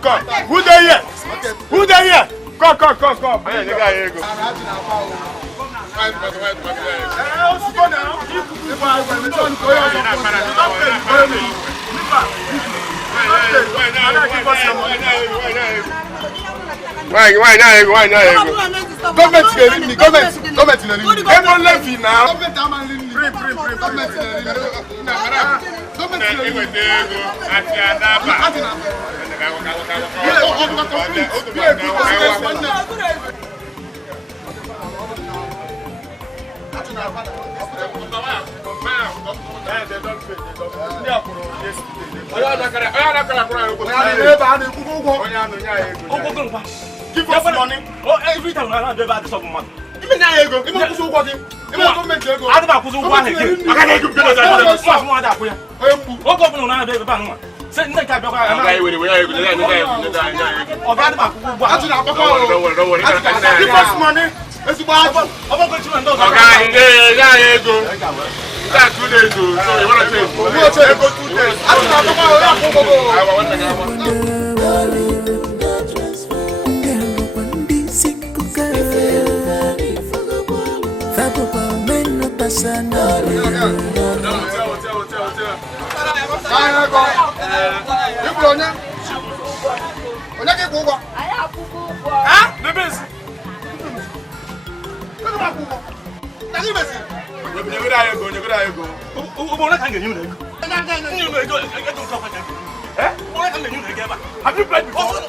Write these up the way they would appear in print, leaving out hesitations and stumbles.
Come. Who there here? Who there here? Come. Hey, the guy here go. Why now? Government they don't levy now. Give us money. Oh, every time I do about this of money. Give me now, go. Give me kusu working. Give me government go. I don't kusu work again. I can't give you that. What's more that for you? Oh, government now do about no. Say nne ka bia kwa. We give us money. It's about go to and those. Okay, go. That's 2 days. So you want to take? Go 2 days. Have you played before?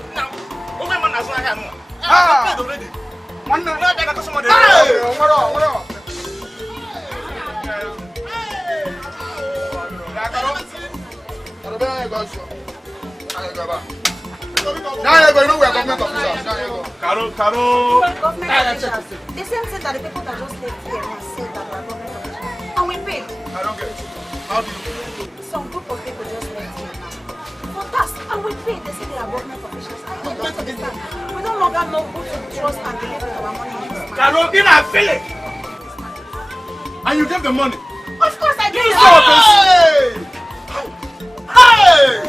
Caro. The same thing that the people that just left here and said that we are government officials. And we paid. I don't get it. How do you pay? Some group of people just left here now. For tax, and we paid. They say they are government officials. I don't understand. We no longer know who to trust and believe in our money. Caro, in a village. And you gave the money? Of course I did. Hey!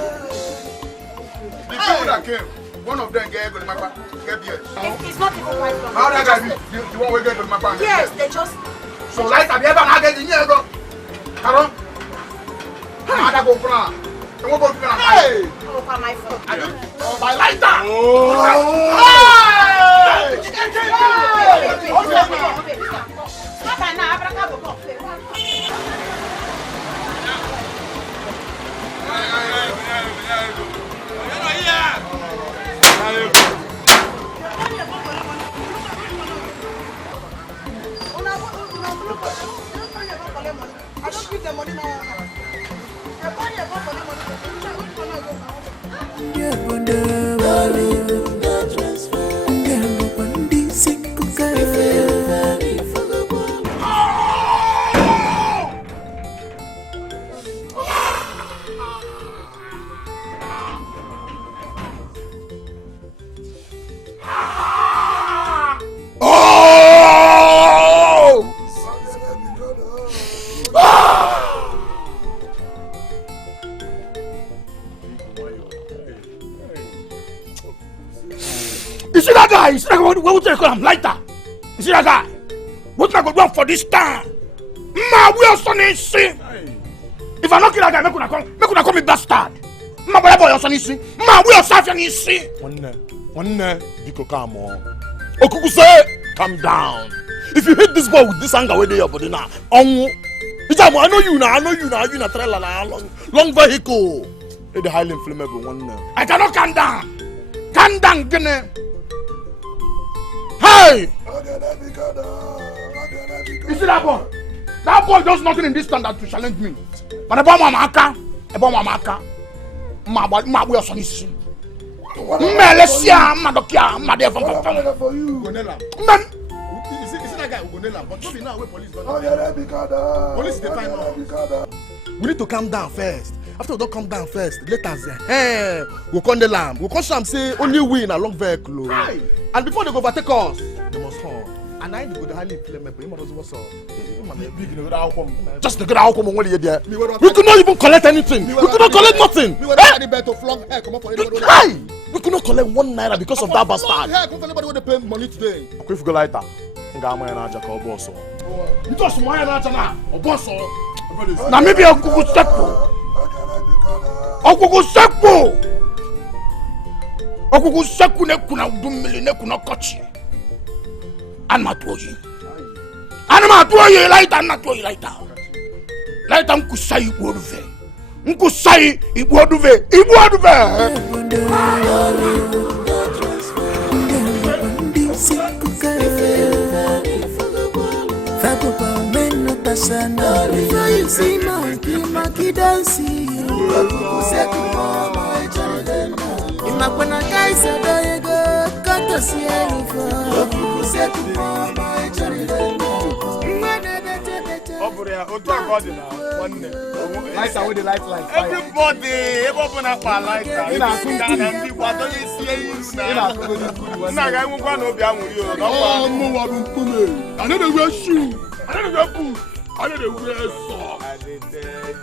The people that came, one of them gave the mapa. It's not even my problem. How that guy be? The one we gave the mapa? Yes, they just. So like have you ever had it in here go? Caro? How that go from? And what about from? Hey! Oh, for my phone. Oh, my lighter! Oh! I don't give the money now. You see that guy? You see that guy? What would you call him? Lighter. You see that guy? What am I going to do for this time? Ma, we are sonning see. If I don't kill that guy, make una call me bastard. Ma, boy, you are sonning see. Ma, we are suffering see. One Biko, come on. Okuku say, calm down. If you hit this boy with this anger, where they are body now? I know you now. You na trailer long vehicle. The highly inflammable one. I cannot calm down. Calm down, Gene. Hey! You see that boy? That boy does nothing in this standard to challenge me. But the bomb Maka, Ma we are sonny. Malaysia, Madokia, Madeva. For you. Man. Is it that guy Ugonela? But maybe now where police got. Oh yeah, Bikada. Police they find out. We need to calm down first. After we don't calm down first, let us hey, we'll call the lamb. We'll call some say only we in a long vehicle. Aye. And before they go overtake us, they must hold. And I go to highly implement, but what's up? Just to get out come on there. We could not even collect anything. We could not collect nothing. We could not collect 1 naira because of that bastard. Come anybody want to pay money today. If you go like that, ngama yana aja ka boss. You just mo yana aja na boss. Na maybe okuku sekpo. Okuku sekpo. Okuku sekpo ne kuna udumili ne kuna kochi. Anma tuoji. Anma tuoji laita na tuoji laita. Laita mkusai ibuoduve. Mkusai ibuoduve. Ibuoduve. Everybody, everyone up a lighter. You know,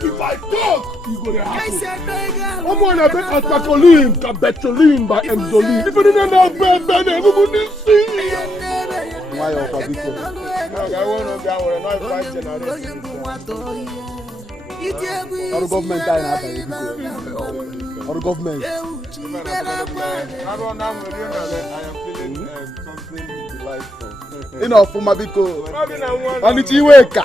if I talk, you go to happen. I'm going to bet at Betrayal by Emzoline. If you didn't know better, everybody see. Why are you I want to go not fight generation. Our government Our government. I don't know. I am feeling something delightful. Enough for Mabiko. Onichiweka.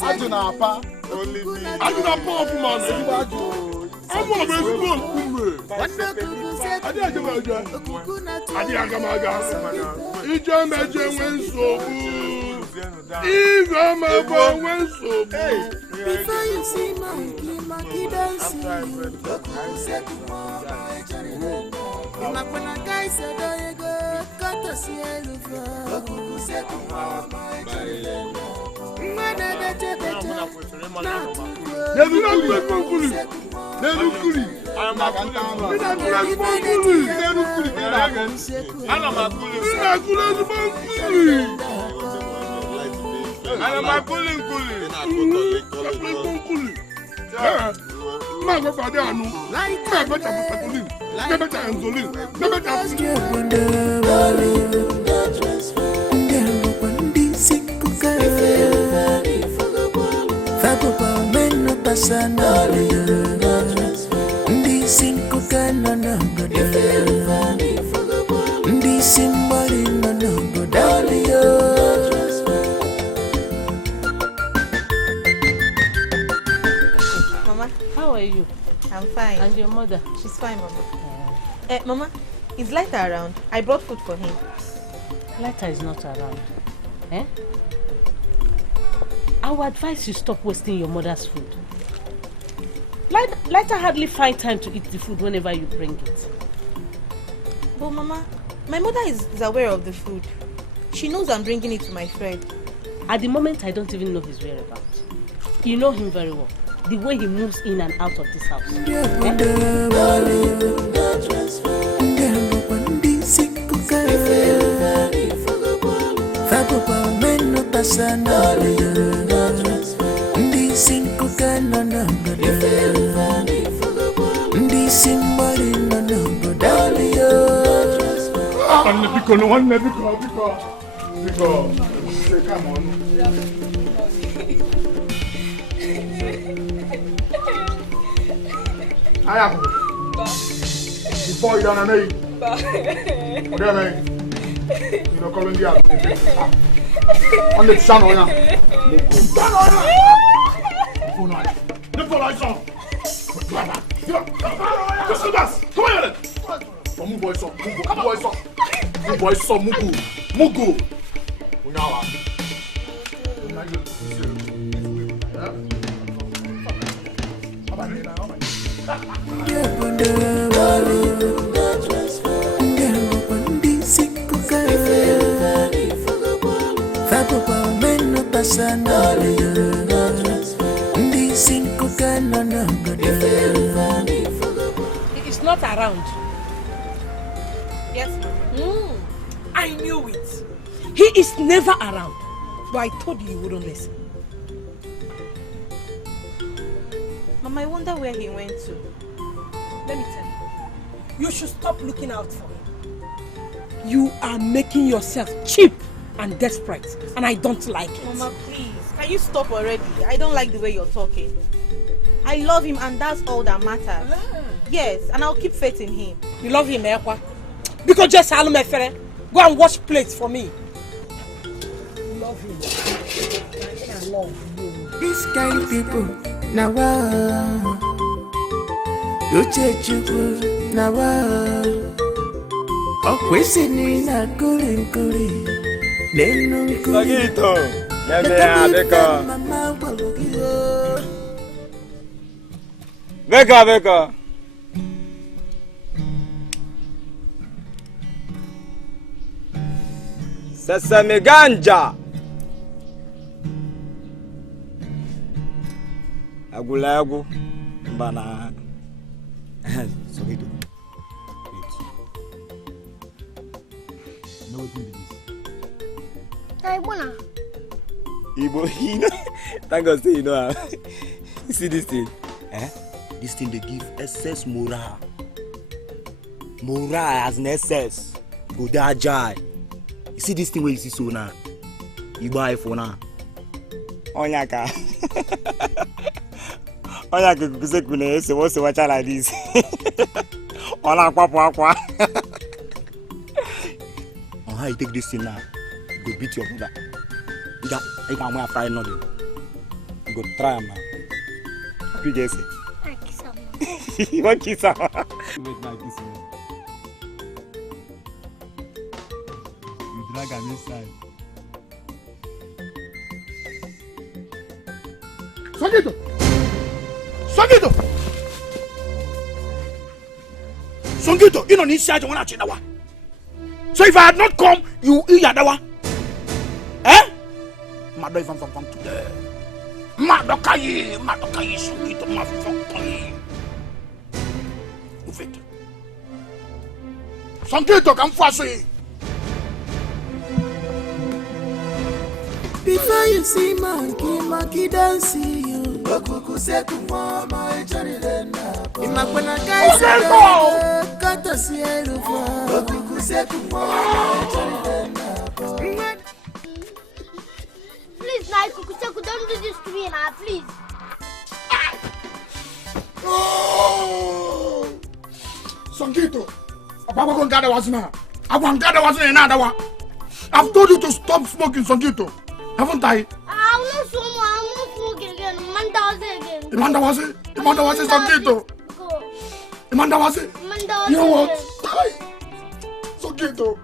Ajuna pa. Only me. Ajuna pa of man. I'm going to before you see monkey dancing, Mama, how are you? I'm fine. And your mother? She's fine, Mama. Mama, is Lighter around? I brought food for him. Lighter is not around. Eh? I would advise you stop wasting your mother's food. Lighter hardly find time to eat the food whenever you bring it. But Mama, my mother is aware of the food. She knows I'm bringing it to my friend. At the moment, I don't even know his whereabouts. You know him very well. The way he moves in and out of this house. Come on. I have before you done me. What do you mean? You know, Colombia. On the sun on He's not around. Yes, Mama. I knew it. He is never around. But I told you you wouldn't listen. Mama, I wonder where he went to. Let me tell you. You should stop looking out for him. You are making yourself cheap and desperate. And I don't like it. Mama, please. Can you stop already? I don't like the way you're talking. I love him and that's all that matters. Yes, and I'll keep faith in him. You love him, Ekwa? Because just go and wash plates for me. Love him. I love you. This kind of people, now you chechu, now okwesini na kuri, nenu kuri. Beka. Sesame ganja. Agulagu. Bana. Sorry. No, what is this? Igbo, you know. Thank God, say you know. You see this thing? This thing they give excess morale. Morale as an excess. Go there, jai. You see this thing where you see so now? You buy for now. Onyaka. Onyaka kuse kune se what's watch like this. Ola kwa. On how you take this thing now? You go beat your brother. You can wear fried nothing. You go try him now. You guess it. I kiss him. You want kiss him? Wait, my kiss him. You drag him inside. Songito, you don't need to want to change. So if I had not come, you eat that. Eh? Mado ifan from today. Mado kayi, Songito, motherfucker. Move it. Songito, come fast. Before you see monkey don't see you. Okukuseku mama echarelena. Imakwena guys. Kata sielu fo. Okukuseku mama echarelena. Please, now, Kukuseku, don't do this to me now, please. Songito, I've told you to stop smoking, Songito. Haven't I? I'm not smoking again. Imanda was it, Songito. Imanda was it. You know what? Songito,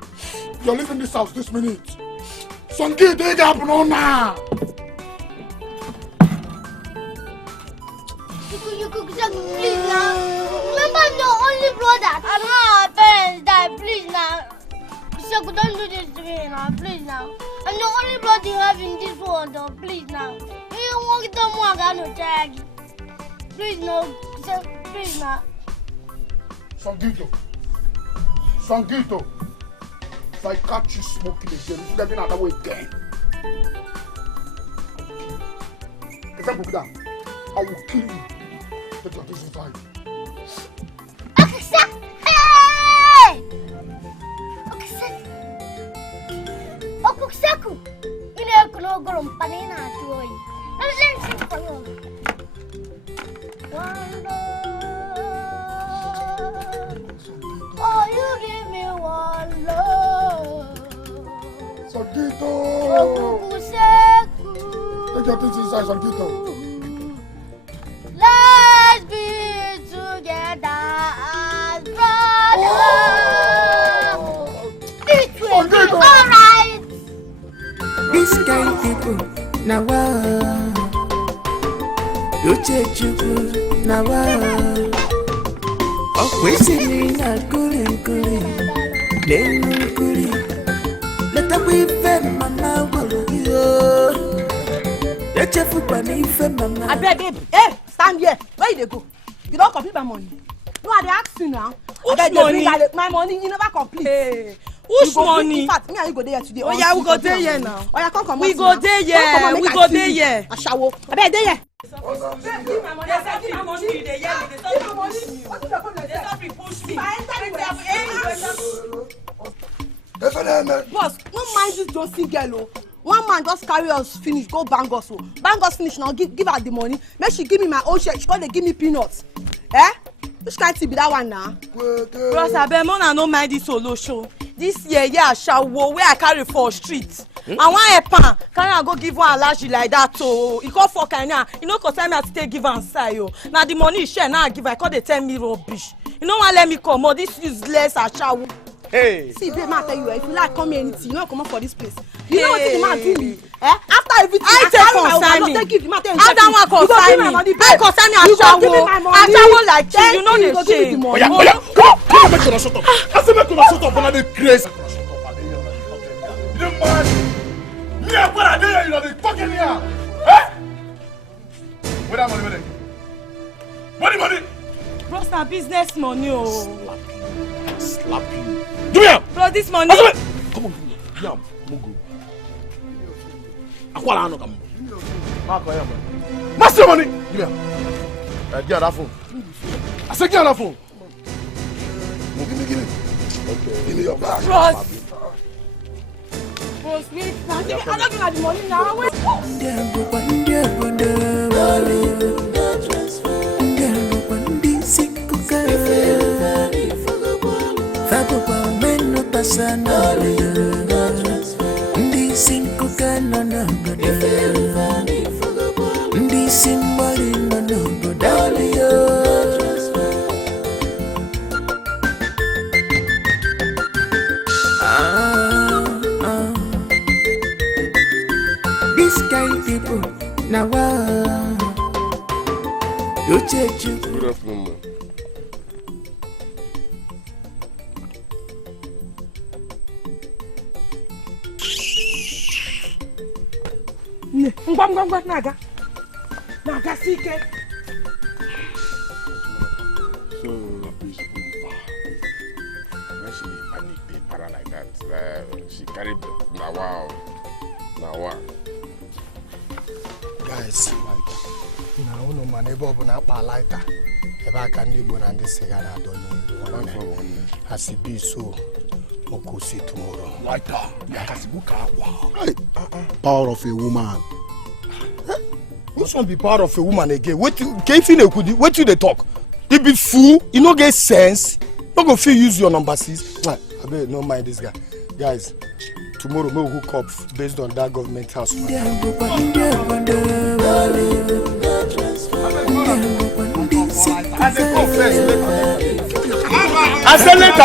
you're leaving this house this minute. Songito, it happened on now. Please now. Remember, I'm your only brother. I don't know our parents died. Please now. Kuseku, don't do this to me now. Please now. I'm the only brother you have in this world. Though. Please now. You don't want to more no tag. Please no. Kuseku, please now. Songito. If I catch you smoking again, you should have been another way again. If I book that, I will kill you. Let your things inside. Hey! Okuseku! Ina kuno gulum panina tuoi. Let's for you. Oh, you give me one love. Songito! Okuseku! Let your things inside, Songito. Let's be together as brothers. This way. All right. nawa Uchechuku nawa Okwesini na kuli Nenu kuli Leta wife mama walo Echefu panife mama Abeg babe, hey, stand here. Where you dey go? You don't complete my money. No, I dey ask you now. Which money? My money, you never complete. Hey, which money? In fact, me and you go there today. Oh yeah, we go there here now. Oh yeah, come We go there here. We go there here. Ashawo. Abeg dey here. Give my money. Give my money. You dey hear me? They stop push me. What is the problem? They stop push me. Boss, no mind this Josie girl. One man just carry us finish, go bang us. Bang us finish now, give her the money. Make she give me my own share. She gonna give me peanuts. Eh? Which kind of be that one now? Bros, abeg, Mona no mind this solo show. This year, shawo where I carry for street. I want a pan. Can I go give one allergy like that? So he call for Kenya. You know, cause I have to take give and say yo. Now the money is share. Now I give. I call they tell me rubbish. You know what? Let me come. Oh, this useless shawo. Hey. See, babe, man, tell you, if you like come here anything, you not come up for this place. You know what the man do me? Eh? After everything, I take concern me. How that one concern me? I concern me Ashawo like you. You know the shame. Oh yeah, come on, make you shut up. I say make you shut up when I dey crazy. You don't mind? Me and what I do, you know the fucking here. Eh? Where that money? Money. Bro, na business money oh. Slap you. Do me. Bro, this money. Come on, yam, mugu. Akwala no come. Mark yam. Master money. Give me. Get that phone. I said get that phone. Give me. Okay. Give me your bag. Bros, wait. I don't give her the money now. Wait. This kind people now you check you. Good afternoon, man. Ngwa naga sike. So this when she panic, they para like that. She carried now wow. Guys, like now no man ebe obuna kpa lighter. Ebe aka ndị Igbo na ndị siga na adonye one. As it be so, we'll see tomorrow. Lighter. Power of a woman. Which one be power of a woman again? What you they talk? You be fool, you no get sense. No go feel use your number 6. I bet no mind this guy. Guys, tomorrow we'll hook up based on that government house. I said later.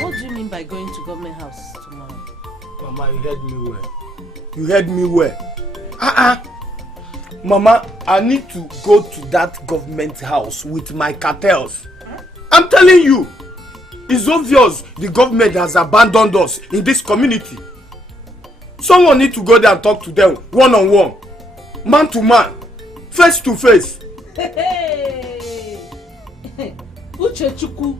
What do you mean by going to government house tomorrow? Mama, you heard me well. Mama, I need to go to that government house with my cartels. I'm telling you, it's obvious the government has abandoned us in this community. Someone need to go there and talk to them one-on-one, man to man, face to face. Uchechukwu,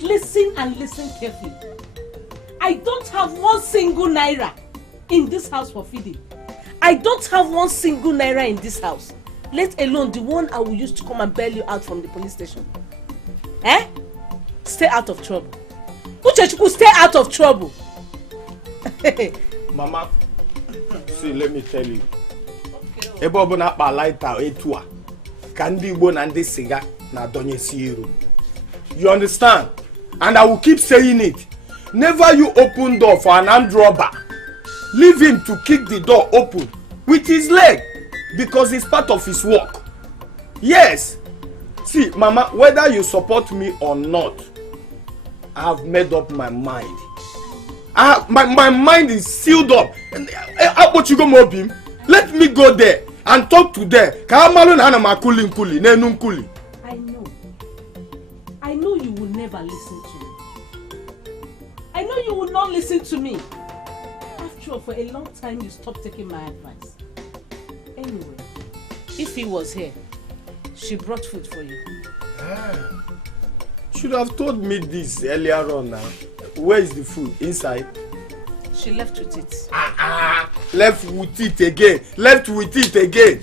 listen and listen carefully. I don't have one single naira in this house for feeding. I don't have one single naira in this house, let alone the one I will use to come and bail you out from the police station. Stay out of trouble. Uchechukwu, stay out of trouble. Mama, see, let me tell you. Ebe obuna kpa lighter etua, kandi Igbo na ndị siga na donye siru. You understand? And I will keep saying it. Never you open door for an armed robber. Leave him to kick the door open with his leg because it's part of his work. Yes. See, Mama, whether you support me or not, I have made up my mind. My mind is sealed up. Let me go there and talk to them. I know you will never listen to me. I know you will not listen to me. After all, for a long time you stopped taking my advice. Anyway, if he was here, she brought food for you. Should have told me this earlier on now. Where is the food? Inside? She left with it. Left with it again. Left with it again.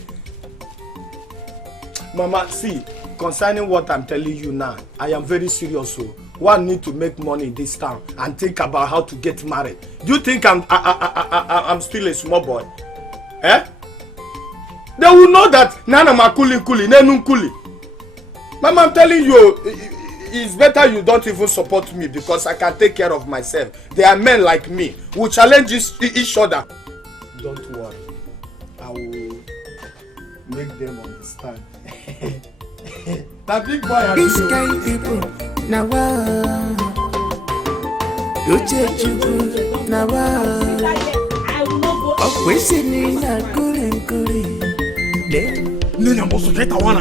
Mama, see, concerning what I'm telling you now, I am very serious. So one need to make money in this town and think about how to get married. Do you think I'm still a small boy? Eh? They will know that Nana Makuli Kuli, Nenun Kuli. Mama, I'm telling you, it's better you don't even support me because I can take care of myself. There are men like me who challenge each other. Don't worry. I will make them understand. That big boy This kind people, now you check you now. We see na kuri. Nina must get a one.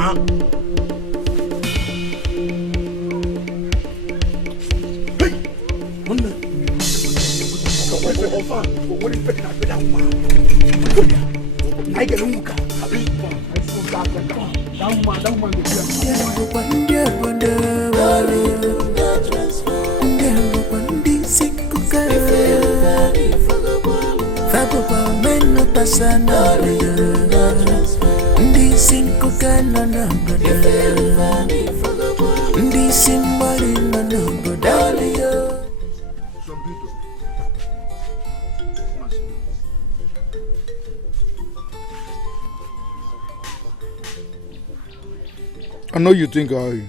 I know you think I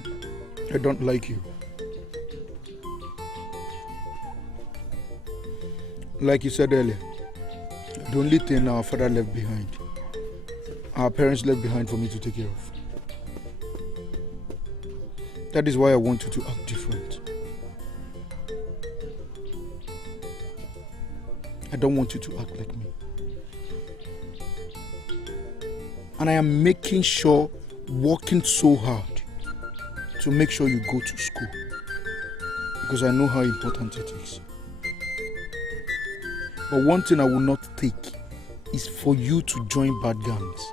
don't like you. Like you said earlier, the only thing our father left behind, our parents left behind for me to take care of. That is why I want you to act different. I don't want you to act like me. And I am making sure, working so hard to make sure you go to school, because I know how important it is. But one thing I will not take is for you to join bad gangs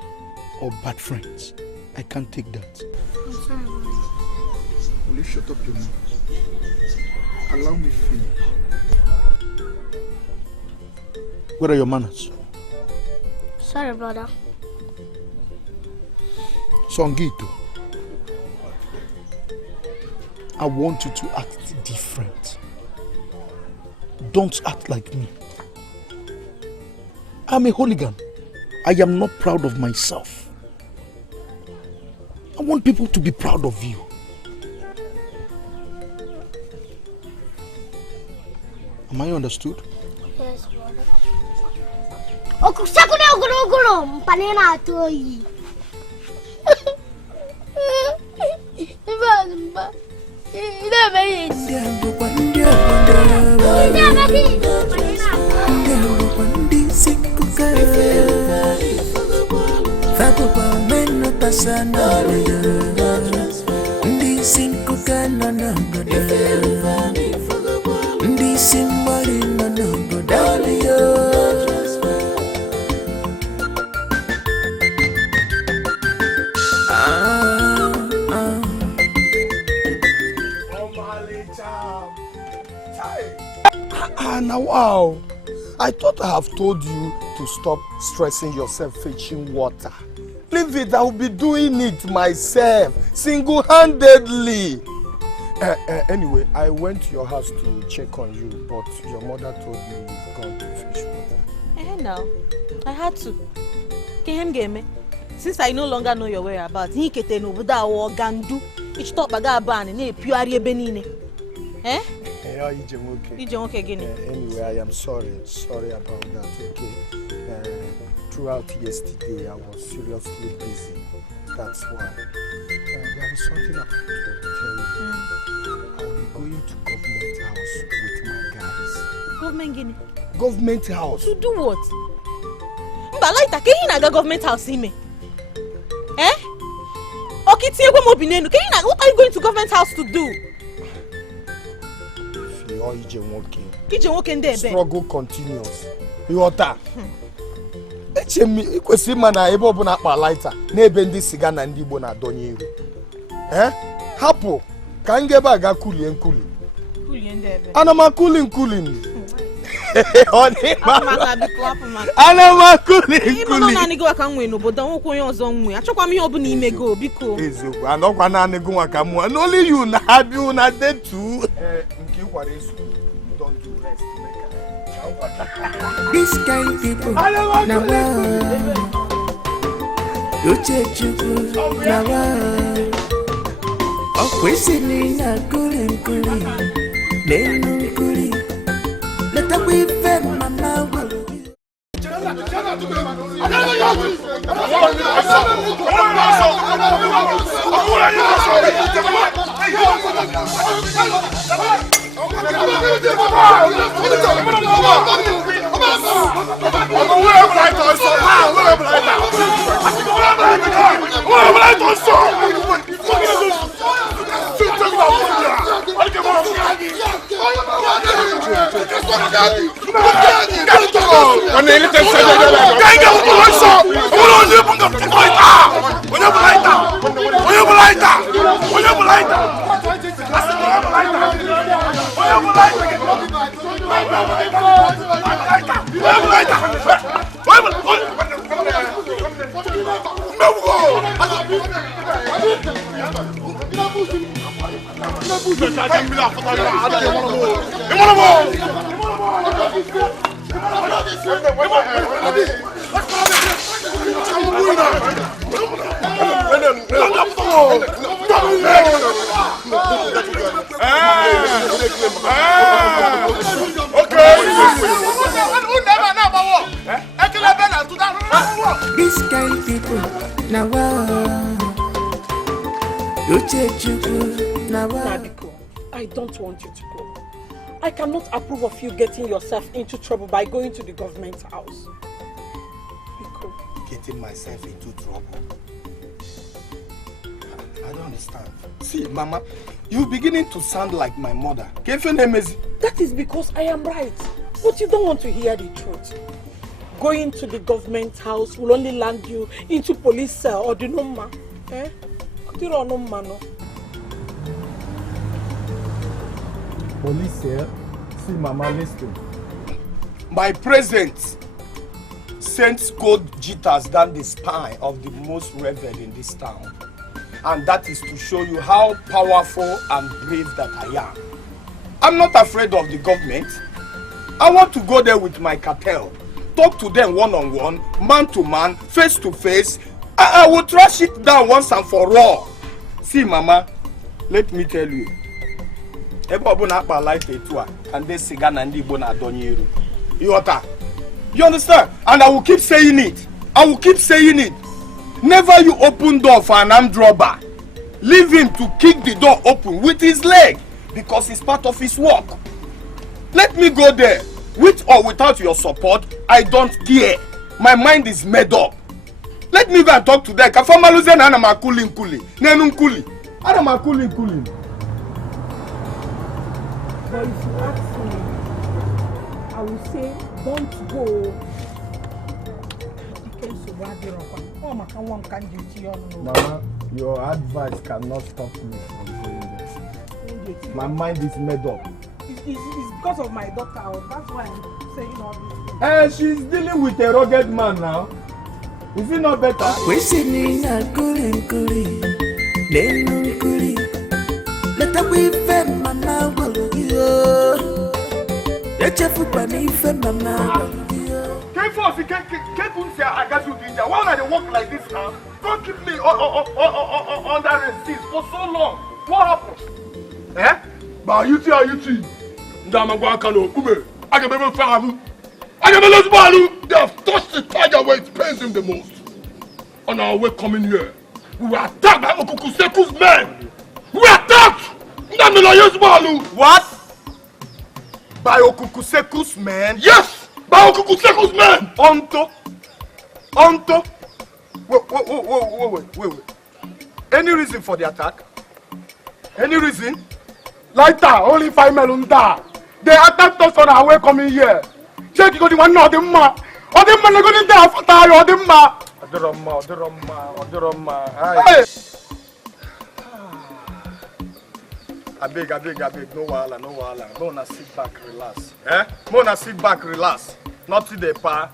or bad friends. I can't take that. I'm sorry, Mama. Will you shut up your mouth? Allow me finish. What are your manners? Sorry, brother. Songito, I want you to act different. Don't act like me. I'm a hooligan. I am not proud of myself. I want people to be proud of you. Am I understood? Yes, brother. Panena toyi. Now, wow. I thought I have told you to stop stressing yourself fetching water. Leave it, I will be doing it myself, single-handedly. Anyway, I went to your house to check on you, but your mother told me you've gone to fetch water. No, I had to. Since I no longer know your whereabouts, he can tell you that I gandu. It's top baga ban and pure benine. Eh? Okay. Okay, Anyway, I am sorry about that, okay? throughout yesterday I was seriously busy. That's why. There is something I want to tell you. I'll be going to government house with my guys. Government Guinea? Government house. To do what? Mbalaita, can you not go government house in me? Eh? Okay, what are you going to government house to do? Struggle continues. Yota. Ikwesi mana ebe obuna akpa lighter na ebe ndị siga na ndị Igbo na-adonye iru. Hapụ ka ngebe aga kulie nkuli. Kulie ndị ebe. Ana ma kuli nkuli. Ana ma kuli nkuli. Imo no na nigo aka nwe n'obodo nwokwo onye ọzọ nwe. Achọkwa m ihe ọbụla ime go biko. Ezogbo anọkwa na anigo nwa ka mụ. Only you na abi una dey too. Nke kwara esu. Don't do rest. This kind people, now you check you, now always in a cooling, then cooling. Let the way fed mama. This kind of people, now you check you, now I don't want you to go. I cannot approve of you getting yourself into trouble by going to the government house. Biko. Getting myself into trouble? I don't understand. See, Mama, you're beginning to sound like my mother. That is because I am right. But you don't want to hear the truth. Going to the government house will only land you into police cell or the number. Eh? Police cell? See, Mama, listen. My presence sends cold jitters down the spine of the most revered in this town. And that is to show you how powerful and brave that I am. I'm not afraid of the government. I want to go there with my cartel. Talk to them one-on-one, man-to-man, face-to-face. I will trash it down once and for all. See, Mama, let me tell you. You understand? And I will keep saying it. I will keep saying it. Never you open door for an armed robber. Leave him to kick the door open with his leg because it's part of his work. Let me go there. With or without your support, I don't care. My mind is made up. Let me go and talk to them. Kafama luzen anama kuli nenun kuli. Anama kuli. But if you ask me, I will say, don't go. Mama, your advice cannot stop me from going there. My mind is made up. It's because of my daughter. That's why I'm saying all this. She's dealing with a rugged man now. Is it not better? We sitting a cooling, then cooling. Let the way fed mama will you. Let your foot bunny fed mama. Why are they walk like this now? Don't keep me under resist for so long. What happened? Eh? But you two. They have touched the tiger where it pains him the most. On our way coming here, we were attacked by Okukuseku's men. We were attacked! What? By Okukuseku's men? Yes! By Okukuseku's men! Onto? Wait. Any reason for the attack? Any reason? Lighter, only 5 men die. They attacked us on our way coming here. Check you the one of them ma. Or them man going there for tie or them ma. Odoroma. Hey. I beg, no wahala. Mona sit back, relax. Mona sit back, relax. Not to the pa.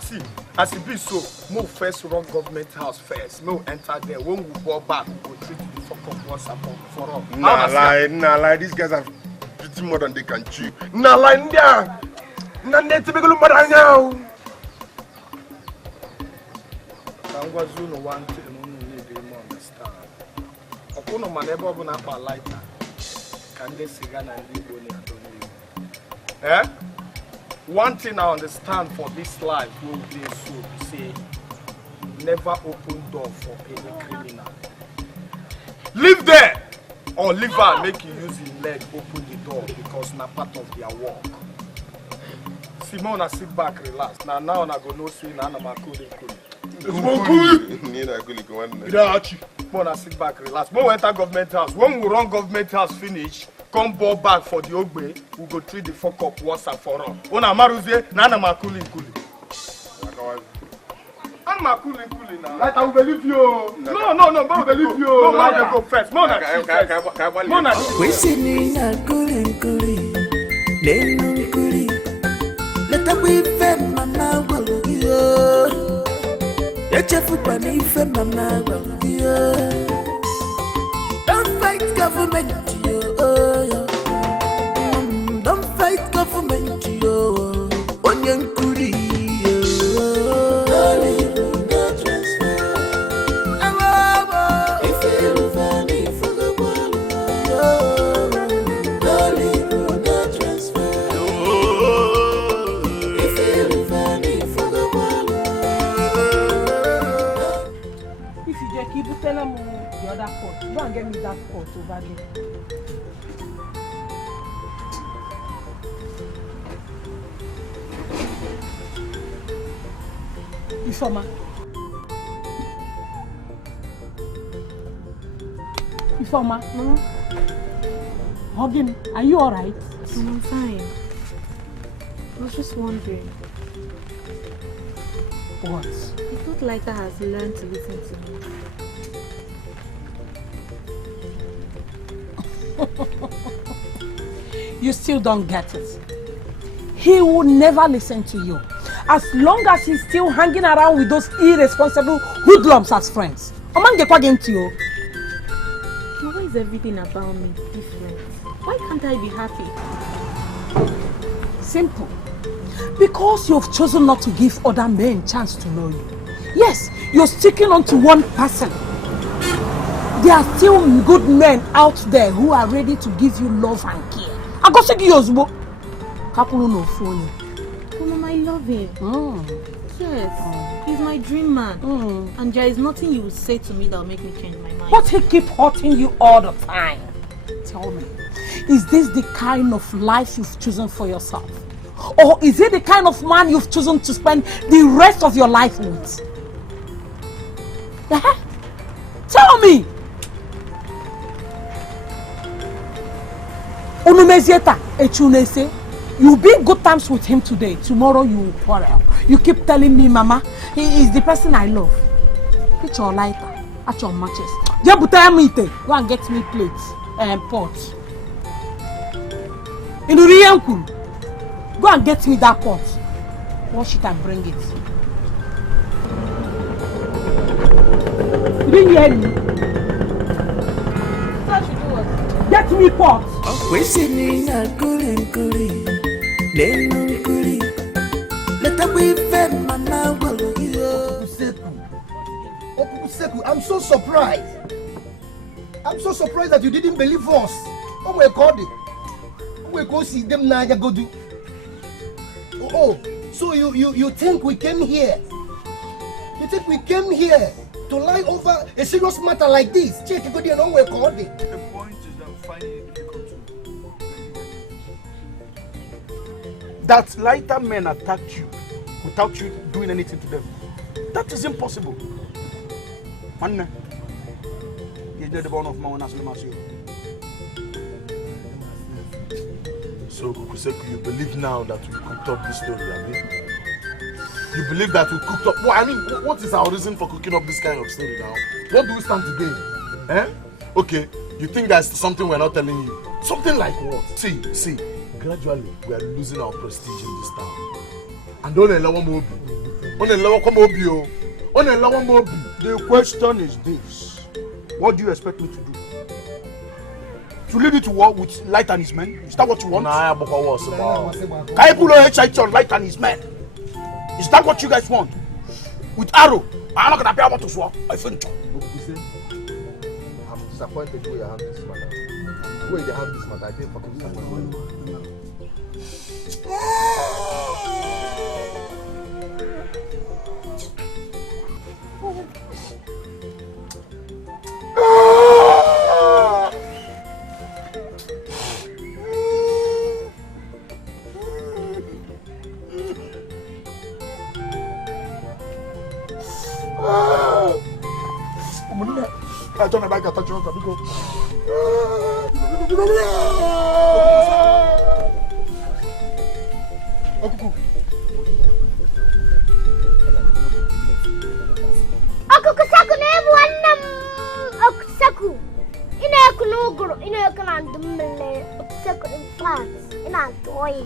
See, as it be so, move first run government house first. No enter there. When we go back, we go treat the fuck up once and for all. Nah lie. These guys have pretty more than they can chew. Nah lie, nah. Nah need to be good mother now. Kangwazuno one thing we need to understand. Okuno manebo bu na pa lighter. Can they cigar and live only and One thing I understand for this life will be so say never open door for any criminal. Live there or leave her make you use his leg open the door because na part of their work. Simona sit back, relax. Now I go no see na na makuli. Mona sit back, relax. When we enter government house, when we run government house finish, come ball back for the Ogbe, we go treat the fuck up once and for all. Ona maruze, nana makuli. I'm makuli now. Like I will believe you. No, Mona believe you. No, Mona go first. Mona we sing a kuli. Let us be fair, mama. Don't fight government, don't fight government, onion kuri. Tell them the other pot. Go and get me that pot over there. Ifeoma. Mama. Hoggin, are you alright? I'm fine. I was just wondering. What? I thought Laika has learned to listen to me. You still don't get it. He will never listen to you. As long as he's still hanging around with those irresponsible hoodlums as friends. Why is everything about me different? Why can't I be happy? Simple. Because you've chosen not to give other men a chance to know you. Yes, you're sticking on to one person. There are still good men out there who are ready to give you love and care. I go see you. Mama, I love him. Yes, he's my dream man. And there is nothing you will say to me that will make me change my mind. But he keep hurting you all the time. Tell me, is this the kind of life you've chosen for yourself? Or is it the kind of man you've chosen to spend the rest of your life with? Tell me! You be in good terms with him today. Tomorrow you will quarrel. You keep telling me, Mama, he is the person I love. Get your lighter at your matches. Go and get me plates and pots. Go and get me that pot. Wash it and bring it. You didn't hear me? What should do what? Get me pot. We sing a kuli. Let us be fair, mama. Okuseku, I'm so surprised. I'm so surprised that you didn't believe us. Oh my God. We go see them now. Oh, so you think we came here? You think we came here to lie over a serious matter like this? Check it, go there, no way, call it. The point is I'm finding it difficult to... That lighter men attacked you without you doing anything to them. That is impossible. Man, you did the bone of my own as well as you. So, Kukuseku, you believe now that we cooked up this story, I mean? You believe that we cooked up... Well, I mean, what is our reason for cooking up this kind of story now? What do we stand to gain? Eh? Okay, you think there's something we're not telling you? Something like what? See, gradually, we are losing our prestige in this town. And don't allow more. The question is this. What do you expect me to do? To leave it to war with Light and his men? Is that what you want? Kaipulo HIT on Light and his men. Is that what you guys want? With arrow? I'm not gonna pay about to swap. I think. I'm disappointed the way you handle this matter. The way they handle this matter, I think fucking disappointed. I don't know if I can touch you because... Okusaku na wannan okusaku ina kunuguru ina kana dummele okusaku in France ina toyi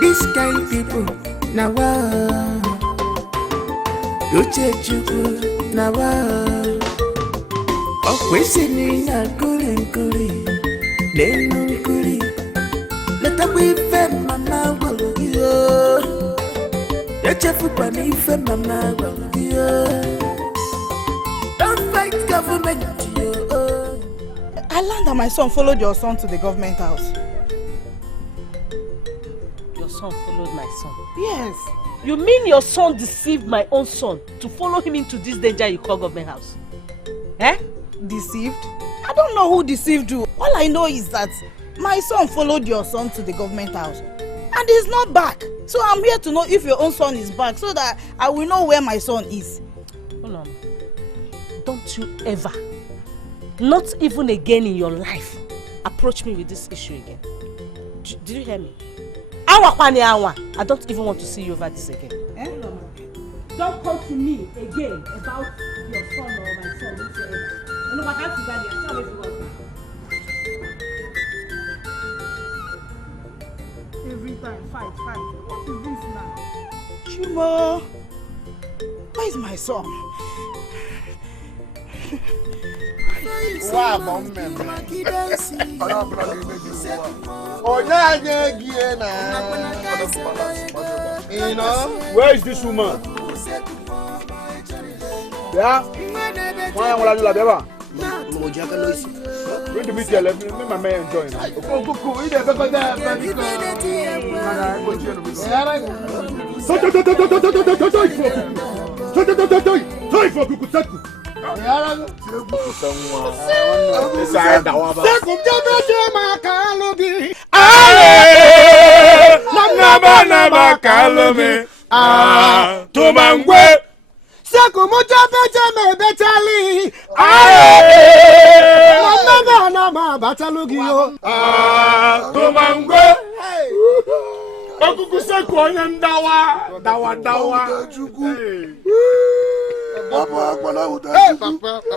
This kind of people now you check now always in a kuri nenu kuri let up we fed mama yo ya chefu pani fed mama yo don't fight government yo. I learned that my son followed your son to the government house. Your son followed my son? Yes. You mean your son deceived my own son to follow him into this danger you call government house? Eh? Deceived? I don't know who deceived you. All I know is that my son followed your son to the government house and he's not back. So I'm here to know if your own son is back so that I will know where my son is. Hold on. Don't you ever, not even again in your life, approach me with this issue again. Did you hear me? I don't even want to see you over this again. Eh? Don't come to me again about your son or my son whatsoever. Every time, fight. What is this now? Chimo, where is my son? Wow, mom, you know, where is this woman? Yeah? Why am I going to meet you? Let me my man enjoy.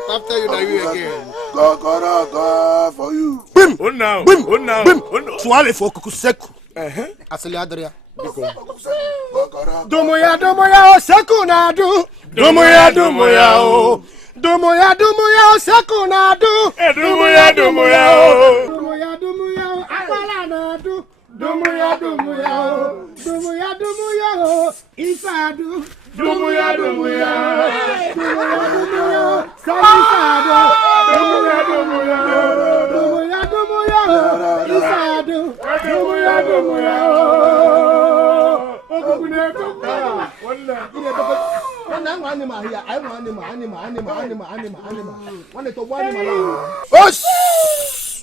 After you again. Go for you. Bim! Bim! Swallow for Kukuseku. Asali Adria. Dumuya, dumuya, sekunadu. Dumuya, dumuya, oh. Dumuya, dumuya, sekunadu. Dumuya, dumuya, oh. Dumuya, dumuya, akwalanadu. Dumuya, dumuya, oh. Dumuya, dumuya, oh. Isadu. Dumuya, dumuya, dumuya, dumuya, salisadu. Dumuya, dumuya, dumuya, dumuya, isadu. Dumuya, dumuya,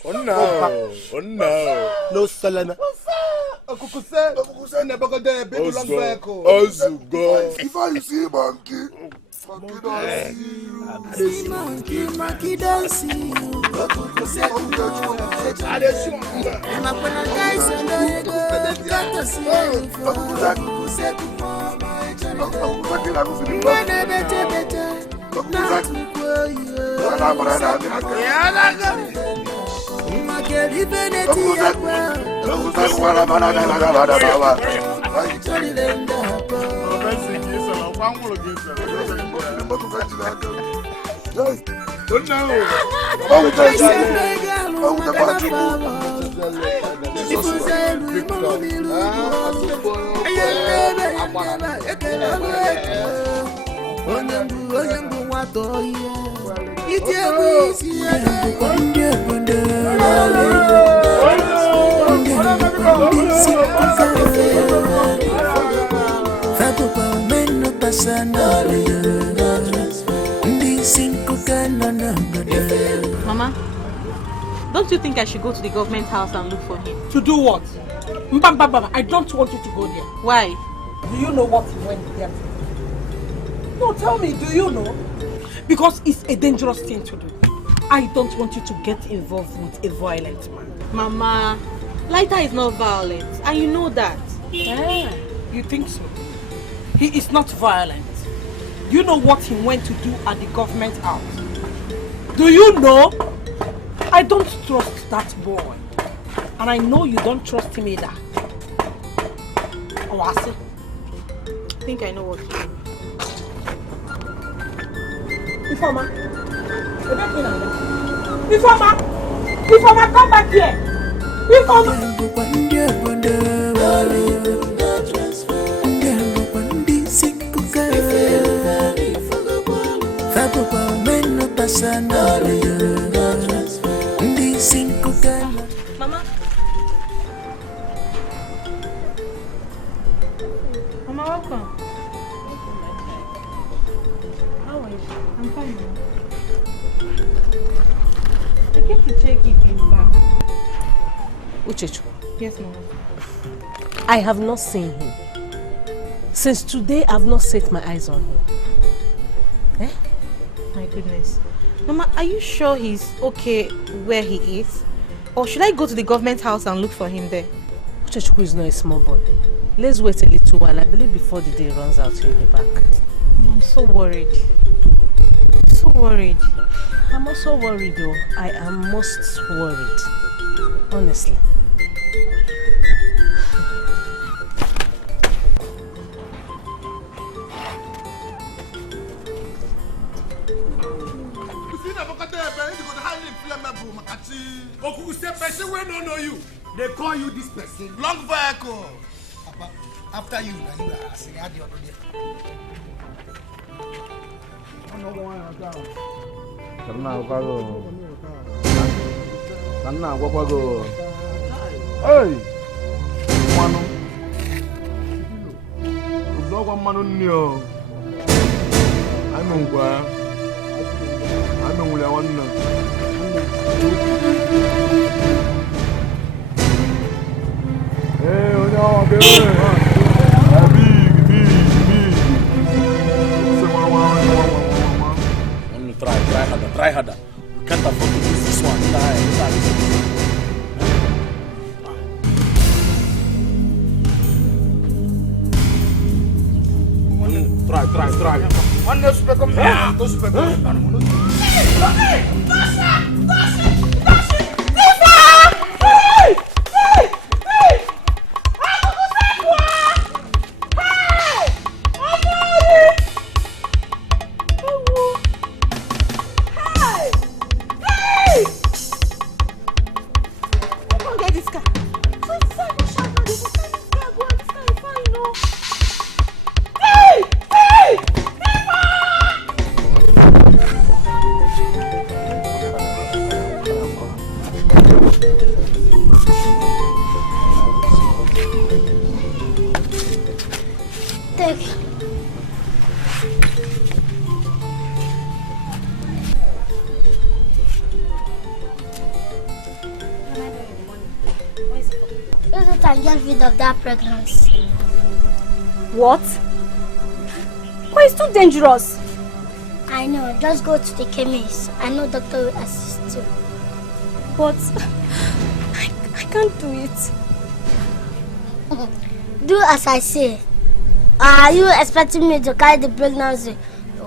Oh no. No Selena. Okukuse never got there. Big long back. If you see monkey, monkey don't see you. Okukuse Mama, don't you think I should go to the government house and look for him? To do what? Mbamba, I don't want you to go there. Why? Do you know what he went there for? No, tell me, do you know? Because it's a dangerous thing to do. I don't want you to get involved with a violent man. Mama, Lighter is not violent, and you know that. Yeah, you think so? He is not violent. You know what he went to do at the government house? Do you know? I don't trust that boy. And I know you don't trust him either. Owasi. I think I know what to do. Ifeoma, Ifeoma, come back here. Ifeoma. Mama. Mama, welcome. How are you? I'm fine. I came to check if he's back. Uchechu. Yes, Mama. I have not seen him. Since today, I've not set my eyes on him. Eh? My goodness. Mama, are you sure he's okay where he is? Or should I go to the government house and look for him there? Uchechu is not a small boy. Let's wait a little while. I believe before the day runs out, he'll be back. I'm so worried. So worried. I'm also worried though. I am most worried. Honestly. They call you this person. long vehicle. After you, now you are asking the other day. Hey, mano. Uzogo mano nio. Anungwa. Anungwa wana. Hey, onya bebe. Try harder. You can't afford to lose this one. Try. One no super come. No super come. guy. So it's fine, no shout, no, they go carry this guy, go, this guy is fine, no. Hey! Hey! Take. Use it and get rid of that pregnancy. What? Why is too dangerous? I know, just go to the chemist. I know doctor will assist you. But I can't do it. Do as I say. Are you expecting me to carry the pregnancy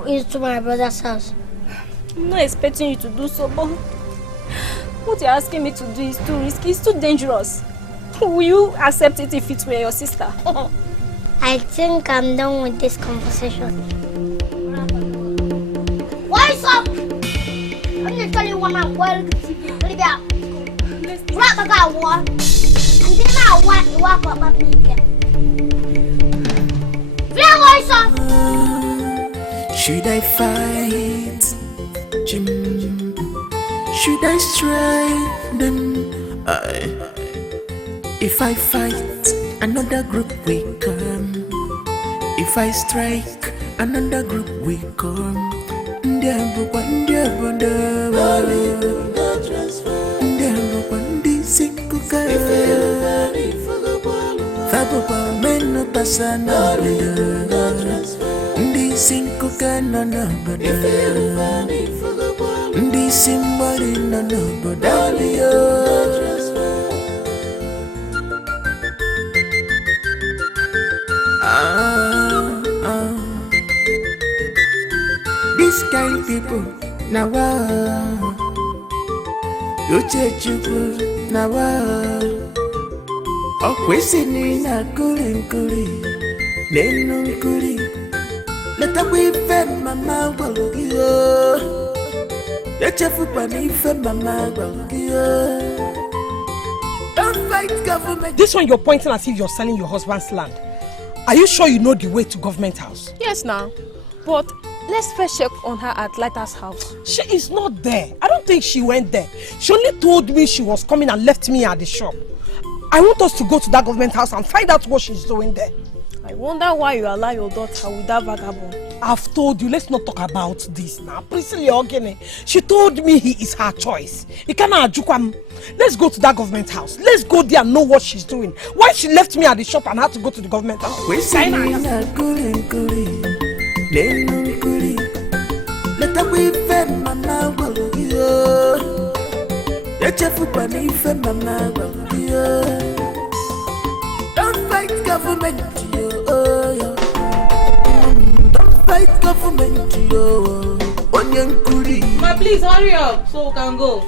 into my brother's house? I'm not expecting you to do so, but what you're asking me to do is too risky, it's too dangerous. Will you accept it if it were your sister? I think I'm done with this conversation. What's up? I'm gonna tell you one man where to see you. Let it out. Rock the guy one. And then I want to walk up my feet. What's up? Should I fight, Jim? Should I strike them? If I fight, another group will come. If I strike, another group will come. This kind of people now you check you now okwesini na kuri nenu kuri leta we fe mama gwalogio ya chefu pani fe mama gwalogio. Don't fight government. This one you're pointing as if you're selling your husband's land. Are you sure you know the way to government house? Yes, now. But let's first check on her at Lighter's house. She is not there. I don't think she went there. She only told me she was coming and left me at the shop. I want us to go to that government house and find out what she's doing there. I wonder why you allow your daughter with that vagabond. I've told you, let's not talk about this now. Priscilla Ogene, she told me he is her choice. Let's go to that government house. Let's go there and know what she's doing. Why she left me at the shop and had to go to the government house? Don't fight government, don't fight government, Ma, please hurry up so we can go.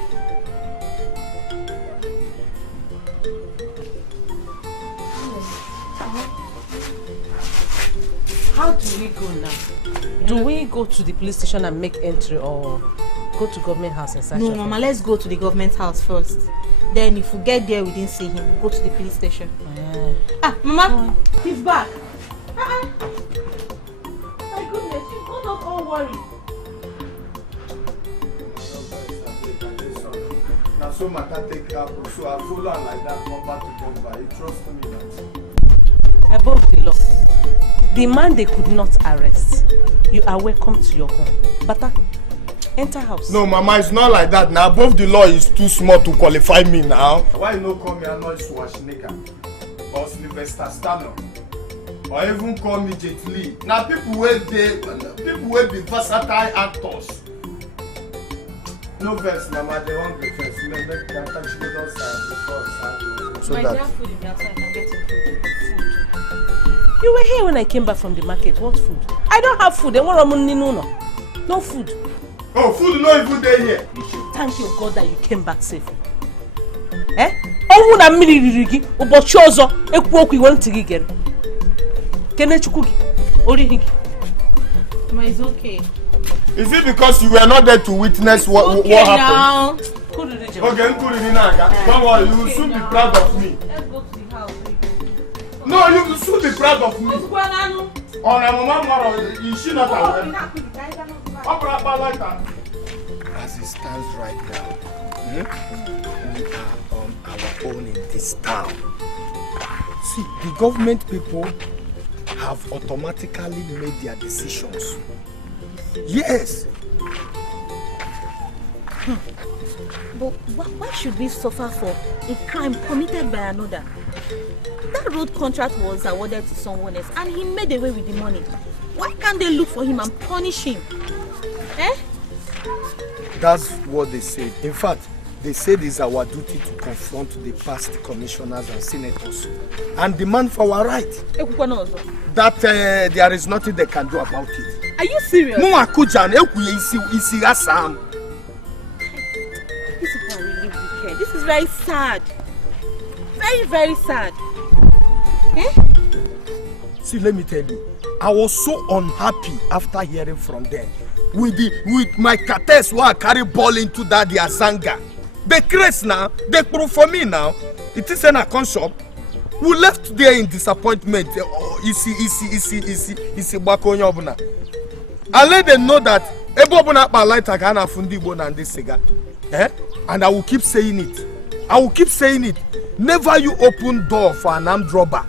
How do we go now? Do we go to the police station and make entry or go to government house and search? No, Mama, let's go to the government house first. Then if we get there, we didn't see him, we'll go to the police station. Yeah. Ah, Mama, he's back. My goodness, you got us all worried. Now so matter take care, so I follow her like that, come back to Denver. You trust me now? Above the law, the man they could not arrest, you are welcome to your home. But enter house. No, Mama, it's not like that. Now above the law is too small to qualify me now. Why you no call me Arnold Schwarzenegger or Sylvester Stallone or even call me Jet Li? Now people will be versatile actors. No verse, Mama, they want the verse. Make that time she go outside before So that food in the outside, I can get you food. You were here when I came back from the market. What food? I don't have food. No food. Oh, food no even there here. You should thank your God that you came back safely. Eh? Oh, na miri rigi. Ubochi ozo ekwu okwu iwe ntị gị gere. Kene chukwu gị. Ori higi. Ma, it's okay. Is it because you were not there to witness what happened? Now. Who did it? Okay, don't worry, you will soon be proud of me. Let's go to the house. No, you will soon be proud of me. Oh, my mama, is she not aware? As it stands right now, we are on our own in this town. See, the government people have automatically made their decisions. Yes. But why should we suffer for a crime committed by another? That road contract was awarded to someone else and he made away with the money. Why can't they look for him and punish him? Eh? That's what they said. In fact, they said it's our duty to confront the past commissioners and senators and demand for our right. That there is nothing they can do about it. Are you serious? These people are really wicked. This is very sad. Very, very sad. Eh? See, let me tell you, I was so unhappy after hearing from them. With my cartels who I carry ball into that their zanga. They crazy now, they prove for me now. It is an account shop. We left there in disappointment. Isi bakonya obuna. I let them know that ebobuna pa light agana fundi bon and this cigar. Eh? And I will keep saying it. I will keep saying it. Never you open door for an armed robber.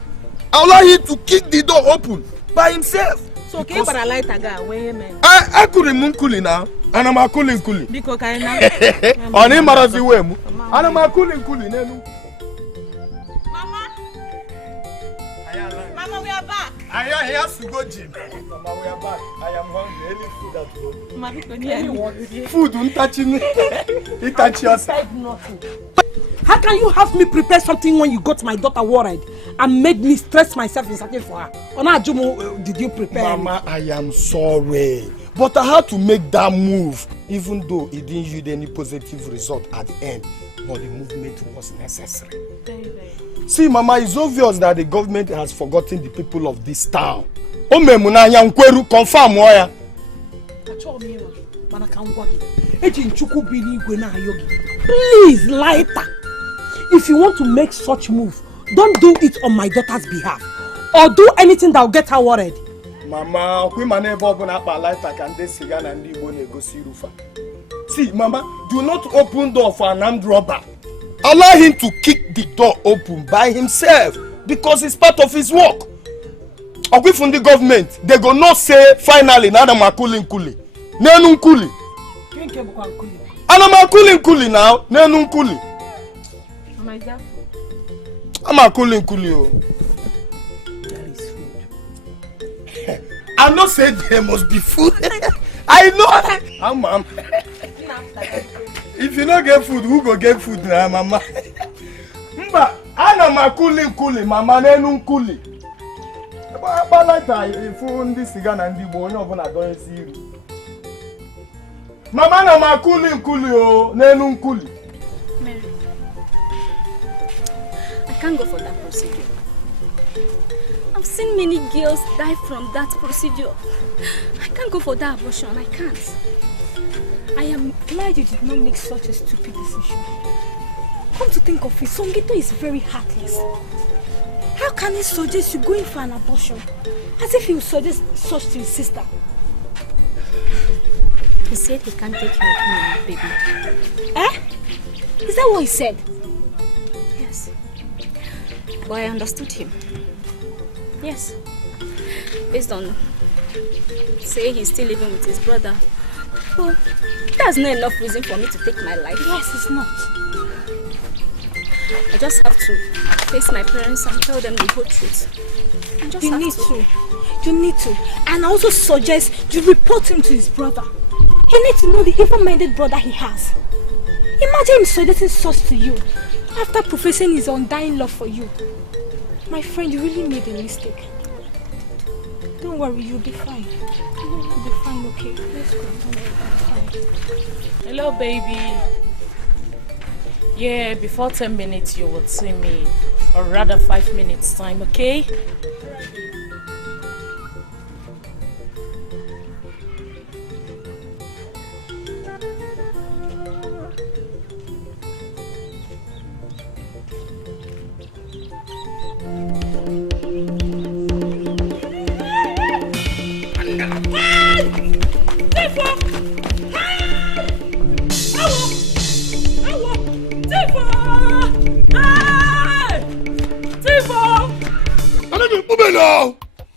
Allow him to kick the door open by himself. So okay, but I like Taga, where man? I could remove Kuli now, and I'm a cooling Kuli. Because I know. On him, and I'm a cooling Kuli. Mama, we are back. I am here to go gym. Mama, we are back. I am hungry. Any food at home? Food don't touch me. It touch yourself. How can you have me prepare something when you got my daughter worried and made me stress myself in searching for her? Did you prepare? Mama, I am sorry. But I had to make that move, even though it didn't yield any positive result at the end. But the movement was necessary. See, Mama, it's obvious that the government has forgotten the people of this town. Confirm why. Please, lighter. If you want to make such move, don't do it on my daughter's behalf. Or do anything that will get her worried. Mama, see, Mama, do not open door for an armed robber. Allow him to kick the door open by himself because it's part of his work. Away from the government, they go not say finally, now I'm cooling kuli. Nenun kuli. I'm cooling kuli now. Nenun kuli. I'm a cooling kuli. There is food. I'm not saying there must be food. I know. Mom. If you don't get food, who go get food now, Mama? Mba, I'm a cooling kuli, Mama. Nenun kuli. If you this cigar and the bone of an adult, Mama, I'm a cooling kuli, oh, Nenun kuli. Mary, I can't go for that procedure. I've seen many girls die from that procedure. I can't go for that abortion. I can't. I am glad you did not make such a stupid decision. Come to think of it, Songito is very heartless. How can he suggest you going for an abortion? As if he would suggest such to his sister. He said he can't take care of me and my baby. Eh? Is that what he said? Yes. But I understood him. Yes. Based on say he's still living with his brother. Well, that's not enough reason for me to take my life. Yes, it's not. I just have to face my parents and tell them the whole truth. You need to. You need to. And I also suggest you report him to his brother. He needs to know the even-minded brother he has. Imagine him suggesting such to you after professing his undying love for you. My friend, you really made a mistake. Don't worry, you'll be fine. You'll be fine, okay? Let's go. Don't worry, I'm fine. Hello, baby. Yeah, before 10 minutes you would see me. Or rather 5 minutes time, okay?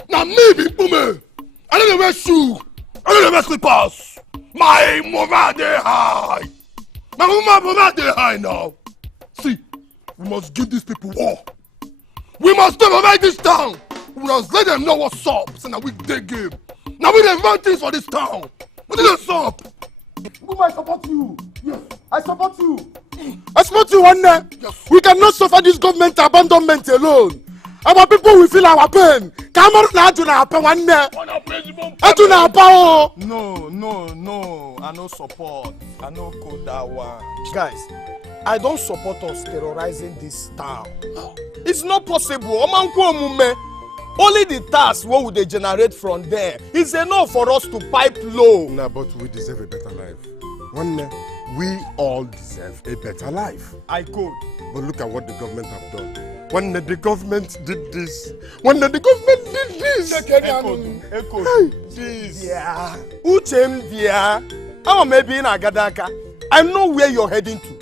Now me be Pume. I don't wear shoes. I don't wear slippers. My mother dey high. My mother dey high now. See, we must give these people war. We must dominate this town. We must let them know what's up. So now we dey game. Now we dey run things for this town. What is this up? Pume, I support you. Yes, I support you. I support you, one day. Yes. We cannot suffer this government abandonment alone. Our people will feel our pain. Come on, now to our pain one day. No. I no support. I no code that one. Guys, I don't support us terrorizing this town. It's not possible. Only the tax what would they generate from there is enough for us to pipe low. Nah, but we deserve a better life. One day, we all deserve a better life. I could. But look at what the government have done. When the government did this, Echo. This. Yeah. Uchem dia. I'm maybe in Agadaka. I know where you're heading to.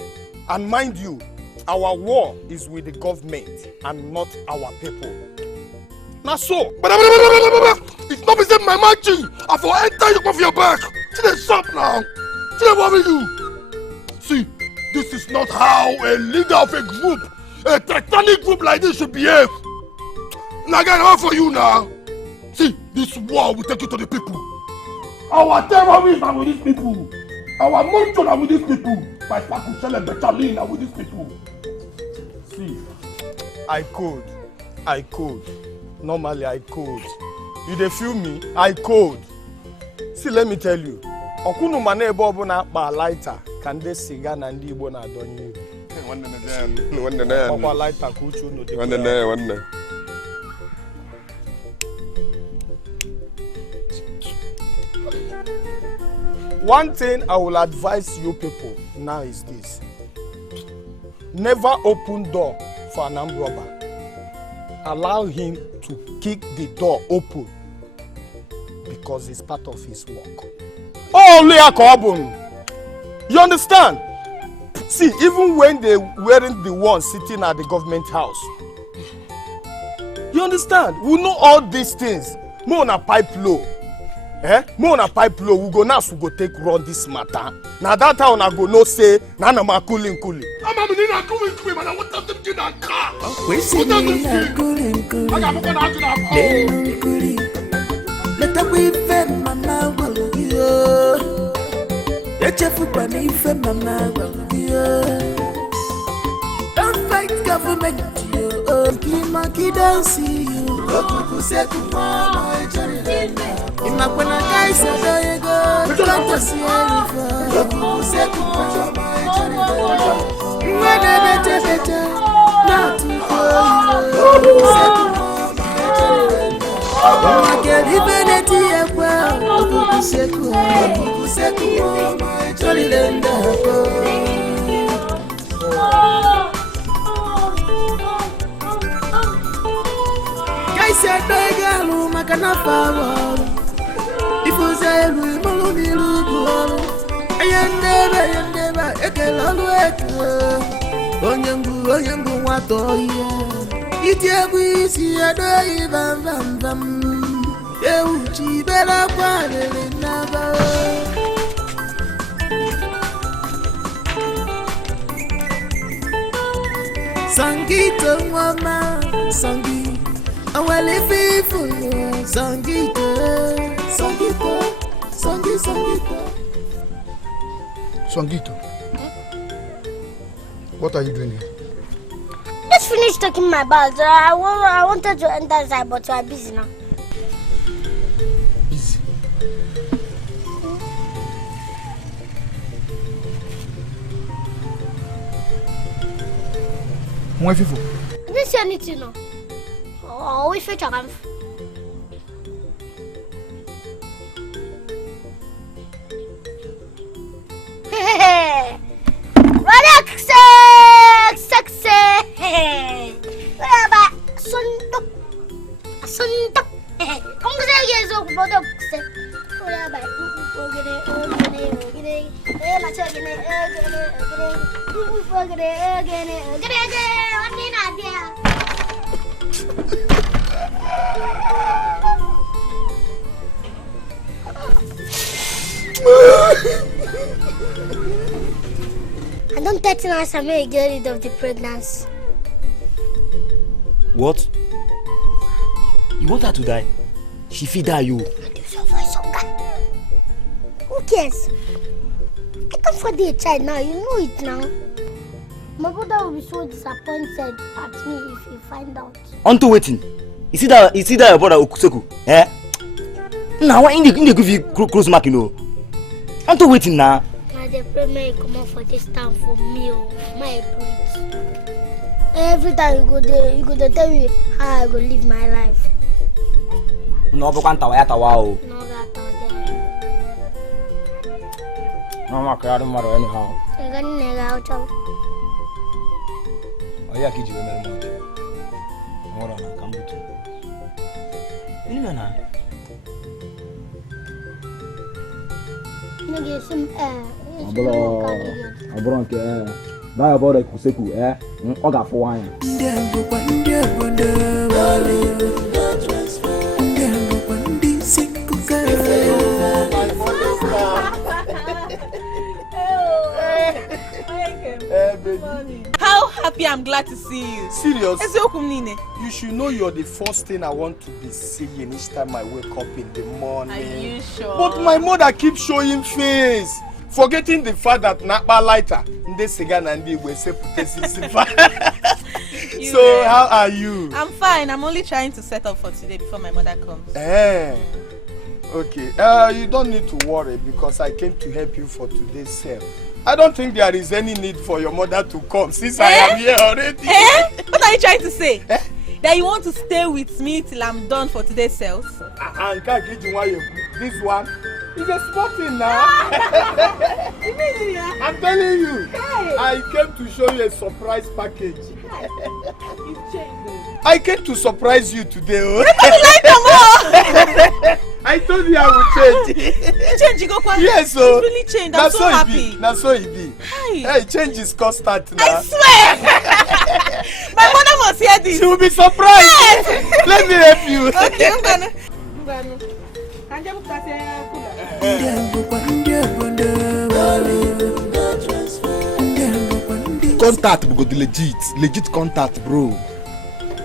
And mind you, our war is with the government and not our people. Now so. It's not the my marching. I for enter you off your back. See the shop now. See what you. See, this is not how a leader of a group, a titanic group like this should behave. Now I got for you now. See, this war will take you to the people. Our terrorists are with these people. Our monsters are with these people. My Pakushel and Betrayal are with these people. See, I could. Normally I could. You dey feel me? I could. See, let me tell you. Okunu mane ebo na akpa lighter can dey cigar na ndi Igbo na adonye. One lighter ka uchu no dey. One. One thing I will advise you people now is this. Never open door for an armed robber. Allow him to kick the door open because it's part of his work. Oh, you understand? See, even when they weren't the ones sitting at the government house, you understand? We know all these things. More on a pipe low. More on a pipe low. We go now, we go take run this matter. Now that time I go no say, na ma cooling. I'm a man cooling, man. I want them to get a car. We see me cooling. I got to go out. Let the weave mama will you. Let your foot by me for mama will you. Don't fight government you. Monkey don't see you. Go say to mama. In my when I guys are there you go. Don't to see anything. Go say to mama. When I better not to go. I can't even let you well. Go say to mama. Jolly Linda. Said Begalu Makanafa. If you say we Molumi Lugu, I never, Onyangu, Watoya. Itiabu, see a day, Vam, Euchi, Bella, Nava. Sangita, Mama, Sangi. Well, if you Sangita. What are you doing here? Just finished taking my bath. I wanted to enter inside, but you are busy now. Busy? I didn't see anything, no. Oh, we fetch a gun. So I don't 13 hours I may get rid of the pregnancy. What? You want her to die? She feed die you. Who cares? I can't afford a child now, you know it now. My brother will be so disappointed at me if he find out. Onto waiting. You see that your brother Okuseku? Eh? Now why in the give you close mark, you know? Onto waiting now. Now the premier come out for this town for me, my breath. Every time you go there, you go to tell me how I go live my life. No, but can't tell No, no, my God, don't matter anyhow. I'm gonna nega out. Oh, yeah, kid, you remember much. Hold on, come to you. No, Nigga, some Abronke, buy about a Kuseku, eh? Oga for wine. How happy I'm glad to see you. Serious? You should know you're the first thing I want to be seeing each time I wake up in the morning. Are you sure? But my mother keeps showing face, forgetting the fact that Nakba lighter, So how are you? I'm fine. I'm only trying to set up for today before my mother comes. Okay. You don't need to worry because I came to help you for today's sale. I don't think there is any need for your mother to come since I am here already. What are you trying to say? That you want to stay with me till I'm done for today's sales? This one is a small thing now. I'm telling you. I came to show you a surprise package. You've changed. I came to surprise you today. I told you I would change. You change, you go quiet. Yes, so you really changed. I'm so happy. That's so it be. Hey, change is constant now. I swear. My mother must hear this. She will be surprised. Yes. Let me help you. Okay, I'm gonna. Contact we go the legit contact, bro.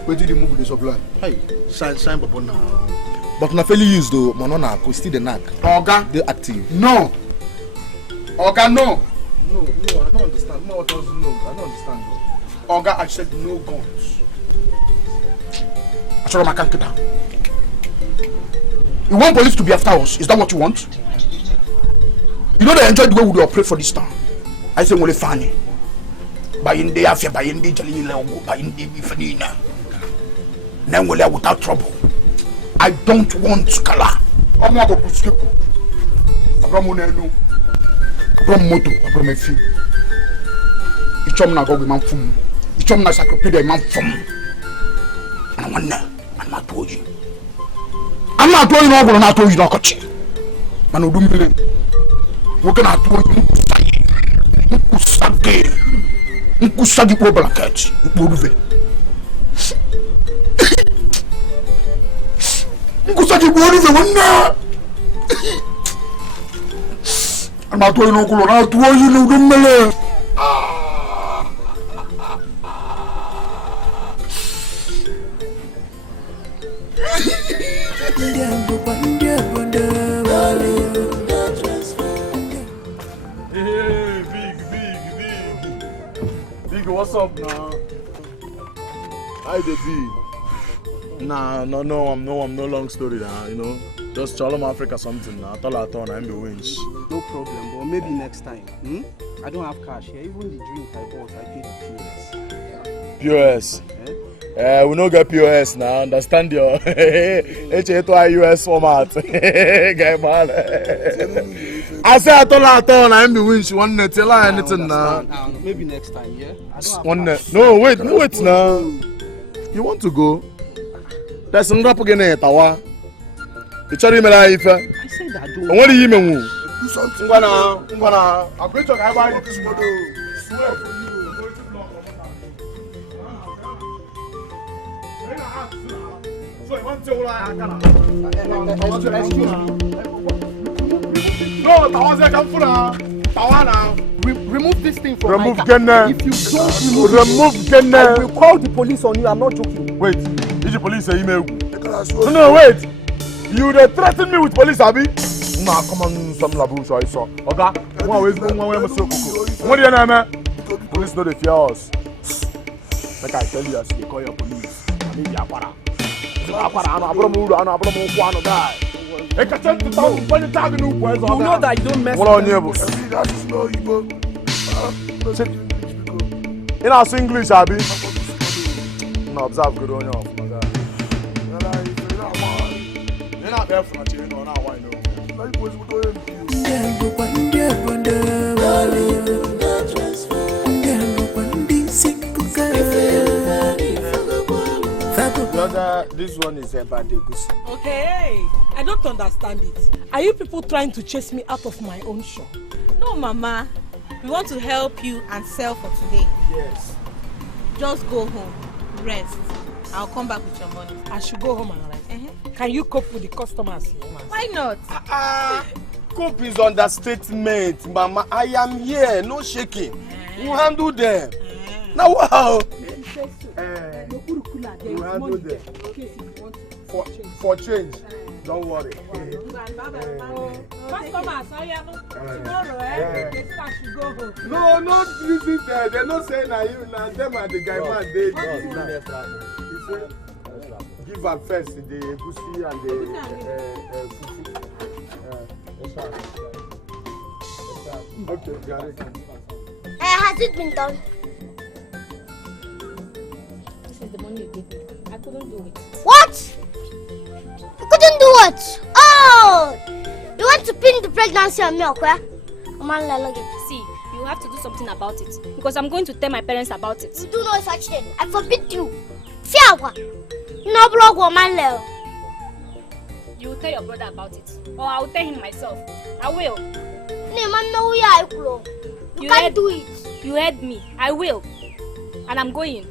Where did you move this supply? Hey, sign babo now. But na fairly used though, monona ko still the knack. Oga, they active. No. Oga, no. No, I don't understand. No, I don't understand. Oga, I said no guns. I saw my can't down. You want police to be after us? Is that what you want? You know they enjoy the way we operate for this town. I say only funny. By in the affair, by in the Jalila, by in the Bifanina. Then we'll without trouble. I don't want Skala. I'm not going to skip. Abramonelu. Abramoto, Abramefi. Ichom na go man fum. Ichom na sakopede man fum. And I wonder, I'm not told you. I'm not doing all what I told you, not catch. Man, who do me? What can I do? Nkusagi po blanket. Nkuruve. Nkusagi buruve wana. I'm not doing all what I told you, no do me. What's up now? How you be? Nah, no, I'm no long story now, you know. Just Chalom Africa something now. I'm the winch. No problem, but maybe next time. I don't have cash here. Even the drink I bought, I paid the POS. We don't get POS now. Understand your HA2IUS format. Get man. I say I told I'm the winch. One net, tell her anything now. Maybe next time, yeah? One net. No, wait now. You want to go? There's some rap again here, Tawa. ị chọrọ ime na ife? I said I don't. O nwere ihe imenwu. Do something. Ngwana. I'm going to have a this model. Swear for you. So you want to no, Tawaze come for now. Tawana. Remove this thing from remove my car. Genne. If you don't remove Genne, I will call the police on you. I'm not joking. Wait, is the police a email? No, wait. You dey threaten me with police, Abi? Nah, come on, some labu so I saw. Okay? One way, what do you know, man? Police know they fear us. Like I tell you, as they call your police. I mean, Yapara. You know that you don't mess with them. You know English, Abi? No, observe good on you. You're not there for a change, no, now why no? This one is about the goose. Okay, I don't understand it. Are you people trying to chase me out of my own shop? No, Mama. We want to help you and sell for today. Yes. Just go home, rest. I'll come back with your money. I should go home and rest. Can you cope with the customers here? Why not? Cope is understatement, Mama. I am here, no shaking. We'll handle them. Now, wow. We'll handle them. For change. Don't worry. Customers, tomorrow, they start to go home. No, not using there. They're not saying that you, now them and the guy man, they give her first the egusi and the fufu. Okay, got it. Has it been done? This is the money you gave me. I couldn't do it. What? You couldn't do what? Oh! You want to pin the pregnancy on me, okay? See, you have to do something about it. Because I'm going to tell my parents about it. You do no such thing. I forbid you. Fiawa! No blog woman leo. You will tell your brother about it. Or I will tell him myself. I will. You can't do it. You heard me. I will. And I'm going.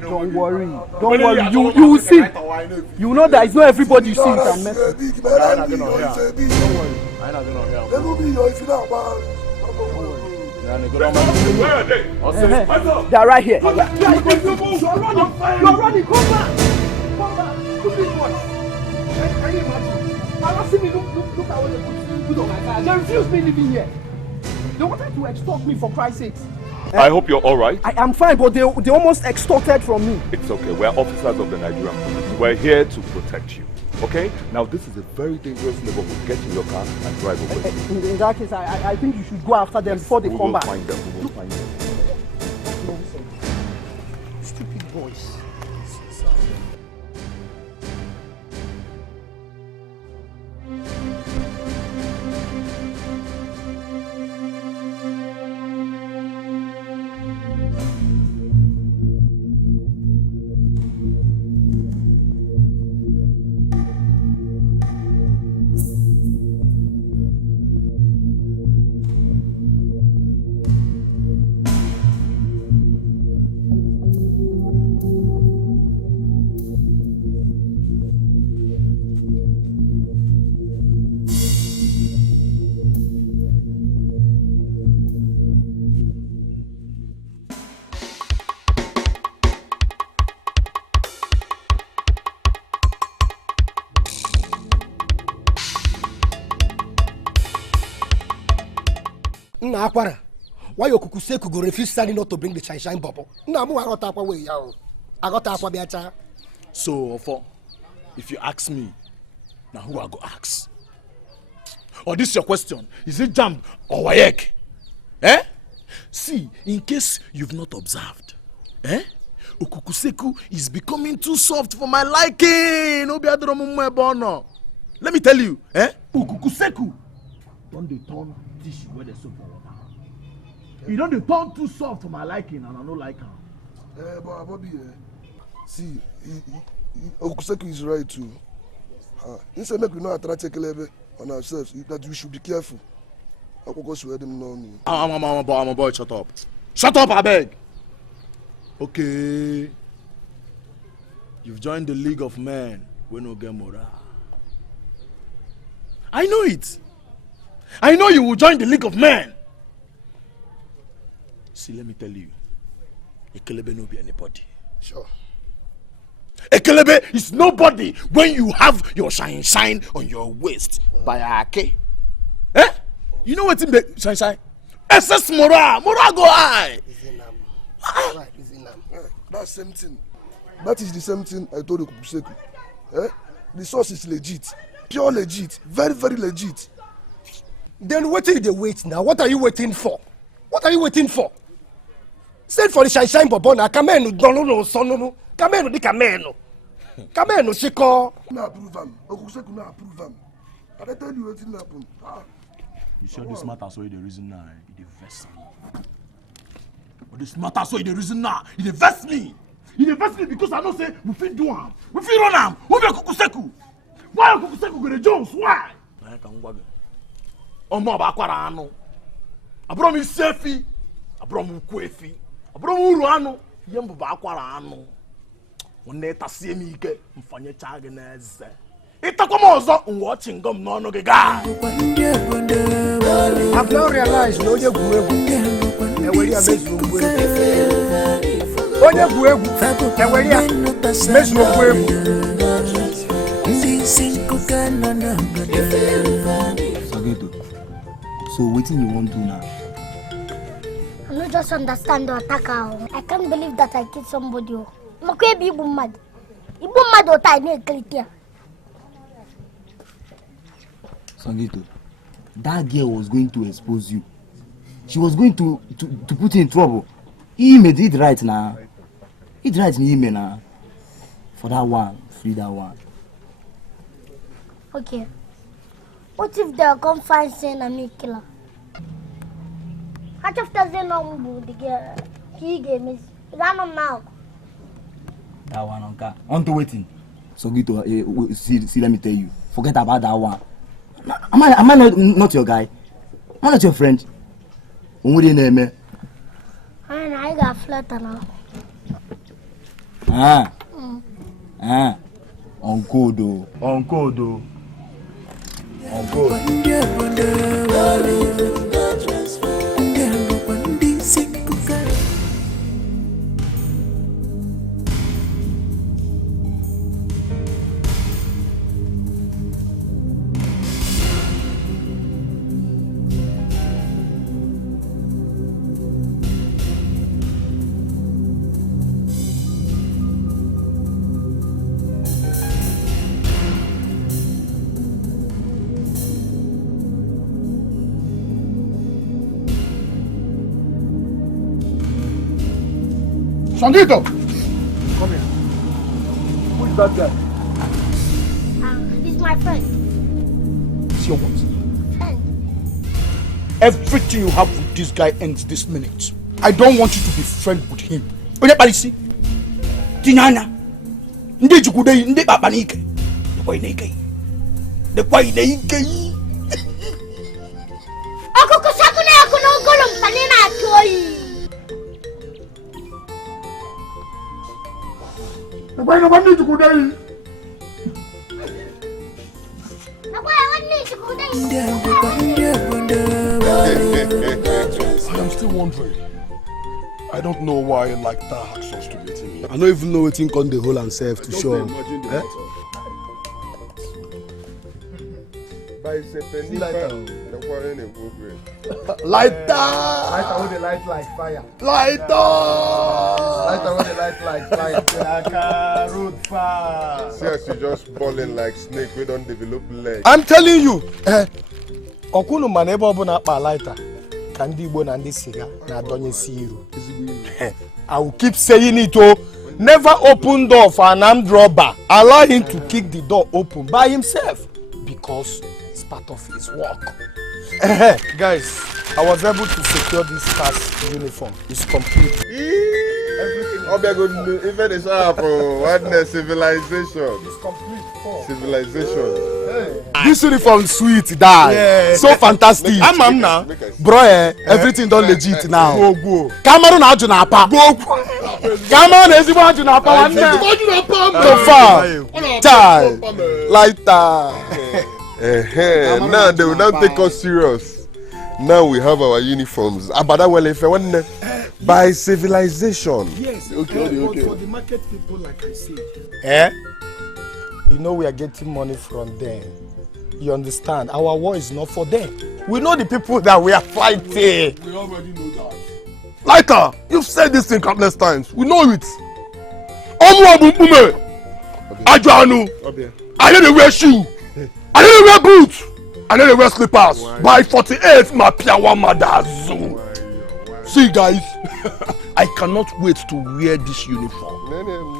Don't worry. Don't worry. You will see. You know that it's not everybody you see it and mess with. Don't worry. They are right here. You're running. Come back. Stupid boy. Can you imagine? Harassing me. Look at what they put on my car. They refuse me living here. They wanted to extort me for Christ's sake. I hope you're all right. I am fine, but they almost extorted from me. It's okay. We're officers of the Nigerian police. We're here to protect you. Okay? Now, this is a very dangerous neighborhood. Get in your car and drive away. In that case, I think you should go after them before they come back. We will find them. Stupid boys. Akwara, why your kukuseku go refuse Sani not to bring the shine bubble? No, I'm not way. I got aqua biacha. So, if you ask me, now who I go ask? Or this is your question, is it JAMB or WAEC? Eh? See, in case you've not observed, Okukuseku is becoming too soft for my liking. Let me tell you, Okukuseku don't they turn tissue where they soap for water. You don't they turn too soft for my liking and I don't like him. Bobby, see, Okukuseku is right too. Instead make we not attract a level on ourselves, that we should be careful. I'm a boy, shut up. Shut up, I beg. Okay. You've joined the League of Men. We no get morale. I know it. I know you will join the League of Men. See, let me tell you. Ekelebe no be anybody. Sure. Ekelebe is nobody when you have your shine on your waist by Ake. Eh? You know what in shine? SS morale go high. That's same thing. That is the same thing I told Okukuseku. The source is legit. Pure legit. Very, very legit. Then what are you waiting now? What are you waiting for? What are you waiting for? Send for the shine bobona. Kameno no sonono. Kameno di kameno. Kameno shiko. Na approve him. Okukuseku na approve him. I tell you what happened. You sure this matter so the reason now it vex me. But this matter so the reason now it vex me. It vex me because I know say we fit do am. We fit run am. Who be Okukuseku? Why Okukuseku go the Jones? Why? I can go. Omo ba kwara anu. Abro mi sefi. Abro mu kwefi. Abro mu uru anu. Yembu ba kwara anu. One tasie mi ike mfanye chage na eze. Itakwa mozo nwo chingom no no gega. I've now realized no ye guegu. E weri amezu guegu. Onye guegu. E weri amezu guegu. So wetin you want to do now? I don't just understand the attacker. I can't believe that I killed somebody. I'm going to be mad. You mad or I need to Sangito, that girl was going to expose you. She was going to put you in trouble. He made it right now. It right me now. For that one, free that one. Okay. What if they come find saying I'm a killer? How if they know the girl? He gave me. That now. That one on car. On to waiting. Sangito, see, let me tell you. Forget about that one. Am I not your guy? Am I not your friend? What do you name? I got flat now. On code. Sangito! Come here. Who is that guy? He's my friend. It's your what? Friend. Everything you have with this guy ends this minute. I don't want you to be friends with him. Oye palisi. Tinyana. Ndi jukude ndi papa nike. Kwa ineke. De kwa ineke. Okukuseku na yakuno ngolo mpanina atoi. Kwa ina wani jukude. I am still wondering. I don't know why like that hacks us to meet him. I don't even know what on the whole and self to show him. By Lighter! Lighter with the light like fire. Lighter! Lighter with the light like fire. Road fire. See as you just balling like snake, we don't develop legs. I'm telling you, Okunu man ebe obuna akpa lighter. Kandi Igbo na ndi siga na adonye si iru. I will keep saying it oh. Never open door for an armed robber. Allow him to kick the door open by himself because it's part of his work. Guys, I was able to secure this fast uniform. It's complete. Even the shop for wilderness civilization. It's complete. Civilization. This uniform sweet, die. Yeah. So fantastic. I'm now. Bro, everything done legit now. Go. Cameroon na aju na apa. Go. Cameroon na ezigbo aju na apa. So far. Child. Lighter. Now they will not take us serious. Now we have our uniforms. Abada well if one by civilization. Yes. Okay. For the market people, like I said. You know we are getting money from them. You understand? Our war is not for them. We know the people that we are fighting. We already know that. Lighter, you've said this thing countless times. We know it. I know they wear shoe. I know they wear boots. I know they wear slippers. By 48, my piawa madazu. See guys, I cannot wait to wear this uniform.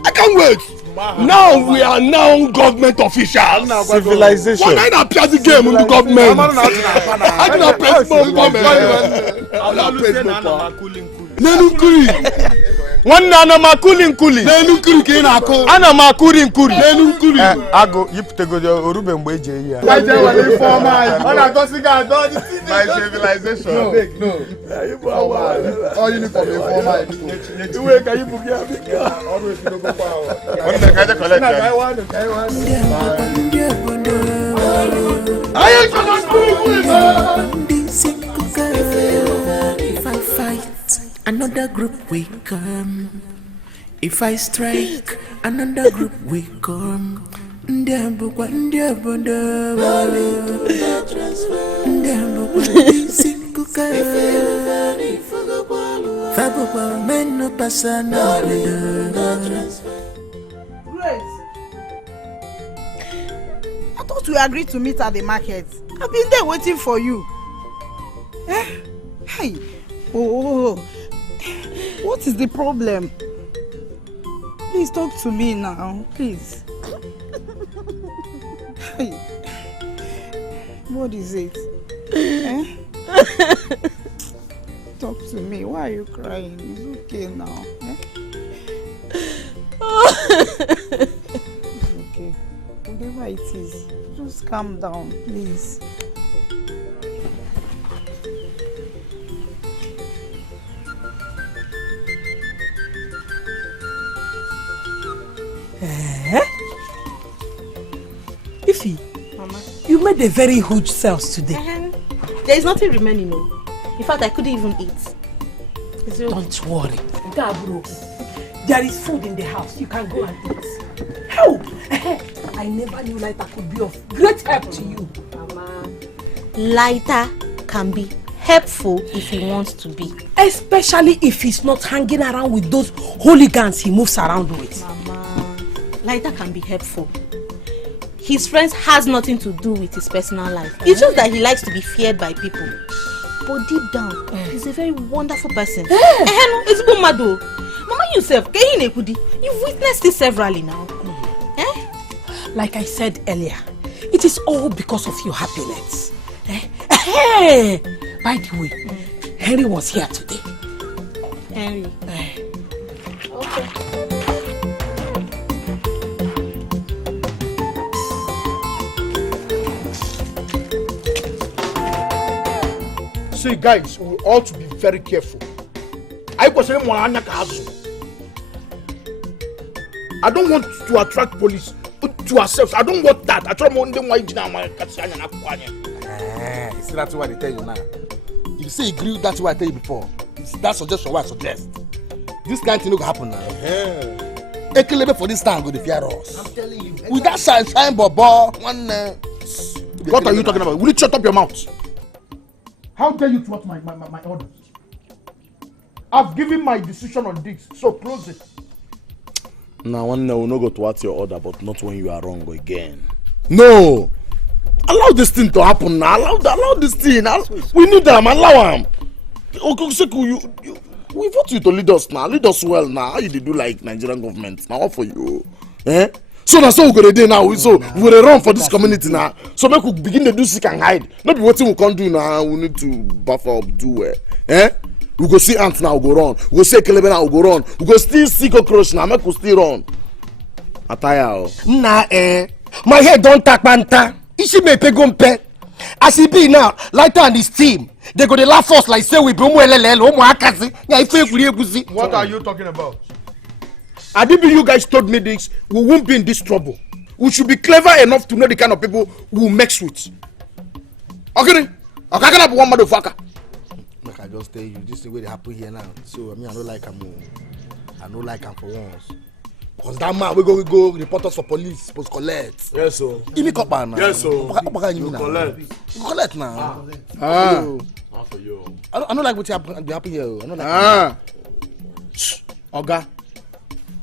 I can't wait. Now we are now government officials. Civilization. One night appears the game in the government. I cannot press One nana makuli nkuli. Nenunkuri kina ako. Ana makuri nkuri. Nenunkuri. Ago yiputego orube mgbe eje ya. By civilization. No. All uniform informal. Iwe ka yipu kia bika. Always no go power. One day kaje collect. I cannot If I fight, another group will come. If I strike, another group will come. I thought we agreed to meet at the market. I've been there waiting for you. Hey. Oh. What is the problem? Please talk to me now, please. Hey. What is it? Talk to me. Why are you crying? It's okay now. It's okay. Whatever it is, just calm down, please. Ify, Mama, you made a very huge sales today. There is nothing remaining, no. In fact, I couldn't even eat. Don't worry. There is food in the house. You can go and eat. Help! I never knew Lighter could be of great help to you. Mama, Lighter can be helpful if he wants to be. Especially if he's not hanging around with those hooligans he moves around with. Mama, Lighter can be helpful. His friends has nothing to do with his personal life. It's just that he likes to be feared by people. But deep down, he's a very wonderful person. It's Bumado. Mama, yourself, you've witnessed this severally now. Like I said earlier, it is all because of your happiness. Hey! By the way, Henry was here today. Henry. Okay. See, guys, we ought to be very careful. I don't want to attract police to ourselves. I don't want that. I try to see, that's what I tell you now. You say agree, that's what I tell you before. That's suggestion what I suggest. This kind of thing will happen now. Ekelebe for this time go to fear us. I'm telling you. With that shine bobo, one. What are you talking about? Will you shut up your mouth? How dare you thwart my orders? I've given my decision on this, so close it. Now, one will not go towards your order, but not when you are wrong again. No! Allow this thing to happen now. Allow this thing. We need them. Allow them. We vote you to lead us now. Lead us well now. How you do like Nigerian government? Now, what for you? Eh? So that's all we're going to do now. So we're going to run for this community now. So make we begin to do seek and hide. Not be what we can't do now. We need to buffer up, do it. Eh? We go see ants now, we go run. We go see kelebe now, we go run. We go still see cockroach now, make we still run. Ataya. Nah, my head don't tap panta. Ishi me pegompe. As he be now, Lighter and his team, they go to laugh us like say we be What are you talking about? Adibi, you guys told me this. We won't be in this trouble. We should be clever enough to know the kind of people we mix with. Okay? Okay, can I be one motherfucker? Like I just tell you, this is the way they happen here now. So I mean, I don't like him. I don't like him for once. Because that man, we go report us for police, supposed to collect. Yes, sir. Give me copper now. Yes, sir. You collect. You collect now. Not for you. I don't like what happen here. I don't like Oga,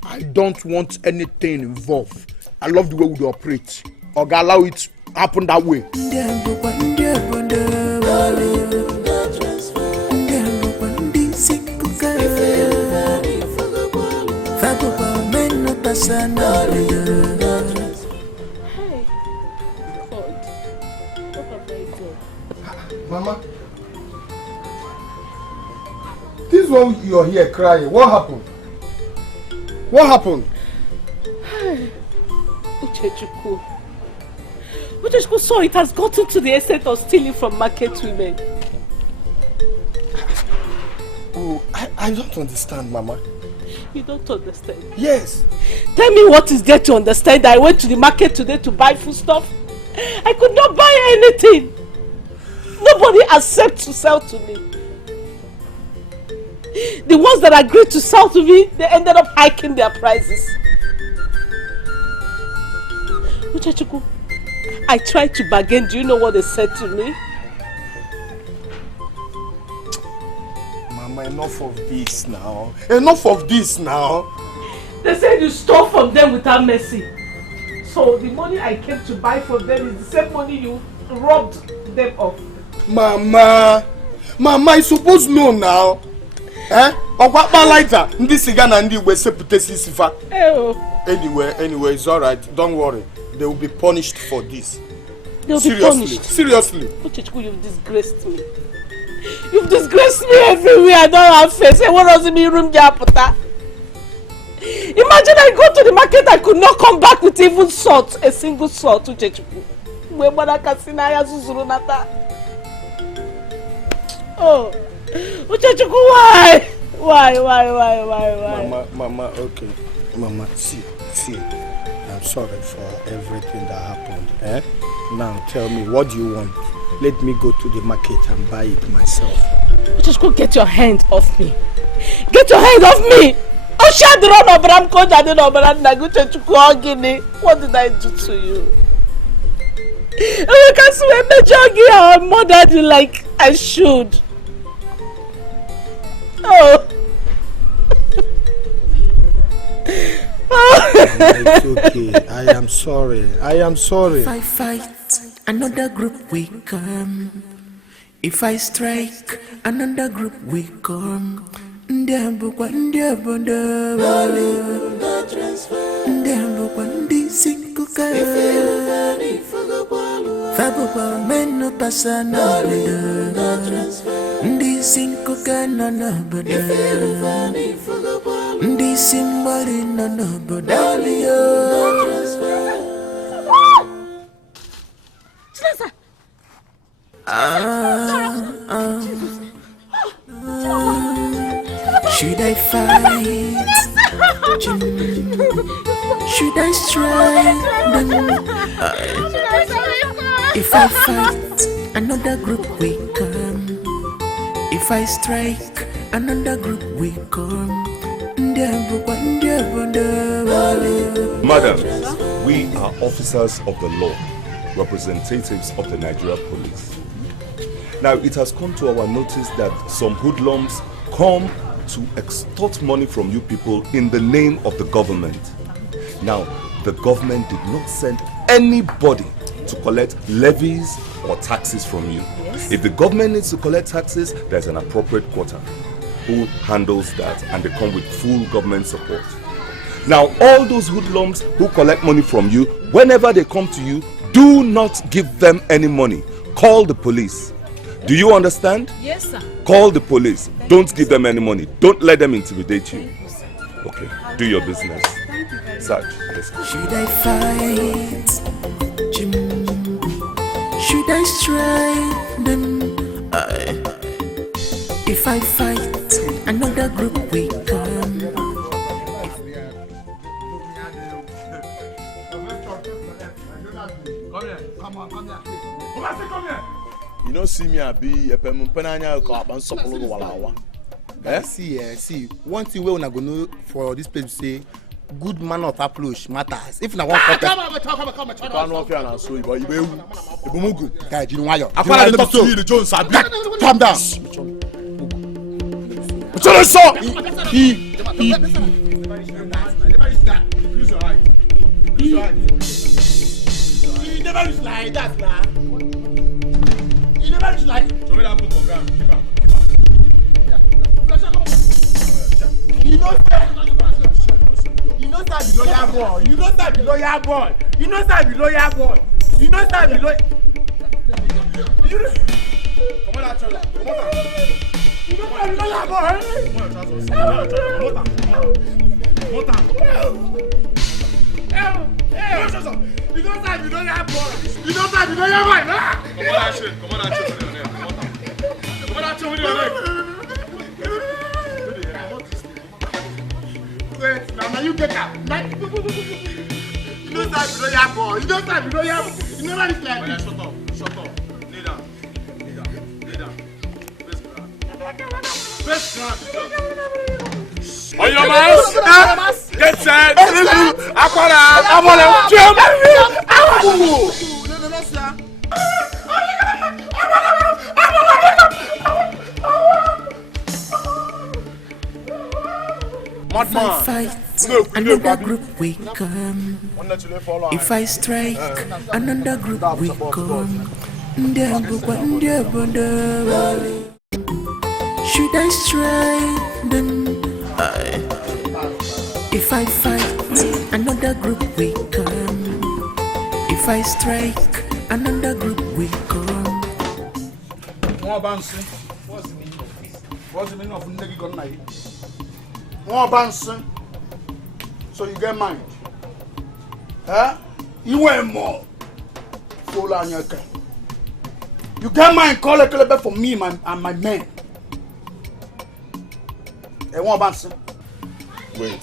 I don't want anything involved. I love the way we operate. Oga, allow it to happen that way. Hey, God, what have I done? Mama, this one you're here crying. What happened? What happened? Uchechukwu, so it has gotten to the extent of stealing from market women. Oh, I don't understand, Mama. You don't understand? Yes. Tell me what is there to understand. I went to the market today to buy food stuff. I could not buy anything. Nobody accepts to sell to me. The ones that agreed to sell to me, they ended up hiking their prices. Uchechukwu, I tried to bargain. Do you know what they said to me? Mama, enough of this now. Enough of this now. They said you stole from them without mercy. So the money I came to buy from them is the same money you robbed them of. Mama, I suppose no now. Eh? Ogwapa lighter. Ndi siga na ndi we sepute sisifa. Anyway, it's alright. Don't worry. They will be punished for this. They'll be punished. Seriously. Uchechukwu, you've disgraced me. You've disgraced me everywhere. I don't have face. What does it mean, room Japuta? Imagine I go to the market, I could not come back with even salt, a single salt. Uchechukwu. Oh, Uchechukwu, why? Why? Mama, okay. Mama, see. I'm sorry for everything that happened. Eh? Now tell me, what do you want? Let me go to the market and buy it myself. Just go get your hand off me. Get your hand off me! Oh, what did I do to you? I can't swear I murdered you like I should. Oh. It's okay. I am sorry. If I fight, another group will come. If I strike, another group will come. Should I fight? Should I strike? If I fight, another group will come. If I strike, another group will come. Madam, we are officers of the law, representatives of the Nigerian police. Now, it has come to our notice that some hoodlums come to extort money from you people in the name of the government. Now, the government did not send anybody to collect levies or taxes from you. Yes. If the government needs to collect taxes, there's an appropriate quarter who handles that, and they come with full government support. Now, all those hoodlums who collect money from you, whenever they come to you, do not give them any money. Call the police. Do you understand? Yes, sir. Call the police. Don't give them any money. Don't let them intimidate you. Okay, do your business. Sarge, let's go. Should I fight? Should I strike them? If I fight, another group will come. You don't see me be a penanya cop and something walawa. See, one thing we gonna know for this place say good manner of approach matters. If na one come on. Can't know if you are so, but you be Mugu. Guy, you know why? I can't talk to you, the Jones. Calm down. He never is like that, nah. He never is like. So we don't put on ground. Keep up. You know that be lawyer boy. You know that be lawyer boy. You know that be lawyer boy. You know that be lawyer. Come on, Come on. You know that be lawyer boy. You don't have to know your boy. You don't have to know your boy. Come on, action. Come on, action. Come on, action with your leg. Wait, now you get up. You don't have to know your boy. You don't have to know your boy. You never is like this. Shut up. Kneel down. First round. On your marks, get set. Aquara, jump. If I fight, another group will come. If I strike, another group will come. Should I strike them? If I fight, another group will come. If I strike, another group will come. More bouncing. What's the meaning of this? What's the meaning of Negi gun night? More bouncing. So you get mind. Huh? You want more. Full on your car. You get mind, call a club for me and my men. Hey, more bouncing. Wait.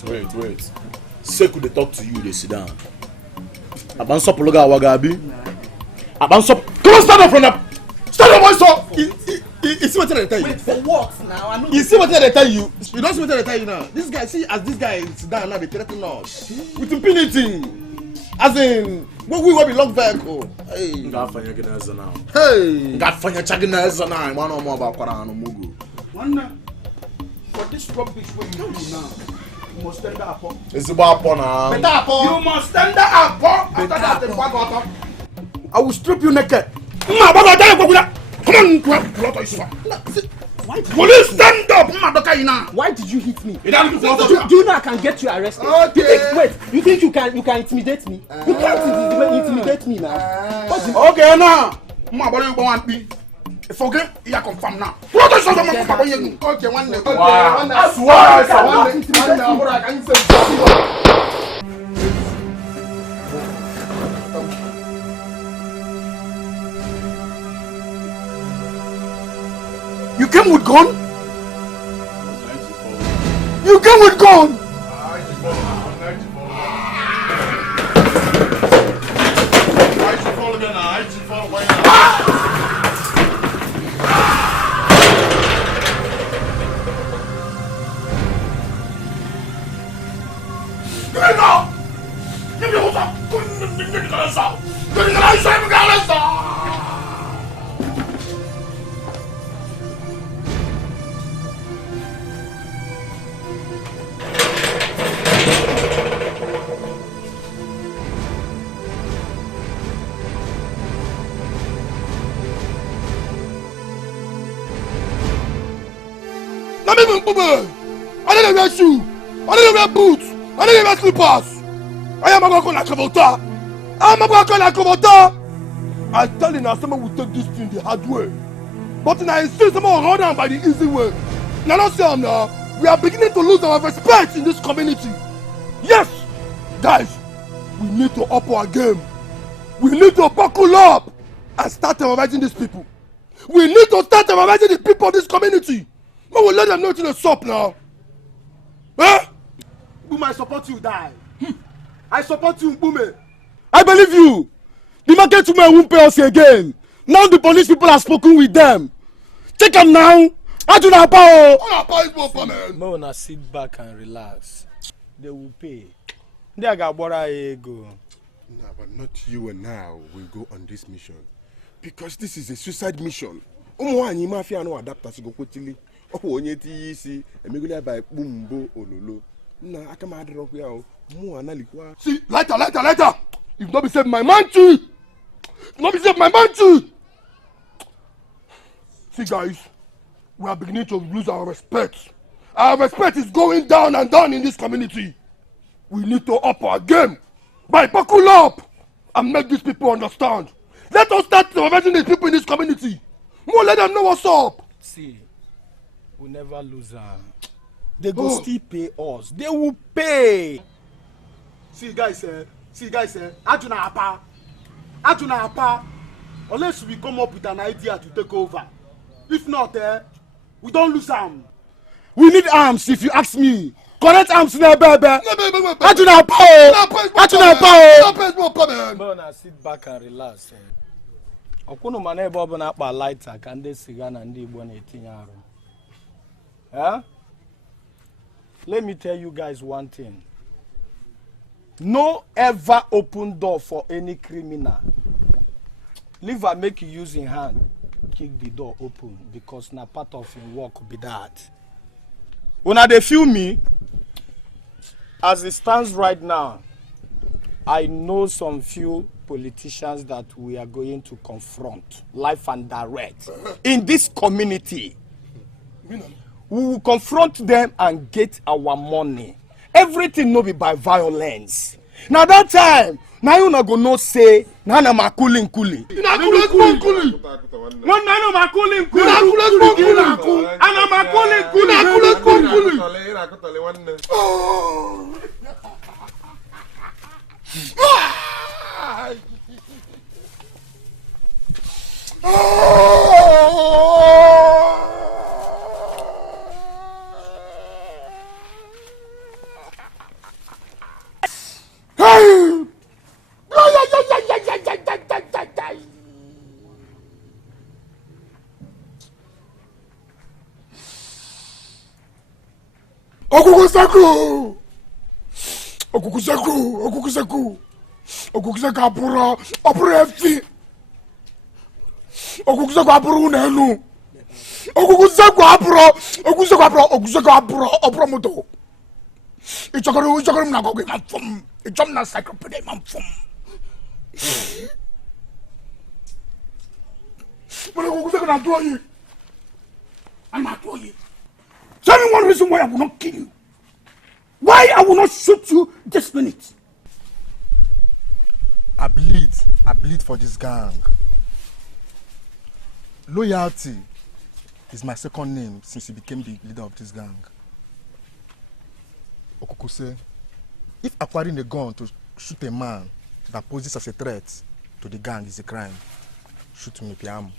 Seku they talk to you, they sit down. Abansop loga wagabi. Abansop. Come on, stand up from that. Stand up, boy. You see what they tell you? Wait, for what now? I know. You see what they tell you? You don't see what they tell you now. This guy, see, as this guy is down now, they threaten us with impunity. As in, we will be locked vehicle. Hey. God for your geneza now. Hey. God for your geneza now. One or more about Kwarano Mugu. One. For this rubbish what you do now, you must stand up. It's about now. You must stand up. After that, I will strip you naked. Come on, will you stand up? Why did you hit me? Do you know I can get you arrested? Okay. You think you can intimidate me? You can't intimidate me now. Okay, now. Forget, you are confirmed now. What is okay, one day. You came with gun? You came with gun? even boomer. I didn't wear shoes. I didn't wear boots. I didn't wear slippers. I am going to like Kavota. I am going to like Kavota. I tell you now, someone will take this thing the hard way. But now I insist someone will run down by the easy way. Now, not say now. We are beginning to lose our respect in this community. Yes, guys, we need to up our game. We need to buckle up and start terrorizing these people. We need to start terrorizing the people of this community. We will let them know to stop now. Eh? Boom, I support you, die. I support you, Boom. I believe you. The market women won't pay us again. Now the police people have spoken with them. Take them now. I do not power. Mona, sit back and relax. They will pay. They got what I go. No, but not you and now will go on this mission. Because this is a suicide mission. Umwani mafia no adapt to go quickly. Oh, onyeti si emigulia by bumbo ololo. Na akama drop ya mo analikwa. See, later. If not be save my man too. Not be save my man too. See, guys, we are beginning to lose our respect. Our respect is going down and down in this community. We need to up our game. By buckle up and make these people understand. Let us start terrorizing these people in this community. More let them know what's up. See, we never lose them. They go still pay us. They will pay. See guys, Ajuna Apa. Unless we come up with an idea to take over. If not, we don't lose arms. We need arms, if you ask me. Correct arms now, baby. Ajuna Apa. Mona, sit back and relax. Okuno mane bobo na akpa lighter kande cigar na ndi Igbo na etinye arụ. Eh? Let me tell you guys one thing. No ever open door for any criminal. Leave and make you use in hand. Kick the door open because na part of him work be that. Una dey feel me? As it stands right now, I know some few politicians that we are going to confront live and direct in this community. We will confront them and get our money. Everything no be by violence. Now that time, now you not gonna say na na makuli nkuli. Na makuli nkuli. Ana makuli nkuli. Okukusaku apuro FT. Okukusaku apuro unenu. Okukusaku apuro moto. Ichokoro mna gogo mafum. Ichom na cyclopedia mafum. But okukusaku na do you. I'm not doing it. Tell me one reason why I will not kill you. Why I will not shoot you this minute. I bleed for this gang. Loyalty is my second name since he became the leader of this gang. Okukuse, if acquiring a gun to shoot a man that poses as a threat to the gang is a crime, shoot me, Piam.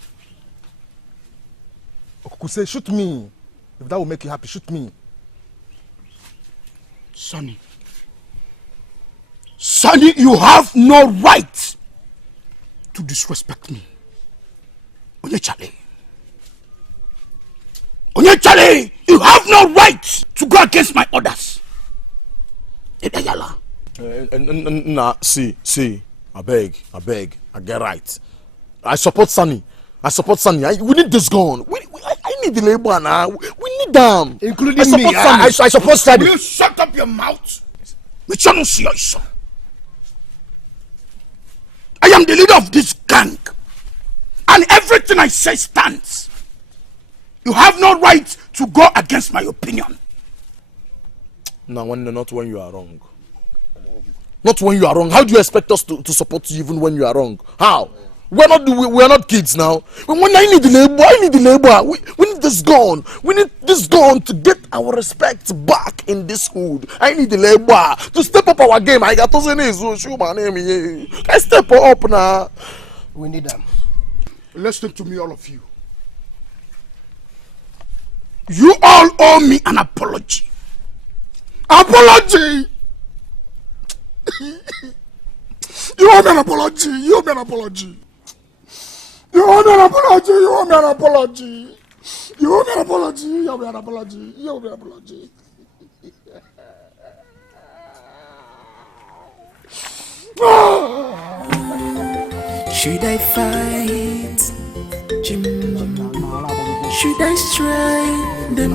Okukuse, shoot me. If that will make you happy, shoot me. Sonny, you have no right to disrespect me. Onyechale, you have no right to go against my orders. Nah, see, I beg, I get right. I support Sunny. We need this gun. I need the labor now. We need them. Including me. I support Sunny. Will you shut up your mouth? I am the leader of this gang. And everything I say stands. You have no right to go against my opinion. No, not when you are wrong. Not when you are wrong. How do you expect us to support you even when you are wrong? How? We're not kids now. When I need the labor, we need this gun. We need this gun to get our respect back in this hood. I need the labor to step up our game. I got to say my name. I step up now. We need them. Listen to me, all of you. You all owe me an apology. Apology! You owe me an apology. You owe me an apology. You owe me an apology. You owe me an apology. You owe me an apology. You owe me an apology. You owe me an apology. Should I fight, Jim? Should I strike them?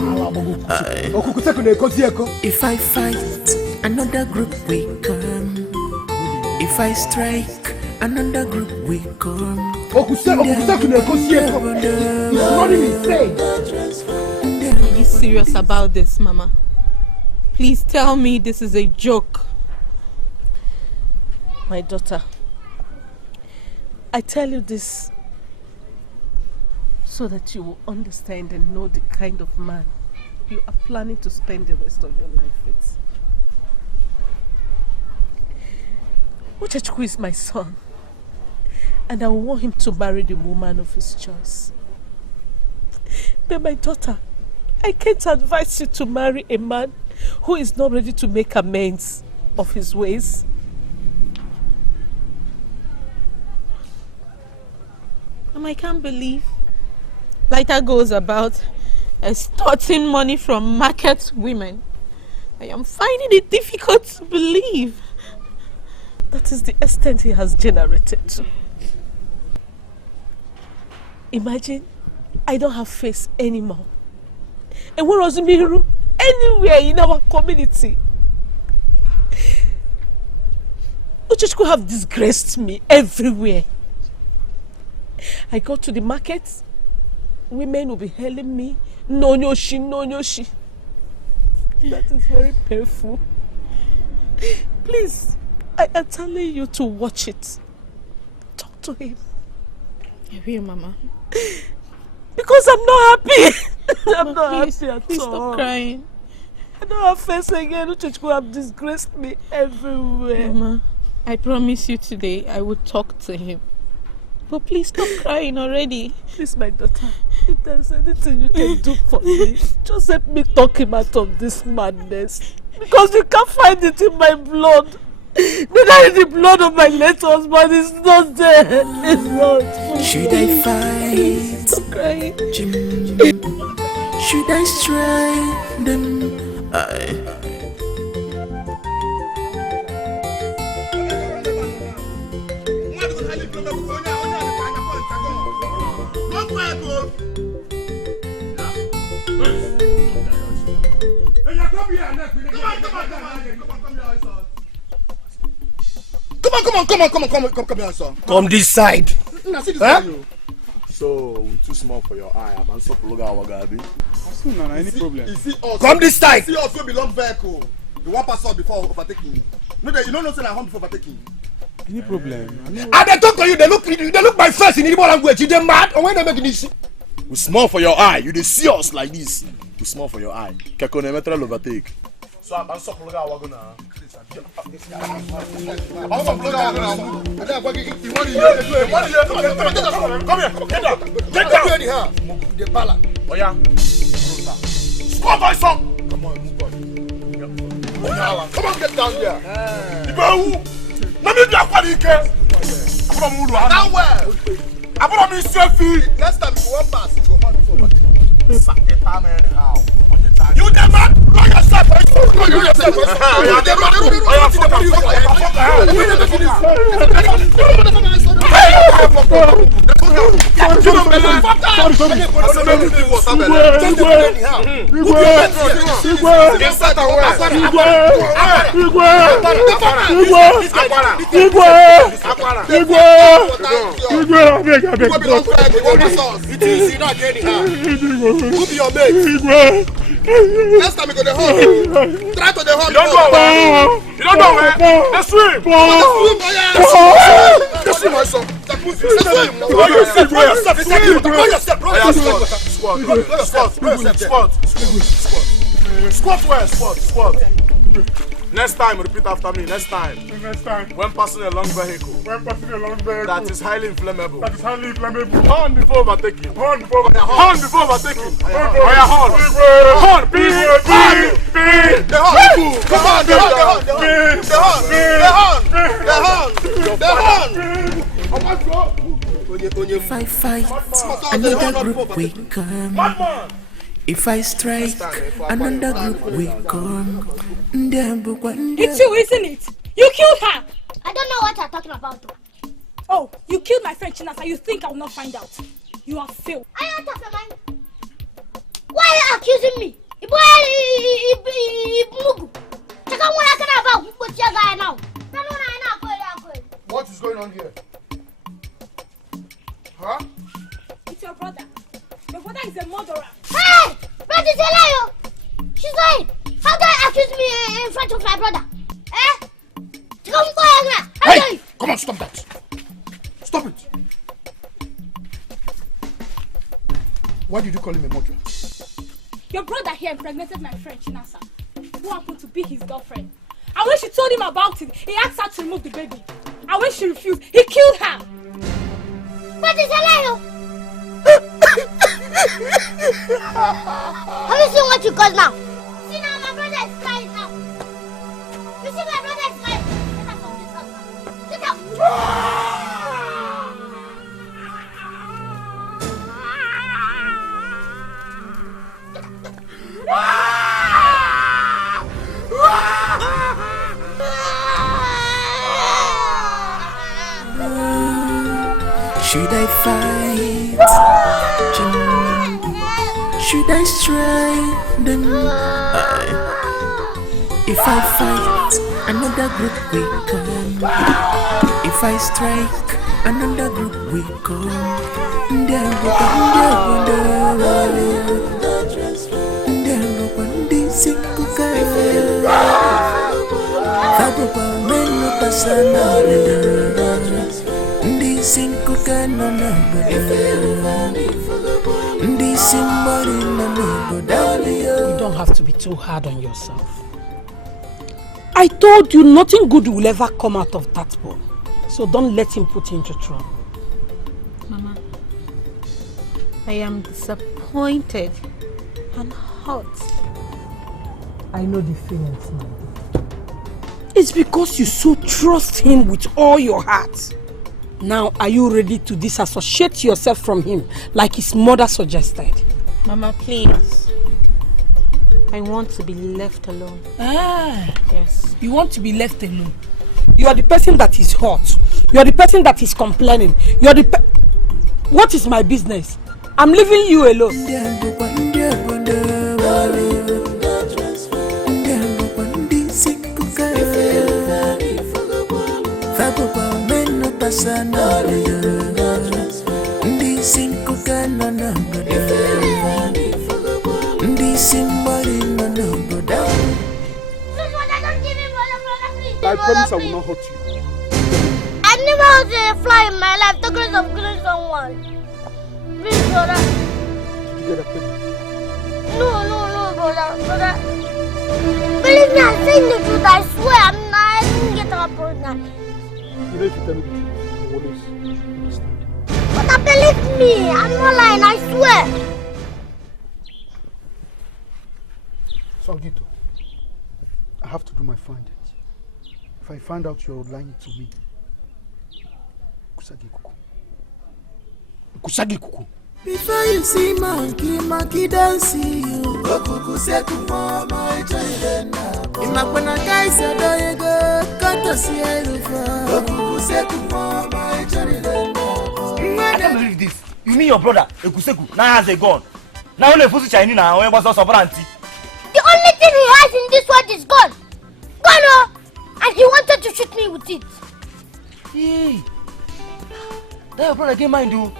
If I fight, another group will come. If I strike, another group will come. Are you serious about this, Mama? Please tell me this is a joke. My daughter, I tell you this so that you will understand and know the kind of man you are planning to spend the rest of your life with. Uchechukwu is my son, and I want him to marry the woman of his choice. But my daughter, I can't advise you to marry a man who is not ready to make amends of his ways. I can't believe Lighter goes about extorting money from market women. I am finding it difficult to believe. That is the extent he has generated to. Imagine, I don't have face anymore. And where was me room anywhere in our community? Uchechukwu have disgraced me everywhere. I go to the market, women will be hailing me, no nyoshi, no nyoshi. That is very painful. Please, I am telling you to watch it. Talk to him. I will, Mama. Because I'm not happy. I'm not please, happy at please all. Stop crying. I don't have face again. Uchechukwu have disgraced me everywhere. Mama, I promise you today I will talk to him. But please stop crying already. Please, my daughter, if there's anything you can do for me, just help me talk him out of this madness. Because you can't find it in my blood. Neither in the blood of my late husband. It's not there. It's not. Should I fight? Stop crying. Should I strike them? Come here, son. Come this side. Huh? So, we too small for your eye. I'm so plug our gabi. Any problem? Come this side. See us, we belong vehicle. The one pass out before overtaking. No, you don't know say I home before overtaking. Any problem? And they talk to you, they look my face in Igbo language. You they mad? Or when they make this? We small for your eye. You dey see us like this. We small for your eye. Kekonemetra overtake. So I'm so plug our wagon now. I'm so plug our wagon now. Come here. Get down. Get down. The bala. Oh yeah. Squad by some. Come on, move on. Come on, get down here. Ibewu. Let me do a quality. I'm move down where? I'm gonna be selfie. Next time you want pass, go hard before. You the man, know yourself. You yourself. You the man. Next time you go to home. Try to the home. You don't know where? Let's swim. Let's swim, my son. Squat. Next time, repeat after me. Next time. When passing a long vehicle. That is highly inflammable. Horn before overtaking. Horn before overtaking. Horn. Beep. The horn. Come on, the horn. If I fight, another group will come. If I strike, another group will come. It's you, isn't it? You killed her! I don't know what you're talking about. Oh, you killed my friend Chinasa. You think I will not find out? You have failed. I don't have a mind. Why are you accusing me? What is going on here? Huh? It's your brother. Your brother is a murderer. Hey! Brother, it's a liar! She's lying! How do I accuse me in front of my brother? Eh? Hey! Come on, stop that! Stop it! Why did you call him a murderer? Your brother here impregnated my friend Chinasa, who happened to be his girlfriend. And when she told him about it, he asked her to remove the baby. And when she refused, he killed her. But it's a liar! Have you seen what you got now? See now, my brother is crying now. You see my brother is crying. Get out from this house now. Get out! Should I fight? Should I strike them? If I fight, another group will come. If I strike, another group will come. You don't have to be too hard on yourself. I told you nothing good will ever come out of that boy. So don't let him put you into trouble. Mama, I am disappointed and hurt. I know the feelings, my dear. It's because you so trust him with all your heart. Now, are you ready to disassociate yourself from him like his mother suggested? Mama, please. I want to be left alone. Ah, yes. You want to be left alone. You are the person that is hurt. You are the person that is complaining. You are the What is my business? I'm leaving you alone. I promise I will not hurt you. I never hurt a fly in my life. The grace of killing someone. Please, brother. Did you get a pregnant? No, brother. Believe me, I'm saying the truth. I swear, I didn't get a pregnant. You know, if you tell me the truth, I will always understand. But believe me, I'm not lying. I swear. Songito, I have to do my findings. If I find out you're lying to me, Kusagi kuku. Kusagi kuku. Before you see monkey don't see you. Kuku seku mama ichayena. Imakwana kaisa doyego kato siya lufa. Kuku seku mama ichayena. me your brother, Ekuseku, now has a gun. Now only Fusi Chinese now, when was also auntie. The only thing he has in this world is gun. Gun, oh! And he wanted to shoot me with it. Hey, that your brother get mind, do.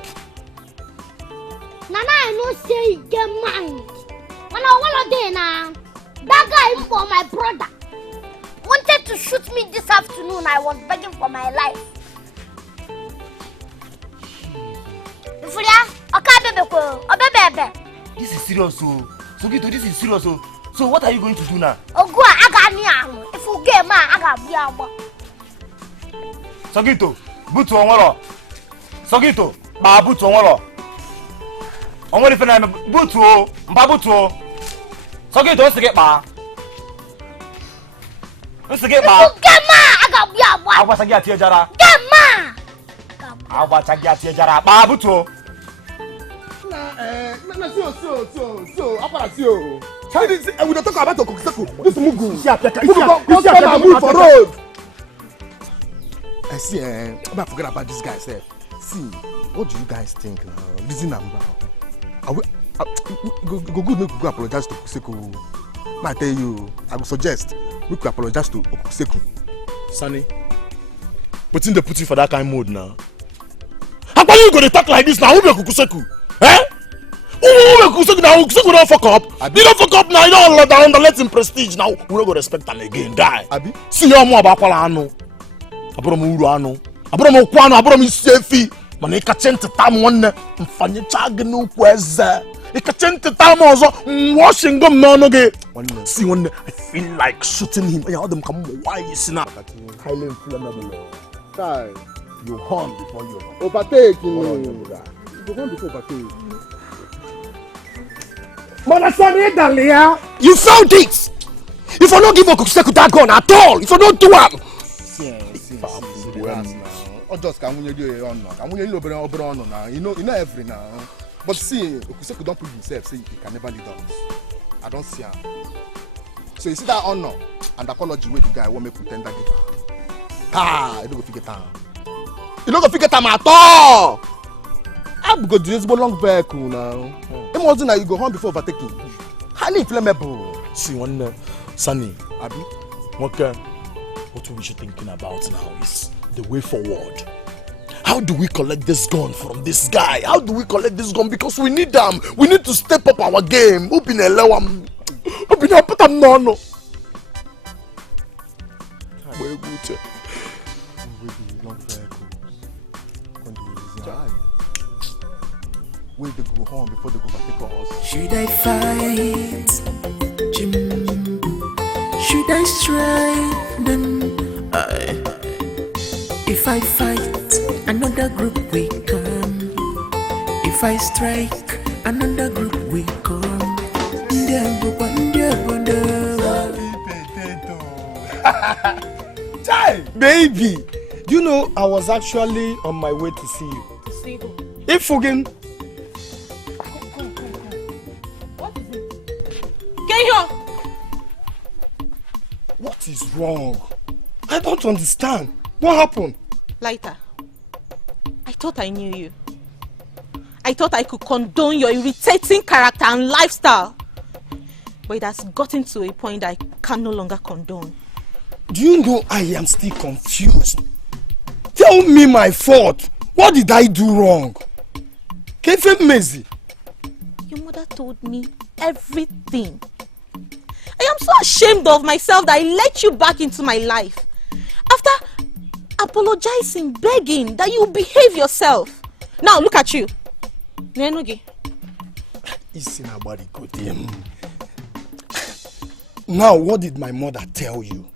Nana, I know say he get mind. When I want to now, that guy for my brother wanted to shoot me this afternoon. I was begging for my life. This is serious, so Sogito, this is serious, so what are you going to do now? If you get mad, I got Sogito, boot on wall. Sogito, boot on wall. On what if I'm boot to Babuto? Sogito, what's to get ma? What's to get ma? Get ma, I got I was a get here, Jara. Get ma. I was a get here, Jara. Babuto. So, we don't talk about Okuseku. This Mugu. Move for road. I see, I'm not forget about this guy. See, what do you guys think now? Listen, go good, make we go apologize to Okuseku. I tell you, I would suggest we could apologize to Okuseku. Sonny, what's in the put you for that kind of mood now? How are you going to talk like this now? Who be Okuseku? Eh? Okuseku now? Okuseku don't fuck up. You don't fuck up now. You don't let him prestige now. We don't go respect him again. Die. Abi? See you more about Kwalano. Abromo Urano. Abromo Kwano. Abromo Sefi. Man, you can't change the time one. Mfanye chage no kweze. You can't change the time also. Washing them no again. See one. I feel like shooting him. I heard them come. Why you see now? Highly inflammable. Guy, you horn before you overtake. You horn before overtake. You found it! If I don't give Okuseku that gun at all, if I don't do it! Just can we do it on now? Can we do it now? You know every now. But see, Okuseku don't prove himself, say he can never lead us. I don't see him. So you see that honor and apology where the guy won't make pretender give her. You don't go figure time. You don't go figure time at all! I'm going to use a long vehicle now. Imagine that you go home before overtaking. Highly inflammable. See one Sunny, Abi, what we should thinking about now is the way forward. How do we collect this gun from this guy? How do we collect this gun? Because we need them. We need to step up our game. Open a lewam. Open a put them no. Where good? Where they go home before they go overtake us? Should I fight, Jim? Should I strike them? If I fight, another group will come. If I strike, another group will come. Baby, you know I was actually on my way to see you. To see who? If again. What is wrong? I don't understand. What happened? Lighter, I thought I knew you. I thought I could condone your irritating character and lifestyle. But it has gotten to a point that I can no longer condone. Do you know I am still confused? Tell me my fault. What did I do wrong? Kefe Mezi. Your mother told me everything. I am so ashamed of myself that I let you back into my life. After apologizing, begging that you behave yourself. Now look at you. Now what did my mother tell you?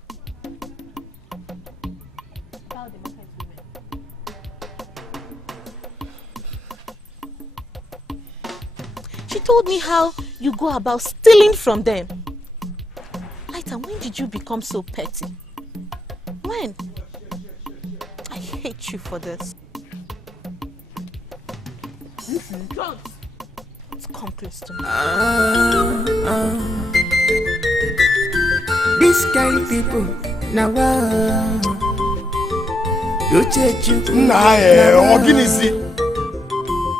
She told me how you go about stealing from them. Lighter, when did you become so petty? When? I hate you for this. Let's come close to me. This kind of people now. You check you. Nah,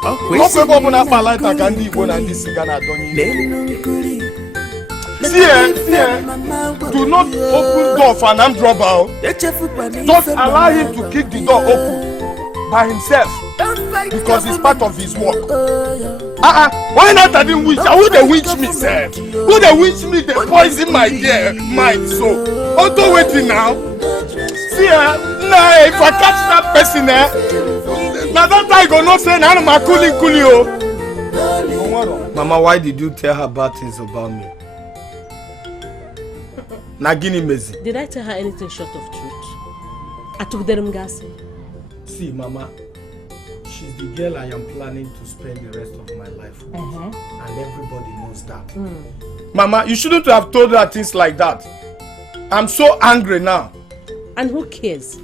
Okwe open up my light and leave when I this cigar done. See, do not open door for an armed robber. Don't allow him to kick the door open by himself because it's part of his work. Why not I didn't witch? Who they witch me, sir? Who they witch me? They poison my mind. So, auto waiting now. See, nah, if I catch that person, now that I go not say, nah, I'm coolie. Mama, why did you tell her bad things about me? Nagini Mezi. Did I tell her anything short of truth? I took them gas. See, Mama, she's the girl I am planning to spend the rest of my life with. And everybody knows that. Mama, you shouldn't have told her things like that. I'm so angry now. And who cares?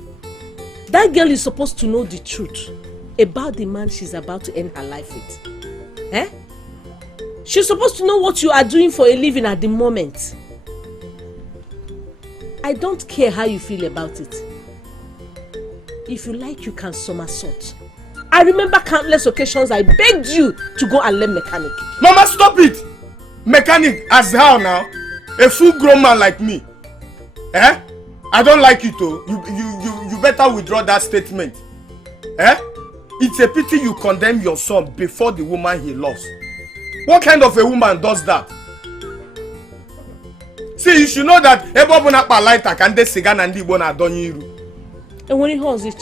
That girl is supposed to know the truth about the man she's about to end her life with. Eh? She's supposed to know what you are doing for a living at the moment. I don't care how you feel about it. If you like, you can somersault. I remember countless occasions I begged you to go and learn mechanic. Mama, stop it! Mechanic, as how now? A full-grown man like me. Eh? I don't like it, oh. You better withdraw that statement. Eh? It's a pity you condemn your son before the woman he loves. What kind of a woman does that? See, you should know that Ebobunakpa lighter can de cigar and Ibona Doniru. And when he holds it,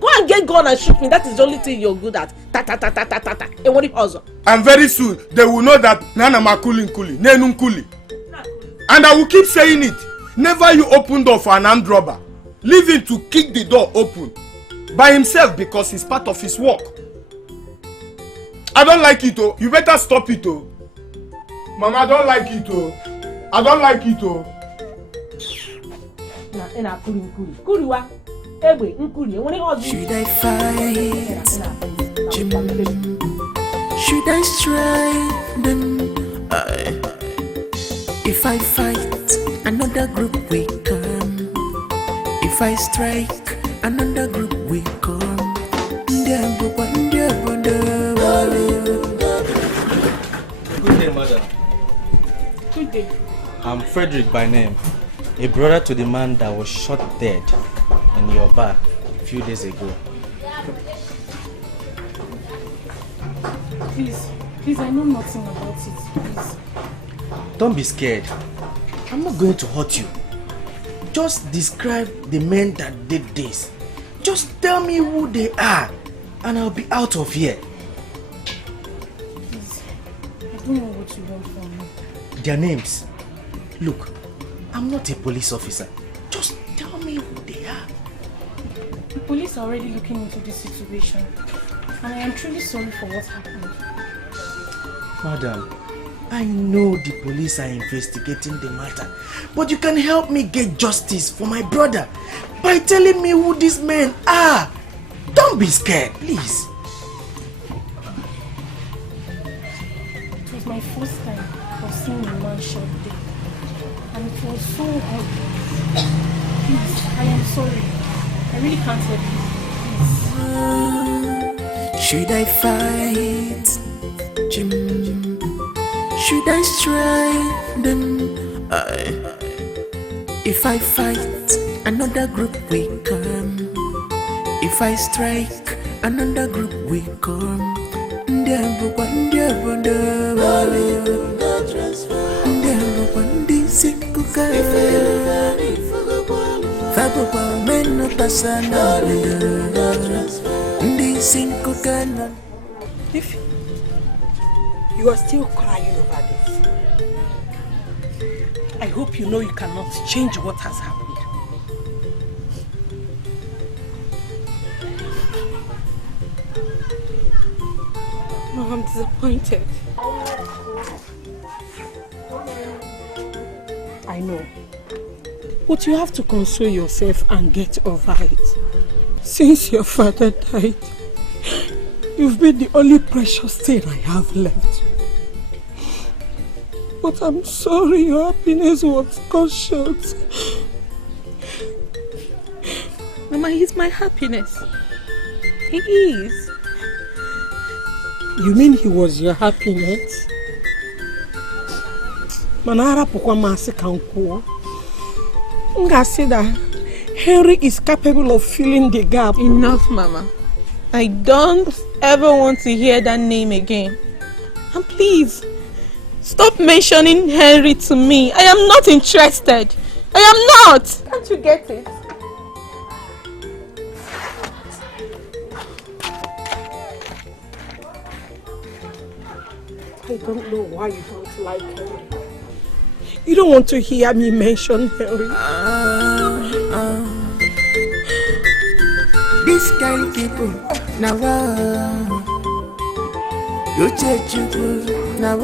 go and get gun and shoot me. That is the only thing you're good at. Ta ta ta ta ta ta ta. And when he holds, and very soon they will know that Nana Makulin Kuli, Nenun Kuli. And I will keep saying it. Never you open door for an armed robber. Leave him to kick the door open by himself because it's part of his work. I don't like it, oh. You better stop it, oh. Mama, I don't like it, oh. I don't like it, oh. Should I fight? Should I strike? If I fight, another group will come. If I strike, another group will come. Good day, madam. Good day. I'm Frederick by name, a brother to the man that was shot dead in your bar a few days ago. Please, I know nothing about it, please. Don't be scared. I'm not going to hurt you. Just describe the men that did this. Just tell me who they are and I'll be out of here. Please, I don't know what you want from me. Their names. Look, I'm not a police officer. Just tell me who they are. The police are already looking into this situation and I am truly sorry for what happened. Madam, I know the police are investigating the matter, but you can help me get justice for my brother by telling me who these men are. Don't be scared, please. It was my first time of seeing a man shot dead, and it was so ugly. Please, I am sorry. I really can't help you. Please. Should I fight? Should I strike them? If I fight, another group will come. If I strike, another group will come. If you are still crying over this, I hope you know you cannot change what has happened. No, I'm disappointed. I know. But you have to console yourself and get over it. Since your father died, you've been the only precious thing I have left. But I'm sorry your happiness was cut short. Mama, he's my happiness. He is. You mean he was your happiness? Manara pokwa masi kanko. Nga say that Henry is capable of filling the gap. Enough, Mama. I don't ever want to hear that name again. And please, stop mentioning Henry to me. I am not interested. I am not. Can't you get it? I don't know why you don't like Henry. You don't want to hear me mention Henry. This kind of people, now you check you now.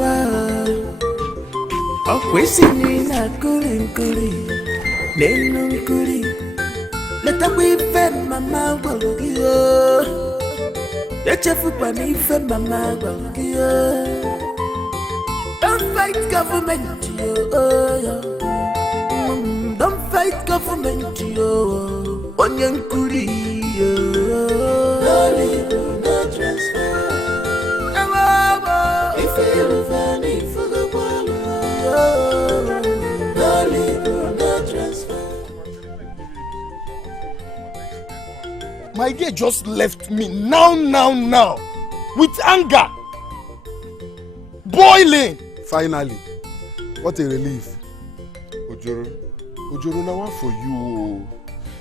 Oh, question na kuri, nenu kuri. Let a we fend mama walogio. You check for me fend mama walogio. Don't fight government, don't fight government, onion kuri. No labor, no transfer. If you ever need for the world, no labor, no transfer. My girl just left me now with anger boiling. Finally, what a relief. Ojoro, now what for you?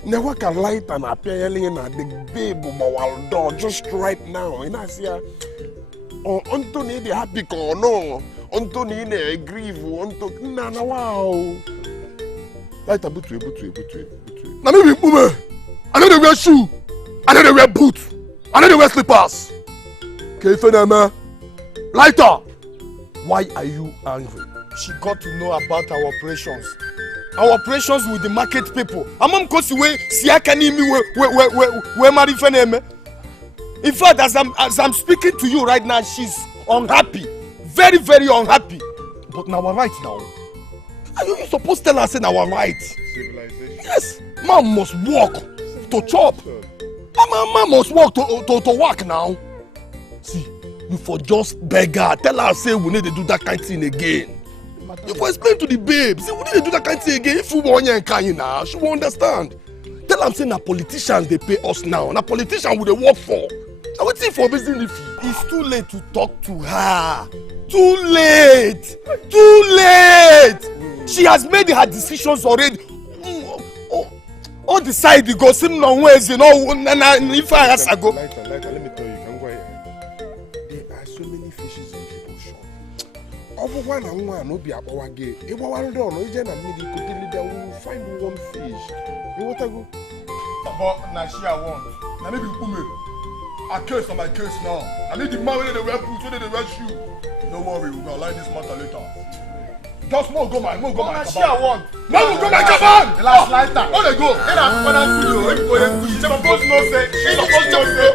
Now what can light and appear yelling at the babe of door just right now? And I say, oh, Anthony, they happy or no? Anthony, they grieve. Anthony, na wow. Light a boot. Now maybe woman. I know they wear shoe. I know they wear boots. I know they wear slippers. Okay, Fenema. Lighter. Why are you angry? She got to know about our operations. Our operations with the market people. Amam kosi we siakani mi we marry Feneme. In fact, as I'm speaking to you right now, she's unhappy, very, very unhappy. But now we're right now. Are you supposed to tell us in our right? Civilization. Yes, man must work to chop. Man must work to work now. See, you for just beggar. Tell her say we need to do that kind of thing again. You for explain to the babe. Say we need to do that kind of thing again. If we want you and now, she will understand. Tell her say na politicians they pay us now. Na politicians we they work for. Now what's it for business? It's too late to talk to her. Too late. She has made her decisions already. All the side you go sim no ways, you know, if I has to go. Lighter, let me tell you, you can go here. There are so many fishes in people's shop. Over one and one, no be a power gate. If I want to know, you just need to will find one fish. You want to go? But now she I want. Now maybe me. I curse on my case now. I need the man where they wear boots, where they wear shoe. Don't worry, we're gonna line this matter later. Just more go my cabin. No, go my cabin. Last lighter. Oh, they go. And I'm gonna do you. You're supposed to say. You're supposed to say.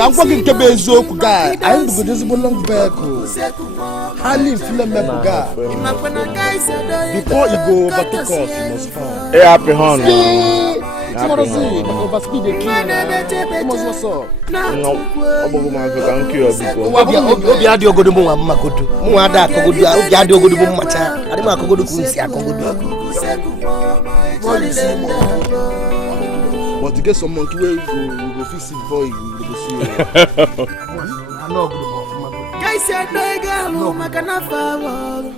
I'm fucking kebezo guy. I ain't go this long back. Highly inflammable guy. Before you go overtake us, you must find. Hey, happy horn. Tomorrow see, overspeed the train. What's up? No, obogo man go thank you because. Obi adi ogodo mo wa magodo. Mo ada akogodo, obi adi ogodo mo macha. Adi ma akogodo kun si akogodo. But to get some monkey where you go fix it before you go see you. I'm not good enough. Guys said no girl, makana fawo.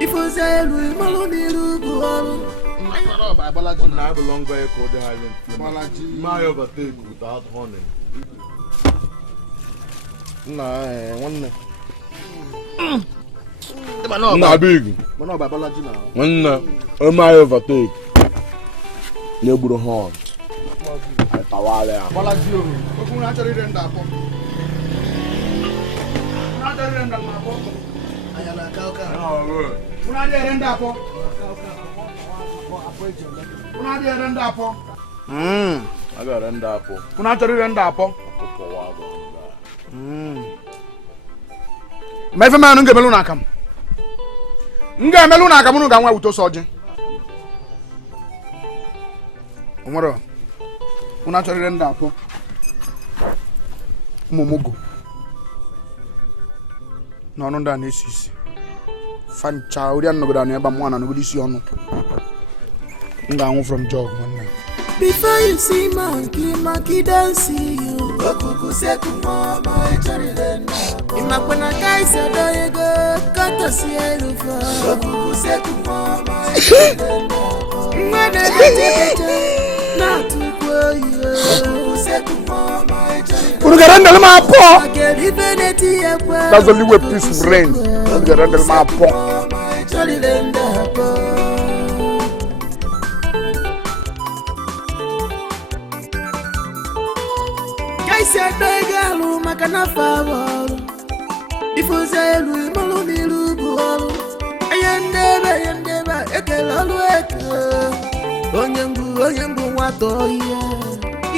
If you say Louis Maloney Lugo. I belong by a code island. My overtake without honey. Nah, big. When my overtake. Neburo horn. Tawale. Balaji o. Okun na chori renda po. Na chori renda ma po. Ayala kauka. Una de renda po. Una de renda po. I got end up. Kuna chori end up. My family nunge melu na kam. Nga melu na kam nunga nwa uto soje. Omoro. Kuna chori end up. Momogo. No no nda na esisi. Fan cha uri an no go na eba mo na no go disi onu. Nga nwu from jog man. Before you see monkey don't see you. Okuku seku mama echorelenda. Imakwena kaisa doyego kata sielufa. Okuku seku mama echorelenda. Ngane bete na tukwo yo. Okuku seku mama echorelenda. Urugaranda lema po. That's the only way peace will reign. Urugaranda lema po. Echorelenda po. I said, Begalu, Macanafa, if was a Lumini Lubu, I never, Onyambu, what do you?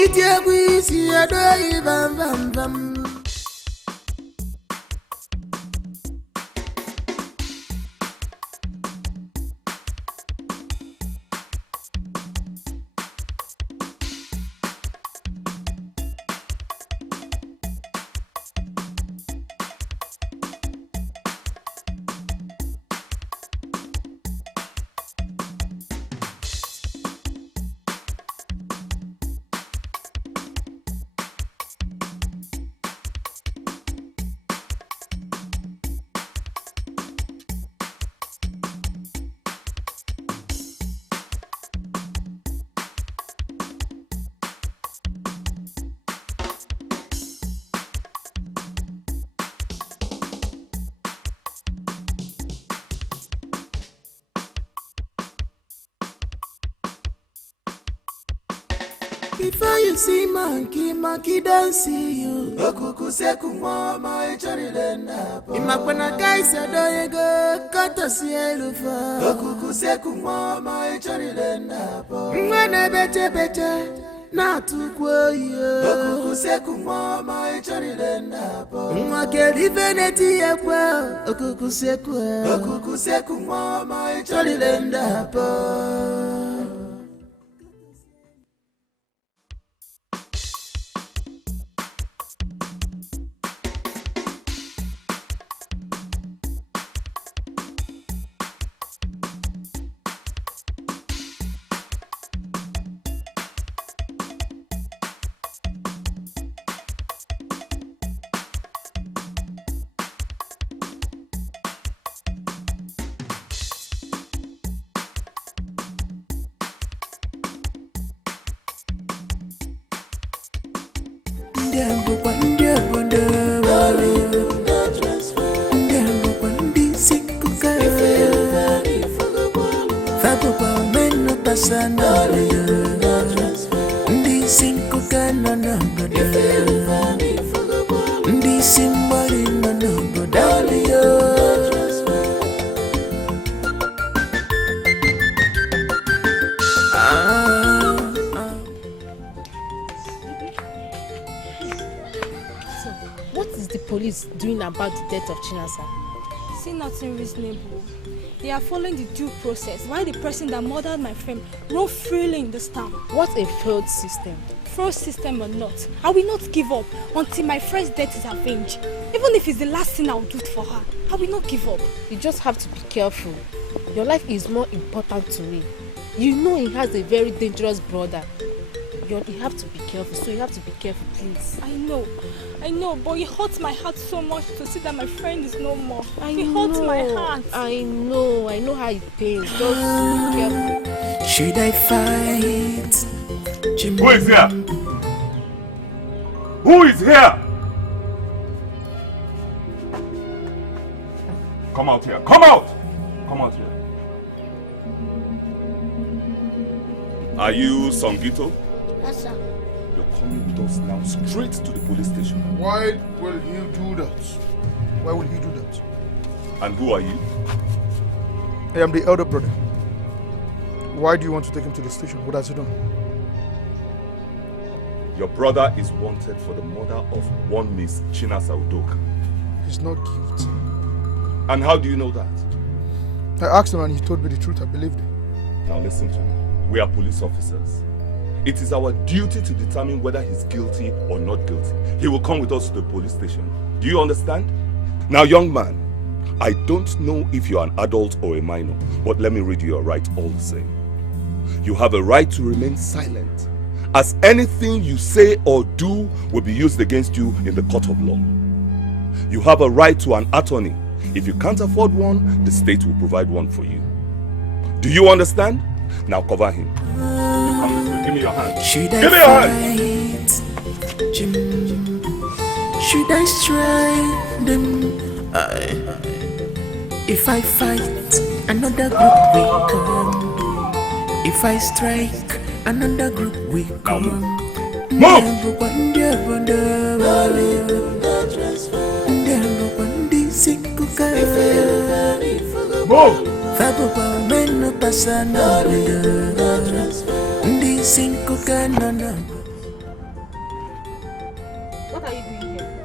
It we see a day, Vam. Before you see monkey don't see you. Okuku seku mama echorelenda. Imakwena kaisa doyego kata sielufa. Okuku seku mama echorelenda. Ngane bete na tukwo yo. Okuku seku mama echorelenda. Mwake divinity yakwa. Okuku seku mama echorelenda. Doing about the death of Chinasa? See nothing reasonable. They are following the due process. Why the person that murdered my friend roam freely in this town? What a failed system. Failed system or not, I will not give up until my friend's death is avenged. Even if it's the last thing I will do it for her, I will not give up. You just have to be careful. Your life is more important to me. You know he has a very dangerous brother. You have to be careful, so you have to be careful, please. I know, but it hurts my heart so much to see that my friend is no more. It hurts my heart. I know how it pains. Just be careful. Should I fight? Who is here? Who is here? Come out here. Come out! Come out here. Are you Songito? Yes, sir. You're coming with us now straight to the police station. Why will you do that? Why will you do that? And who are you? I am the elder brother. Why do you want to take him to the station? What has he done? Your brother is wanted for the murder of one Miss Chinasa Udoka. He's not guilty. And how do you know that? I asked him and he told me the truth. I believed him. Now listen to me. We are police officers. It is our duty to determine whether he's guilty or not guilty. He will come with us to the police station. Do you understand? Now, young man, I don't know if you're an adult or a minor, but let me read you your right all the same. You have a right to remain silent, as anything you say or do will be used against you in the court of law. You have a right to an attorney. If you can't afford one, the state will provide one for you. Do you understand? Now cover him. Give me your hand. Should Give me your hand. Should I strike them? If I fight, another group will come. If I strike, another group will come. Move! What are you doing here?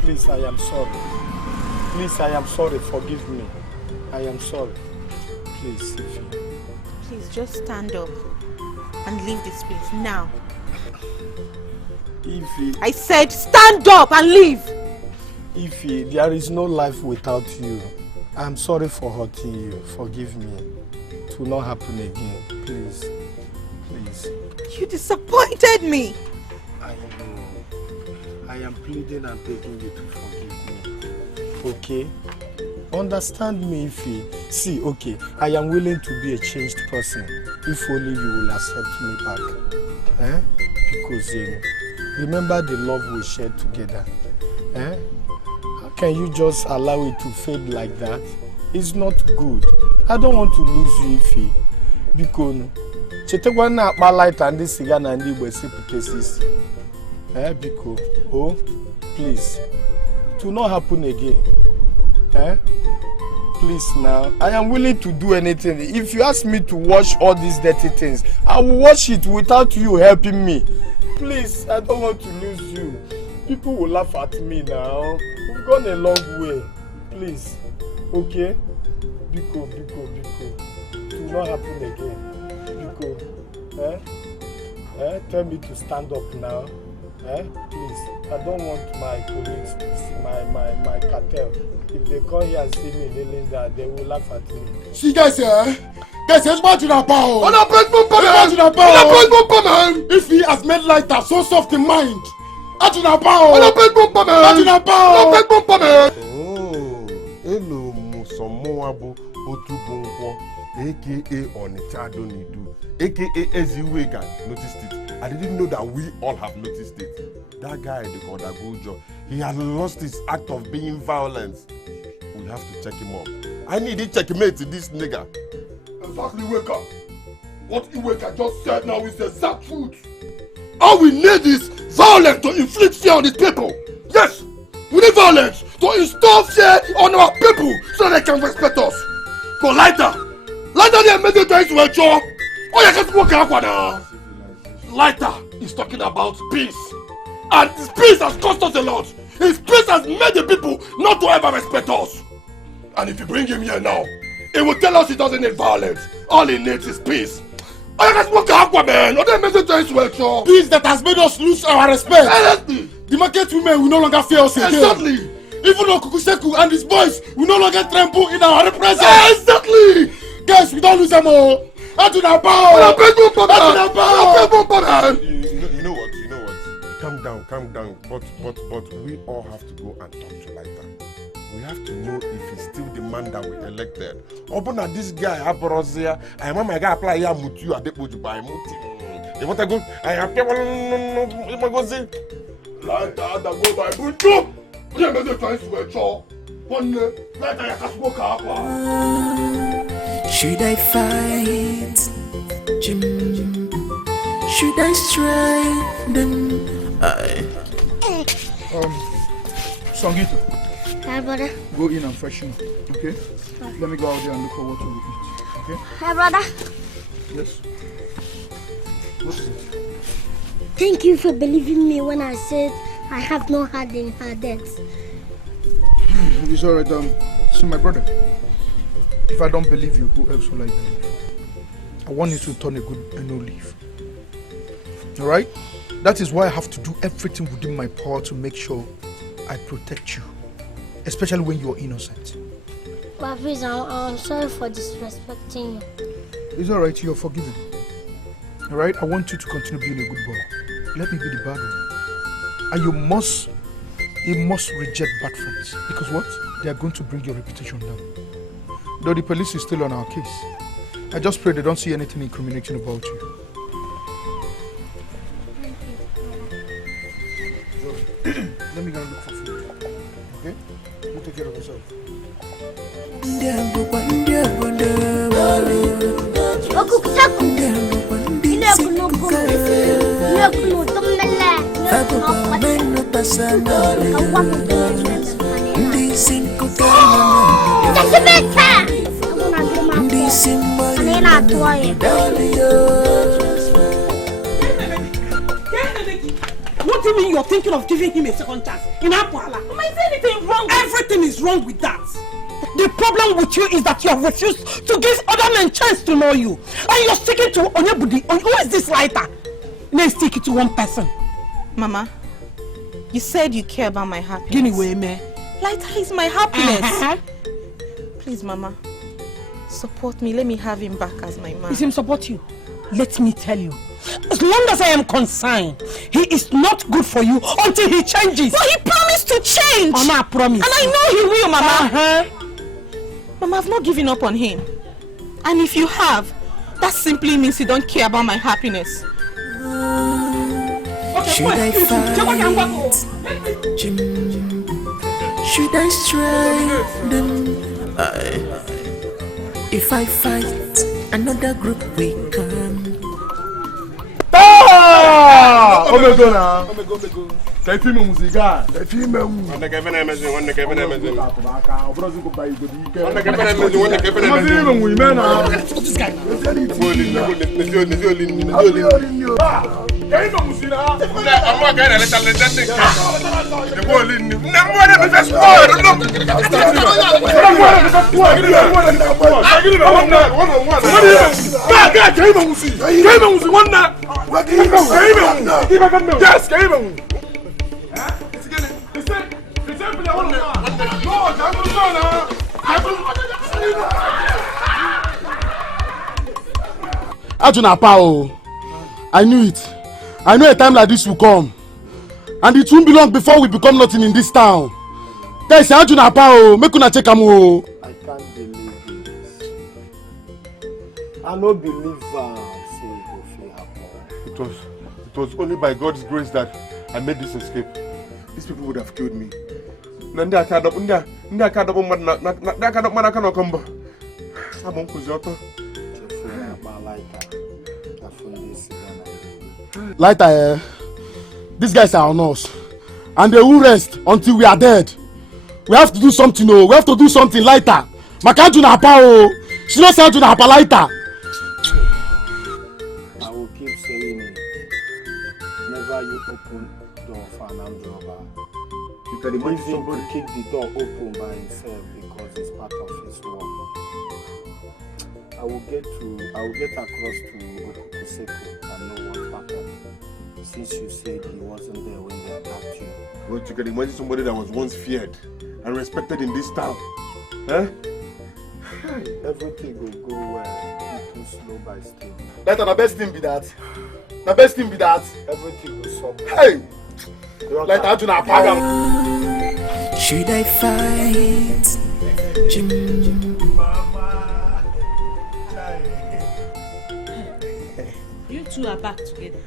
Please, I am sorry. Please, I am sorry. Forgive me. I am sorry. Please, Ify. Please just stand up and leave this place now. Ify. I said stand up and leave. Ify, there is no life without you. I am sorry for hurting you. Forgive me. It will not happen again. Please. Please. You disappointed me. I know. I am pleading and begging you to forgive me. Okay? Understand me, Ify. See, okay, I am willing to be a changed person if only you will accept me back. Because remember the love we shared together. How can you just allow it to fade like that? It's not good. I don't want to lose you, Ify. Because chetekwa na akpa light and this cigar na ndi igbe siputesi. Because, oh, please, it will not happen again. Please now, I am willing to do anything. If you ask me to wash all these dirty things, I will wash it without you helping me. Please, I don't want to lose you. People will laugh at me now. We've gone a long way. Please, okay? Biko. It will not happen again. Biko, tell me to stand up now. Please, I don't want my colleagues to see my cartel. If they come here and see me kneeling down, they will laugh at me. See, guys, it's about to the power. On a Facebook if he has made lighter so soft in mind, at the power. On a Facebook Oh, hello, Musomoabo Otubongo, aka Onichadonidu, aka Eziwega. Noticed it. I didn't know that we all have noticed it. That guy, they call Dagojo, he has lost his act of being violent. We have to check him up. I need a checkmate to this nigga. Exactly, Weka. What Iweka just said now is the exact truth. All we need is violence to inflict fear on these people. Yes, we need violence to install fear on our people so they can respect us. But lighter they made it to well, Joe. Oh, you can't walk out now. Lighter is talking about peace. And his peace has cost us a lot. His peace has made the people not to ever respect us. And if you bring him here now, he will tell us he doesn't need violence. All he needs is peace. I can smoke Aquaman. What message is well, peace that has made us lose our respect. Exactly. The market women will no longer fear us again. Exactly. Even though Kukuseku and his boys will no longer tremble in our presence. Exactly. Guys, we don't lose them all. You know what? Calm down. But we all have to go and talk to Lighter. We have to know if he's still the man that we elected. Open at this guy, Aborozia. I am my guy apply here mutu at the put by muti. You want to go? I have people go see. Lighter that go by mutu. You make the choice to a chore. One Lighter you can smoke up. Should I fight, Jim? Should I strike them? Songito. Hi, brother. Go in and freshen up, okay? Let me go out there and look for what to eat, okay? Hi, brother. Yes. What is it? Thank you for believing me when I said I have no hand in her death. It's alright, see my brother. If I don't believe you, who else will I believe? I want you to turn a good and no leave. Alright? That is why I have to do everything within my power to make sure I protect you. Especially when you're innocent. But please, I'm sorry for disrespecting you. It's alright, you're forgiven. Alright? I want you to continue being a good boy. Let me be the bad one. And you must reject bad friends. Because what? They are going to bring your reputation down. Though the police is still on our case, I just pray they don't see anything incriminating about you. Let me go and look for food. Okay? You take care of yourself. What do you mean you're thinking of giving him a second chance? In Apuala? Am I saying anything wrong? Everything is wrong with that. The problem with you is that you have refused to give other men chance to know you. And you're sticking to Onyebudi. Who is this lighter? Let's stick it to one person. Mama, you said you care about my happiness. Give me way, man. Lighter is my happiness. Please, Mama, support me. Let me have him back as my man. Let him support you. Let me tell you. As long as I am concerned, he is not good for you until he changes. But he promised to change. Mama, I promise. And I know he will, Mama. Mama, I've not given up on him. And if you have, that simply means you don't care about my happiness. Should I fight? Should I strengthen? If I fight, another group will come. Ah! Omego na. Take me musiga. Take me. Wanda kevena mezi, wanda kevena mezi. Obrozi go buy go di ike. Wanda kevena mezi, wanda kevena mezi. Mazini mu imena. This guy. Nezi oli. Ah! Kaino musina. Na amwa gana leta leta nika. Nezi oli. Na mwana befes poor. Yes, Ajuna Pao, I knew it. I know a time like this will come. And it won't be long before we become nothing in this town. Guys, Ajuna Pao, make una check am. I can't believe this. I don't believe It was only by God's grace that I made this escape. These people would have killed me. Nanda card up, Nda card up, Nda card up, Manakano combo. I'm on Kuzoto. Lighter, these guys are on us. And they will rest until we are dead. We have to do something, oh. We have to do something, Lighter. Makajuna Hapa, oh. She knows how to Hapa, Lighter. I will keep saying it. Never you open door for an armed robber. You can imagine somebody keep the door open by himself because it's part of his work. I will get across to Okukuseko and know what happened. Since you said he wasn't there when they attacked you. But you can imagine somebody that was once feared and respected in this town. Eh? Everything will go well. Too slow by step. That's the best thing be that. The best thing be that. Everything will solve. Hey! Like that to not pagam. Should I fight? You two are back together.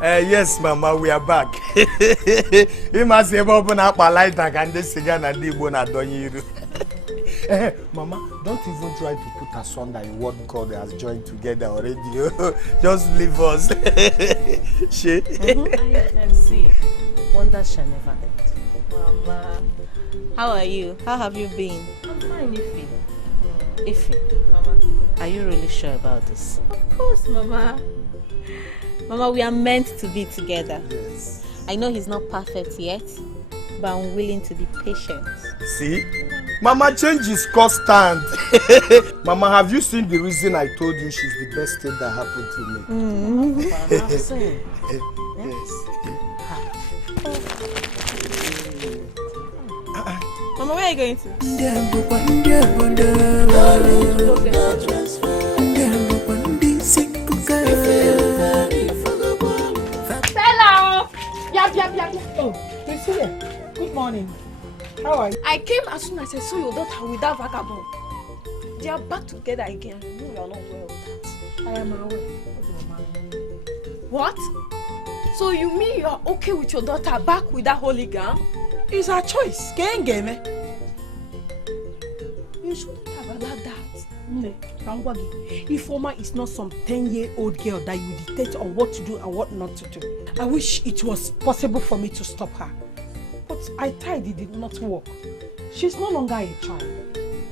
Yes, Mama, we are back. You must have opened up a light and this cigar and the one I don't you. Mama, don't even try to put asunder in what God has joined together already. Just leave us. I can see. Wonders shall never end. Mama, how are you? How have you been? I'm fine, Ife. Ife, Mama, are you really sure about this? of course, Mama. Mama, we are meant to be together. Yes. I know he's not perfect yet, but I'm willing to be patient. See? Mama, change is constant. Mama, have you seen the reason I told you she's the best thing that happened to me? Yes. Mama, where are you going to? Stella! Oh, Priscilla, good morning. How are you? I came as soon as I saw your daughter with that vagabond. They are back together again. I know you are not well with that. I am aware. What? So you mean you are okay with your daughter back with that hooligan? It's her choice. Can't get me. You shouldn't have allowed that. Informa is not some 10-year-old girl that you dictate on what to do and what not to do. I wish it was possible for me to stop her. But I tried, it did not work. She's no longer a child.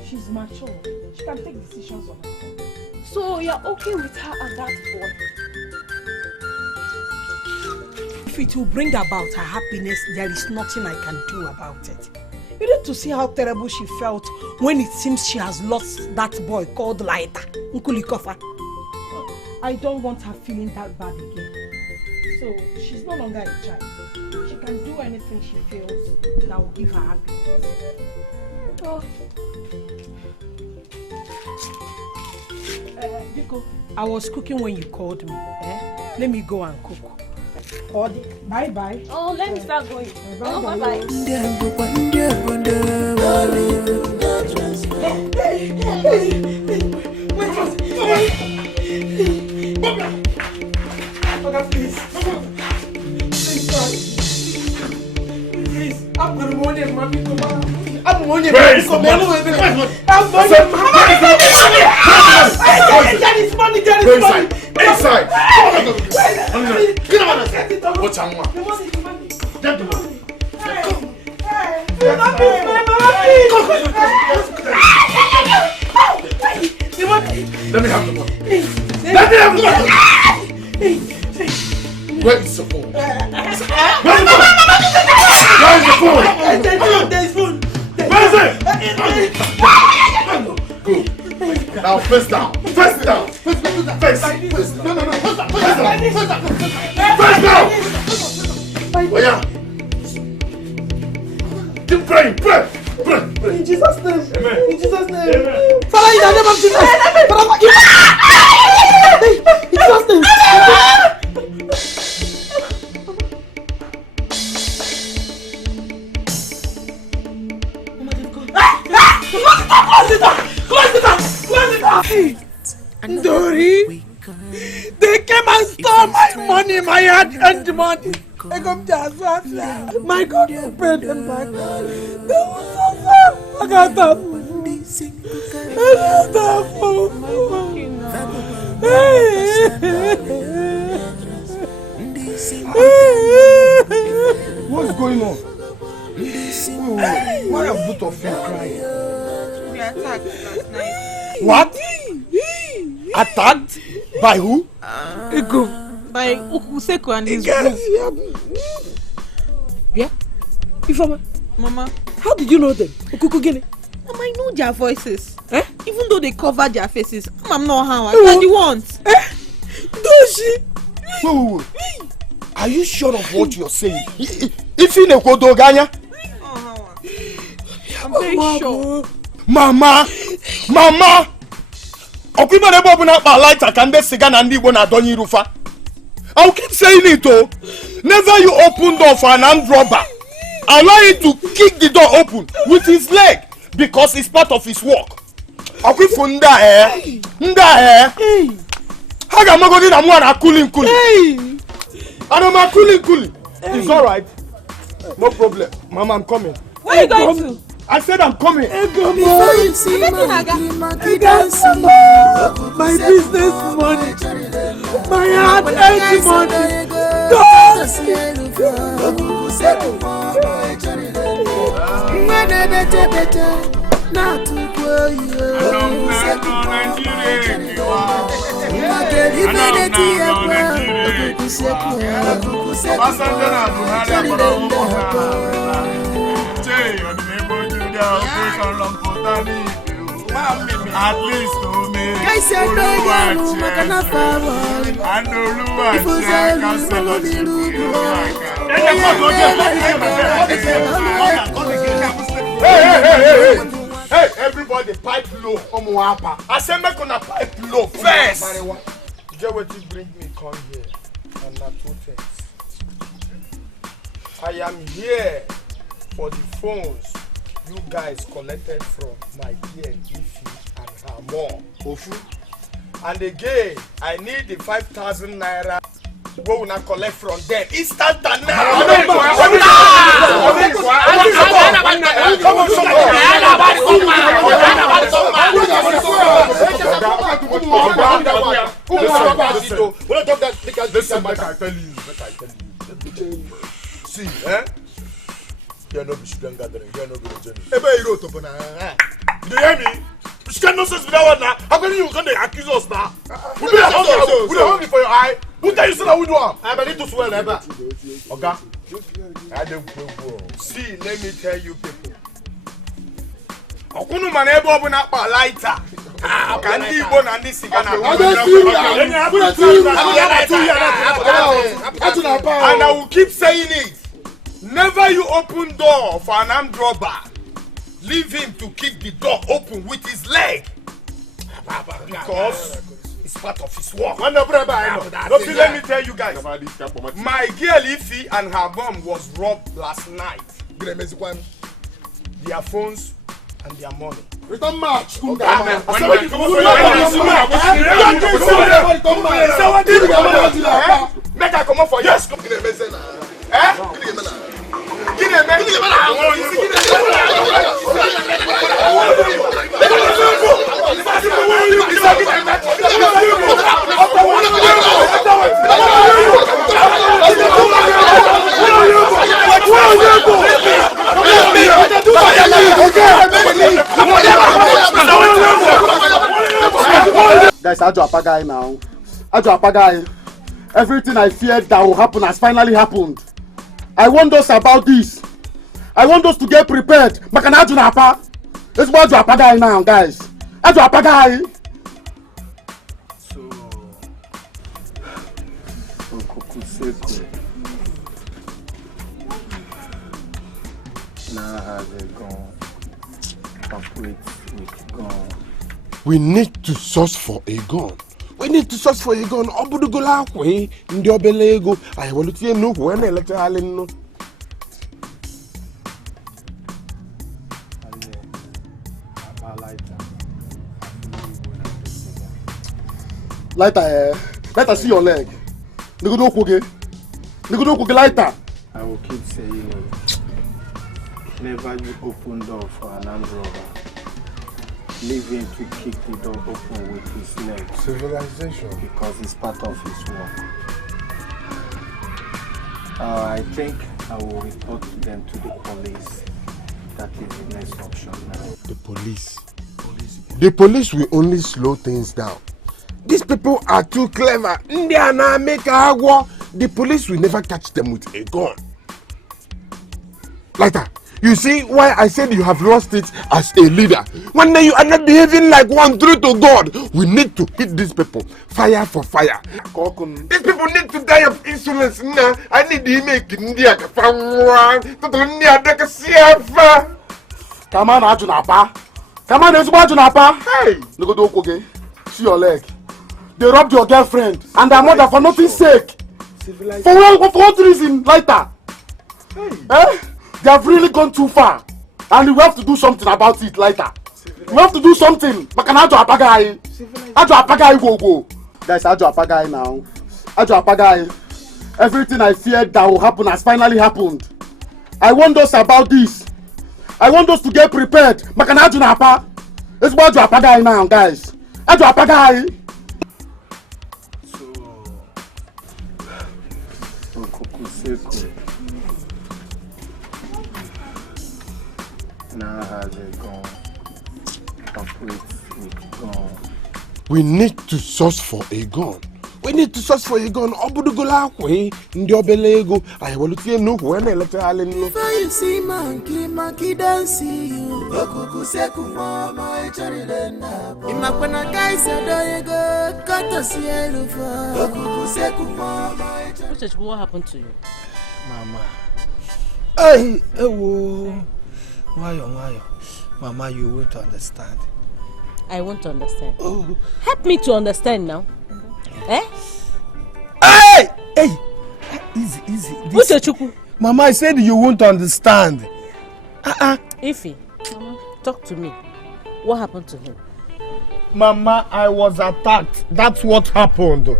She's mature. She can take decisions on her own. So you're okay with her and that boy? If it will bring about her happiness, there is nothing I can do about it. You need to see how terrible she felt when it seems she has lost that boy called Laita, Nkulikofa. I don't want her feeling that bad again. So she's no longer a child. She can do anything she feels that will give her happiness. Oh. Biko, I was cooking when you called me. Let me go and cook. Bye-bye. Oh, let me start going. Bye-bye. Please. I'm going to warn you, Mommy. I'm warning you. Get his money. Inside. What's on one? Get the money. Let me have the money. Where is the phone? Where is the phone? There's phone. Where is it? Good. Now face down. Face down. Face. No. Face down. Oh yeah. Keep praying. Pray. In Jesus' name. Amen. In Jesus' name. Amen. Father, in the name of Jesus. In Jesus' name. Close the door. Dori, they came and stole my money, my hard-earned money. They come to us. My God, you paid them back. They were so sad. I got that. What's going on? Why are both of you crying? We attacked last night. What? Attacked? By who? Ego. By Ukuseko and his group. Yeah? Ifeoma. Mama. How did you know them? Ukukugini. Mama, I know their voices. Even though they cover their faces. I'm not how I the ones. Doshi. Wait. Are you sure of what you're saying? If you know Kodoganya? I'm very sure. Mama! Okiba never open up my light. I can be sigan and when I don't rufa. I'll keep saying it though. Never you open door for an armed robber. Allow him to kick the door open with his leg because it's part of his work. Okifunda Haga magodi na mwana cooling. Anoma cooling. It's alright. No problem. Mama, I'm coming. Where are you going to? I said I'm coming. My business money. My hard-earned money. At least to me, Hey, everybody, pipe low. I said, make on a pipe low first. Get what you bring me, come here. And not two things. I am here for the phones you guys collected from my dear Ify and her mom. And again, I need the 5,000 naira. Go will not collect from them. Instant and now. See, you're not student gathering. You're not going to journey. You hear me? You can't nonsense with that one now. How can you accuse us now? We don't hungry for your eye. Who tell you so that we do? I believe to swear ever. Okay? See, let me tell you people. Okunu manebo open up a lighter. Can you go and this cigar? And I will keep saying it. Never you open door for an armed robber. Leave him to keep the door open with his leg. Because it's part of his work. Let me tell you guys. My girl Ify and her mom was robbed last night. Their phones and their money. Return match. Make I come up for yes. Guys, Ajo Apagai now. Ajo Apagai. Everything I feared that will happen has finally happened. I warned us about this. I want us to get prepared. Makana Ajo Apa. Let's go Ajo Apagai now, guys. Ajo Apagai. We need to source for a gun. We need to search for a gun. Obudugola kwe ndi obele ego. I want to see no when electoral no. Lighter, let us see your leg. Nigudo koge lighter. I will keep saying it. Never you open door for an armed robber. Leave him to kick the door open with his leg. Civilization. Because it's part of his work. I think I will report them to the police. That is the next option now. The police. The police will only slow things down. These people are too clever. The police will never catch them with a gun. Lighter. You see why I said you have lost it as a leader. One day you are not behaving like one true to God. We need to hit these people. Fire for fire. These people need to die of insolence now. I need to make India. Come on, Ajunapa. Come on, Ajunapa. Hey, look at okay. See your leg. They robbed your girlfriend and their mother for nothing's sake. For what reason, Lighter? Hey. Eh? They have really gone too far, and we have to do something about it, Lighter. We have to do something. Makana Ajo Apagai. Ajo Apagai go. Guys, Ajo Apagai now. Ajo Apagai. Everything I feared that will happen has finally happened. I warned us about this. I want us to get prepared. Makana Ajo Apa. Let's go Ajo Apagai now, guys. Ajo Apagai. Now has a gun. Operate with gun. We need to search for a gun. We need to search for a gun. Obudugola kwe ndi obelego. I will look no when I let her in. Before you see monkey don't see you. Okuku seku mama echarelena. Imakwana guys adoyego kata sielu fa. Okuku seku mama echarelena. What happened to you? Mama. Hey, whoa. Why? Mama, you won't understand. I won't understand. Oh. Help me to understand now. Eh? Hey! Easy. Mama, I said you won't understand. Ify, talk to me. What happened to him? Mama, I was attacked. That's what happened.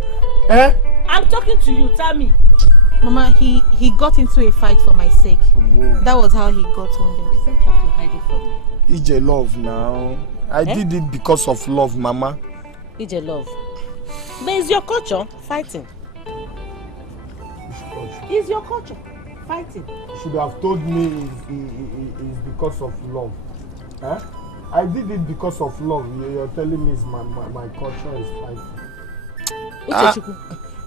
Eh? I'm talking to you. Tell me. Mama, he got into a fight for my sake. That was how he got wounded. Is that what you're hiding from me? EJ love now. I did it because of love, Mama. EJ love. But it's your culture, fighting. It's your culture, fighting. You should have told me it's because of love. Eh? I did it because of love. You're telling me my culture is fighting.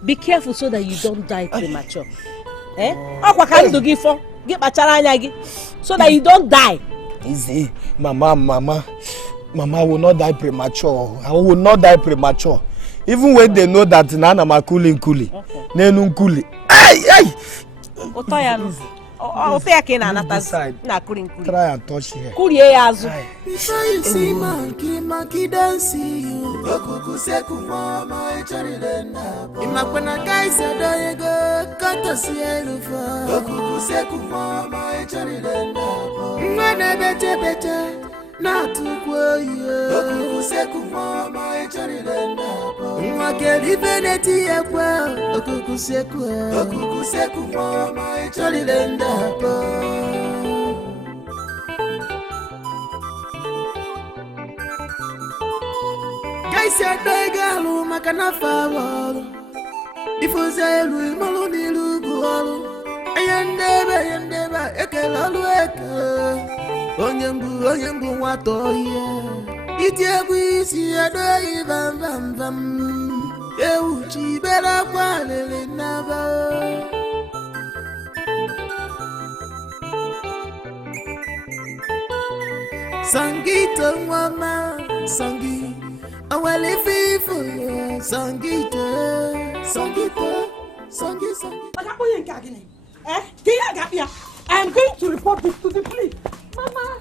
Be careful so that you don't die premature. Eh? So that you don't die. Easy. Mama will not die premature. I will not die premature. Even when they know that Nana ma kuli. Nenun kuli. Hey! Try and touch here. Before you see monkey don't see you. Okuku seku mama echarelena. Imakwana guys adoyego kata sielu fa. Okuku seku mama echarelena. Mwana bete na tukwo ye. Okuku seku mama echarelena. Mwakeli beneti ekwa. Okuku seku mama echarelena. Guys are begalu makana fawalo. Ifuzelu malonilu gualu. Ayandeba ekelalu eke. Onyembu watoye. Itiegu isi adoi vam. Euchi bela kwalele naba. Sangita mama, sangi. Awali fifu ye, sangita. I am going to report this to the police. Mama.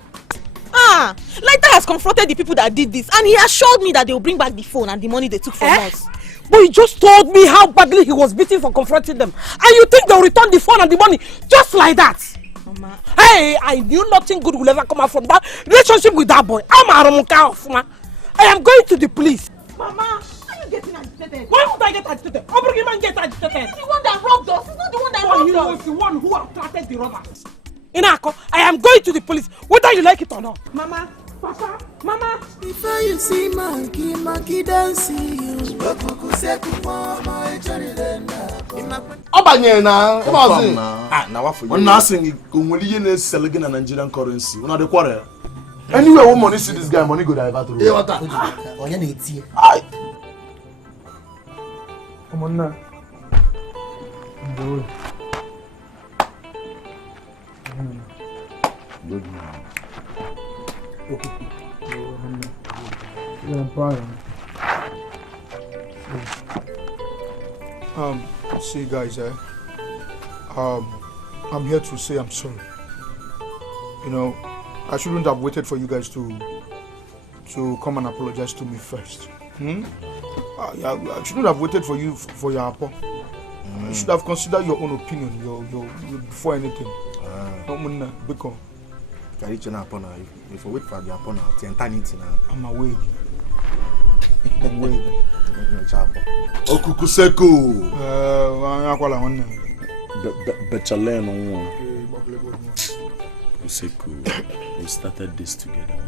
Lighter has confronted the people that did this, and he assured me that they will bring back the phone and the money they took from us. But he just told me how badly he was beaten for confronting them. And you think they'll return the phone and the money just like that? Mama. Hey, I knew nothing good will ever come out from that relationship with that boy. I am going to the police. Mama, are you getting agitated? Why would I get agitated? How bring him and get agitated? He's the one that robbed us. He's not the one that robbed us. He was the one who attracted the robbers. Inako, I am going to the police, whether you like it or not. Mama, Papa, Mama. Before you see monkey don't see you. Okuku seku mama echarelena. Obanye na, come on. Now what for you? I'm not saying you selling in Nigerian currency. We're not the quarter. Anywhere when money see this guy, money go divert to. Hey, what that? Onye na eti. Come on now. Good man. See guys, I'm here to say I'm sorry. You know, I shouldn't have waited for you guys to come and apologize to me first. I shouldn't have waited for you for your apology. You should have considered your own opinion your before anything. Because if you wait for the opponent, I'm away. I'm away. Okukuseko. Betrayal. We started this together.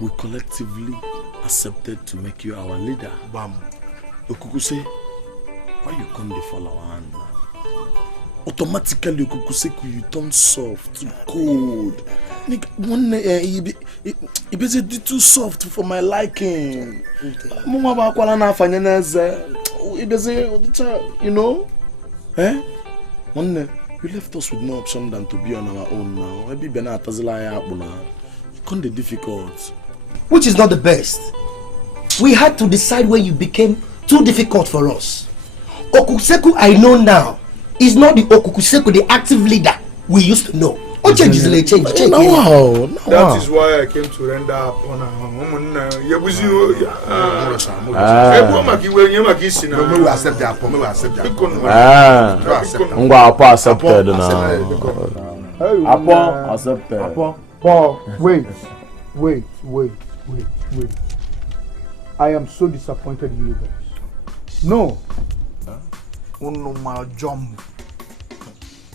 We collectively accepted to make you our leader. Okukuse, why you come to follow our hand now? automatically you turn soft, cold. One he basically too soft for my liking. You know? Eh? One you left us with no option than to be on our own now. Maybe it's kind of difficult. Which is not the best. We had to decide when you became too difficult for us. Okuseku I know now is not the Okuseku, the active leader we used to know. What changes in the change? That is why I came to render upon her. We accept that. Paul, wait. I am so disappointed in you guys. No.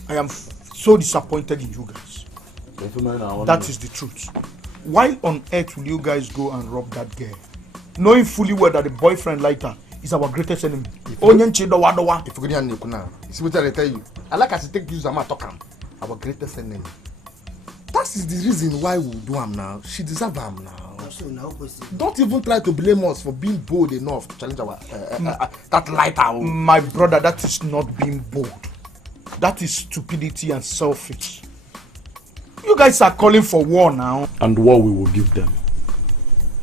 I am so disappointed in you guys. That is the truth. Why on earth will you guys go and rob that girl, knowing fully well that the boyfriend later is our greatest enemy? If you see what I tell you, I like us to take use our greatest enemy. That is the reason why we do him now. She deserves him now. Don't even try to blame us for being bold enough to challenge our that lighter. My brother, that is not being bold. That is stupidity and selfish. You guys are calling for war now. And war we will give them.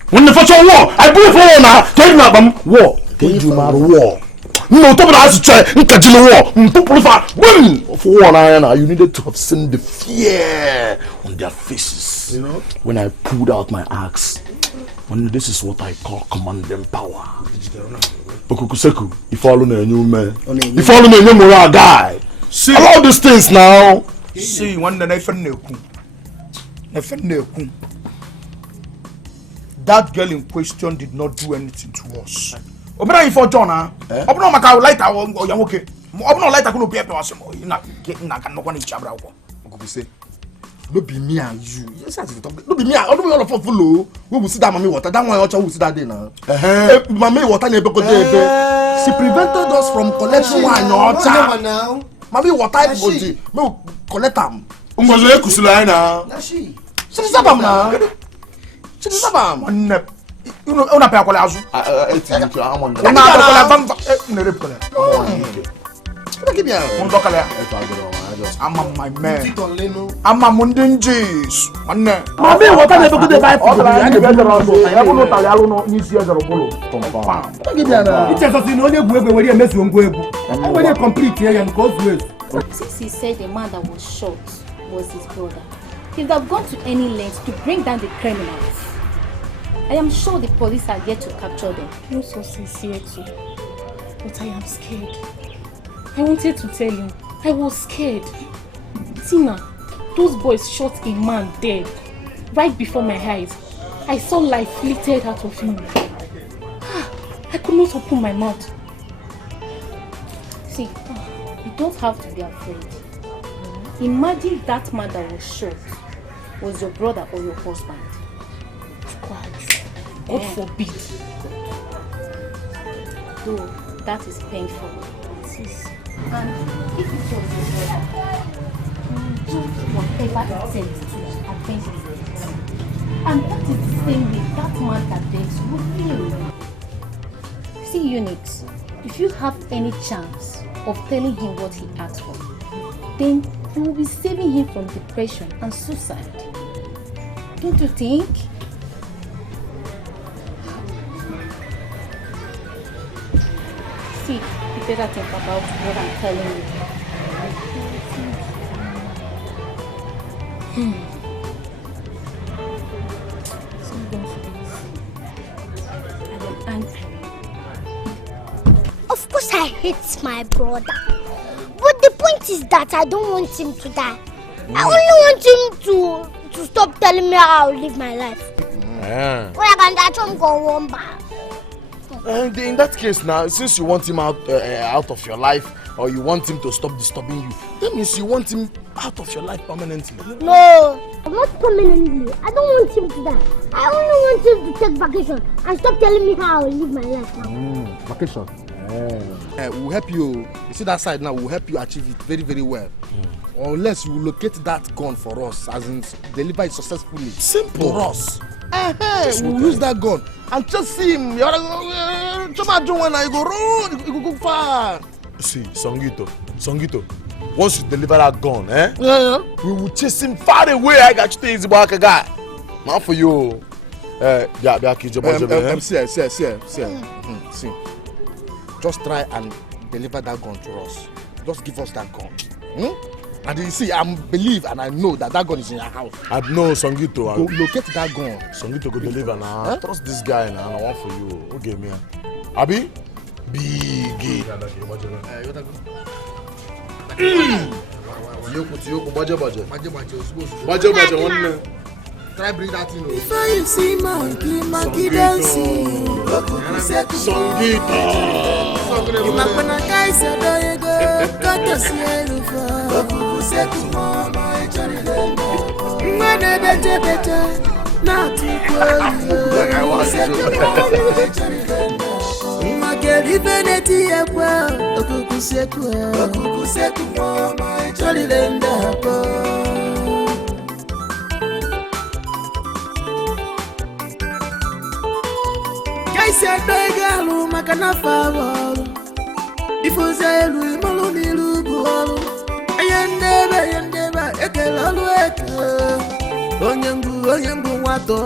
When the first war, I pray for war now. Tell me about war. Tell you about war. No, top of the house try war. For war now, you needed to have seen the fear on their faces. You know? When I pulled out my axe. When this is what I call commanding power. Okuseku, you follow a new man. You follow a new moral guy. See all these things now. See, one day that girl in question did not do anything to us. Obina if for John, obina maka light or okay. Obina light ko no be person. Na kan no kwani chabra ko. Say, no be me and you. Yes, no be me. I don't be all of us follow. We will see that mommy water. That one will see that day now. Mommy water never go there. She prevented us from collecting one water now. Mommy water body. Me collect am. Ungozo kusula na. Na she. She deserve am now. She deserve am. You know, una pe akola azu. Una akola bamba. Ne rep kola. Give me a. I'm my man. I'm a mundinjis. Mommy, what are they going to buy for you? I don't know. It's just a only way where you mess with you. I'm going to complete here and cause waste. Since he said the man that was shot was his brother, he would have gone to any length to bring down the criminals. I am sure the police are yet to capture them. You're so sincere too, but I am scared. I wanted to tell you, I was scared. Tina, those boys shot a man dead right before my eyes. I saw life flicked out of him. I could not open my mouth. See, you don't have to be afraid. Imagine that man that was shot was your brother or your husband. God forbid. Though that is painful. And if it was your brother, you will do whatever it takes to avenge his death. And that is the same way that man that begs will feel. See, Unix, if you have any chance of telling him what he asked for, then you will be saving him from depression and suicide. Don't you think? See, you better think about what I'm telling you. I am angry. Of course I hate my brother. But the point is that I don't want him to die. I only want him to stop telling me how I live my life. And in that case now, since you want him out of your life, or you want him to stop disturbing you, that means you want him out of your life permanently. No, not permanently. I don't want him to die. I only want him to take vacation and stop telling me how I live my life now. Vacation? We'll help you. You see that side now, we'll help you achieve it very, very well. Or unless you locate that gun for us, as in deliver it successfully. Simple. For us. We'll use that gun and just see him. You go road, you go far. See, Songito. Once you deliver that gun, we will chase him far away. I got you things about a guy. Man for you. See. Just try and deliver that gun to us. Just give us that gun. And you see, I believe and I know that gun is in your house. I know Songito. Go locate that gun. Songito go deliver now. Trust this guy now. I want for you. Okay, me. Abi? Big. Budget. One. Try bring that in. Before you see monkey dancing. Songito. You might wanna guys say do you go got to see you for. Say to mama, it's a little. When I better, not to go. Say to mama, it's a little. My girl, even at the well, Okuku say to mama, it's a little. I said, Begalo, Macanafa, if you say, Louis Maloney, Lugo, I never, Ekelawek, Onyangu, Wato.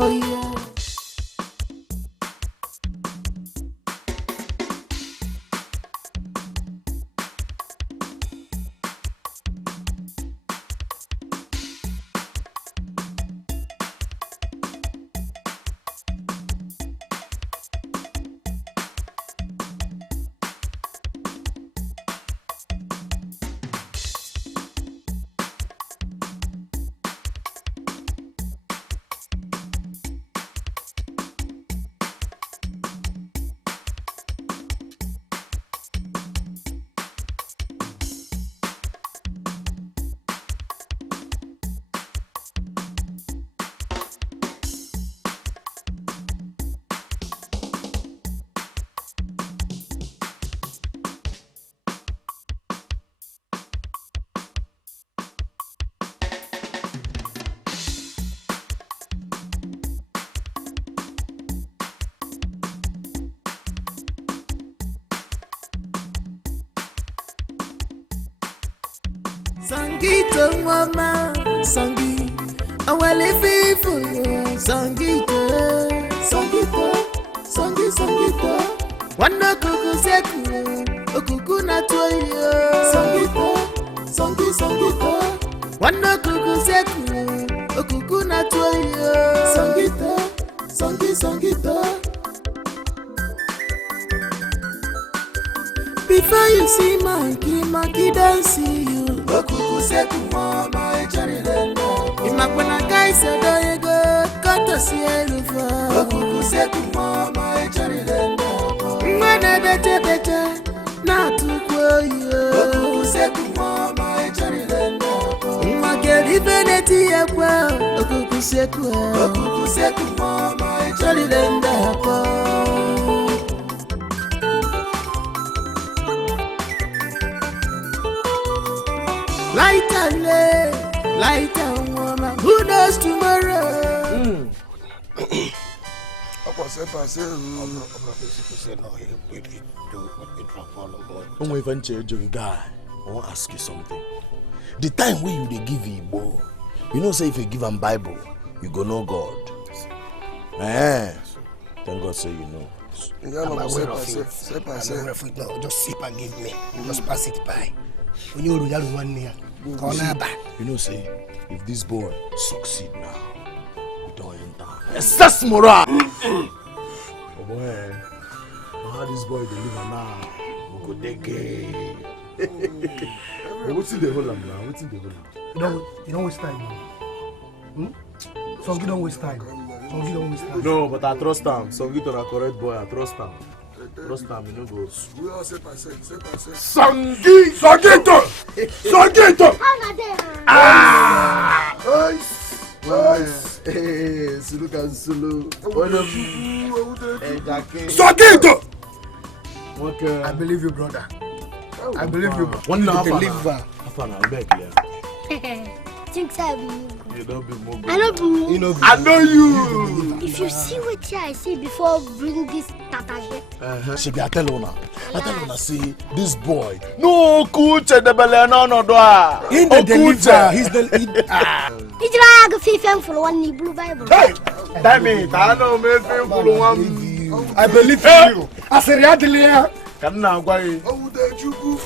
Songito mama, songi, awale fifu, songito, songito, wana kuku seku, okuku na toyo, songito, wana kuku seku, okuku na toyo, songito. Before you see monkey dancing you. Okuku seku mama echarelendo. Imakwana guys do you go got to see you for. Okuku seku mama echarelendo. Mwana better not to go you. Okuku seku mama echarelendo. Mwageli beneti ya kwa. Okuku seku mama echarelendo. Lighter woman, who knows tomorrow? I want to ask you something. The time when you dey give Igbo, you know say if you give him Bible, you go know God. Thank God say you know. I'm aware of it. No, just sip and give me. Just pass it by. When you have 1 year, you know, say if this boy succeed now, we don't enter. Assess moral. Oh boy, how this boy deliver now? We go take it. What's in the whole now? What's in the whole? You don't waste time. Songi don't waste time. No, but I trust him. Songi to a correct boy. I trust him. Trust him, you know go. Songito! Hey, Sulu can Sulu. Songito! Okay. I believe you, brother. I believe you, brother. One half deliver. I beg you. Things I believe. You don't be more. I don't believe. You know, I know you. If you see what I say before bring this tata here. Shebi, I tell una. See this boy. No, kuche de bele no doa. In the deliver. He's the. It's like a FIFA for one blue Bible. Hey, damn it! I know me for one. I believe in you. As a real come now, why? Oh, that you go.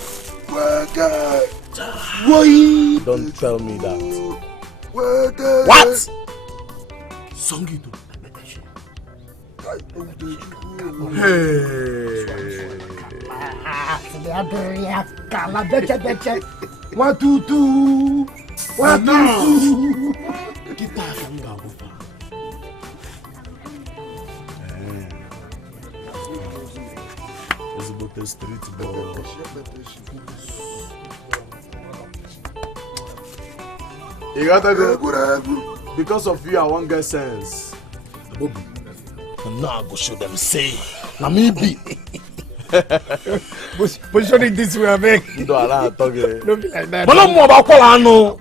Why? Don't tell me that. What? Songito. Hey. 1, 2, 2. 1, 2, 2. The street ball. You gotta go. Because of you, I won't get sense. Bobby, now I go show them say, na me be. Position it this way, I beg. Don't be like that. Mana mo ba kwala anu.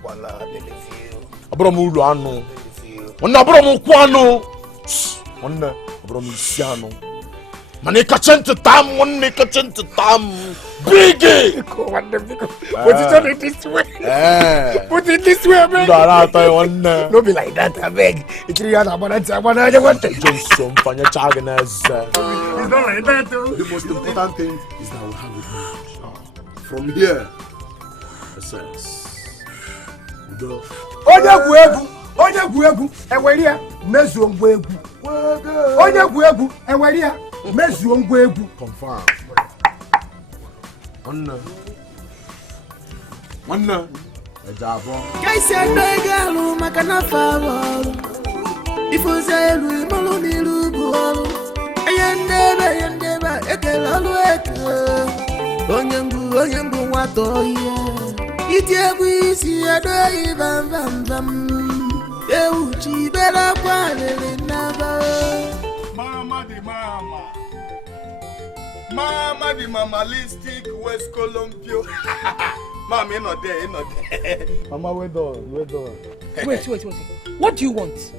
Abro mo ulu anu. Wonna abro mo ku anu. Wonna abro mo isi anu. Mane kachente tam, wonna kachente tam. Biggie. Position it this way. Put it this way, I beg. Don't be like that, I beg. It's really hard, but I want to. Just some fanya chaganess. It's not like that, though. The most important thing is that we have it. From here, it says, go. Onye gwegu, eweria, mezu ngwegu. Onye gwegu, eweria, mezu ngwegu. Confirm. One. Kaisi adagalu makana fawalu. Ifuzelu imolu nilubu. Ayandeba ekelalu eke. Onyengu wato iye. Itiebu isi adoi bam. Euchi bela kwanele naba. Mama the mamalistic West Columbia. Mama, you're not there. Mama, wait on. Wait. What do you want?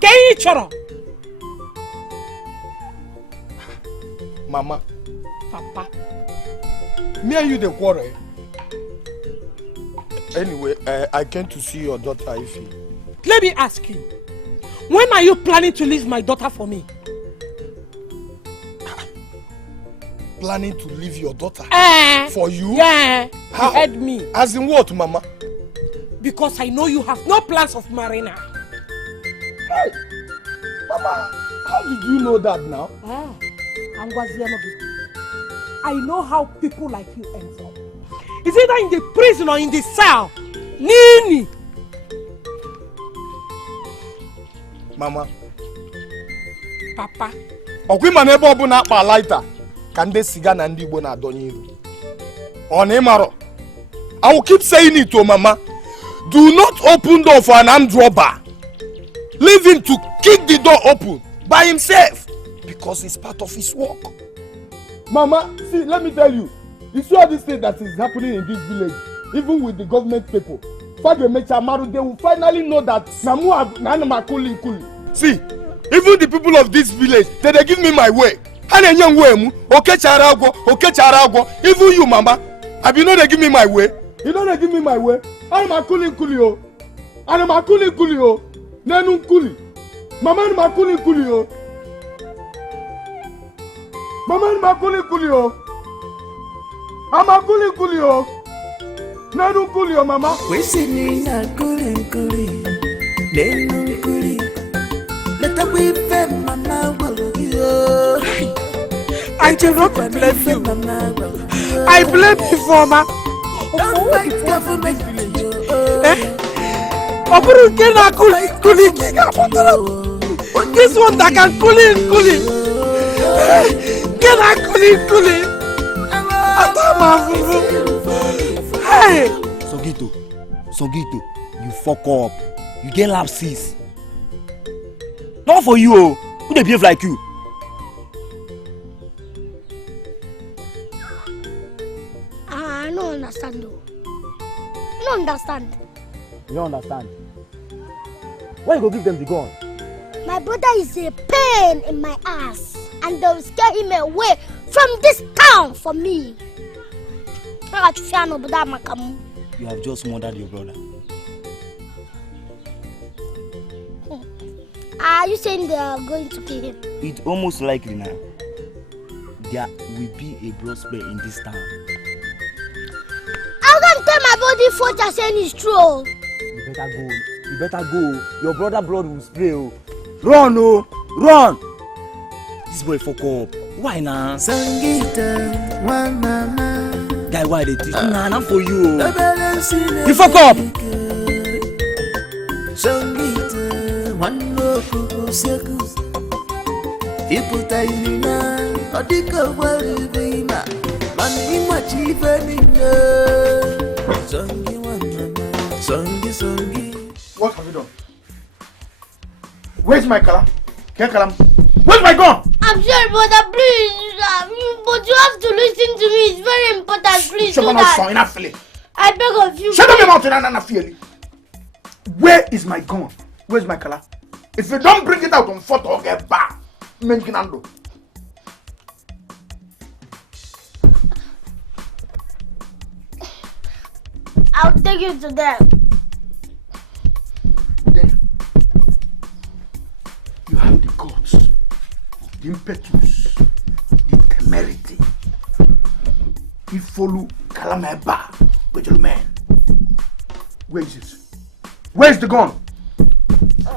Kenny Choro. Mama. Papa. Me and you the quarrel. Anyway, I came to see your daughter, Ify. Let me ask you. When are you planning to leave my daughter for me? Planning to leave your daughter? For you? Yeah. How? You heard me. As in what, Mama? Because I know you have no plans of marrying her. Hey, Mama, how did you know that now? I know how people like you end up. It's either in the prison or in the cell. Nini. Mama. Papa. Okwi ebe ọbụna akpa lighter ka ndị siga na ndị Igbo na-adọnye iru. Ọ na ịmarọ. I will keep saying it to Mama. Do not open door for an armed robber. Leave him to kick the door open by himself because it's part of his work. Mama, see, let me tell you. You see all this thing that is happening in this village, even with the government people. They will finally know that see, even the people of this village, they give me my way. Even you, Mama, have you know they give me my way? You know they give me my way. I'm a kuli. Nenun kuli. Mama, I'm a kuli. Mama, I'm a kuli. I'm a kuli. Nenun kuli, Mama. We see me na kuli. Nenun kuli. Let us we fed Mama. I do not blame you. I blame you for my. Don't fight government. This one that can kuli. Get a kuli. Hey. Songito, you fuck up. You get lapses. Not for you, who they behave like you. understand. Why you go give them the gun? My brother is a pain in my ass, and they'll scare him away from this town for me. You have just murdered your brother. Are you saying they are going to kill him? It's almost likely now. There will be a blood spray in this town. I'm going to tell my body what you're saying is true. You better go. You better go. Your brother blood will spray. Oh. Run, oh, run! This boy fuck up. Why now? Guy, why they teach? Nah, not for you. You fuck up. What have you done? Where's my car? Where's my gun? I'm sorry, brother, please. But you have to listen to me. It's very important. Please do that. I beg of you. Shut up your mouth and feel. Where is my gun? Where's my color? If you don't bring it out on photo, I'll get back. I'll take you to them. You have the guts, the impetus, the temerity. You follow Kalameba, gentleman. Where is it? Where's the gun?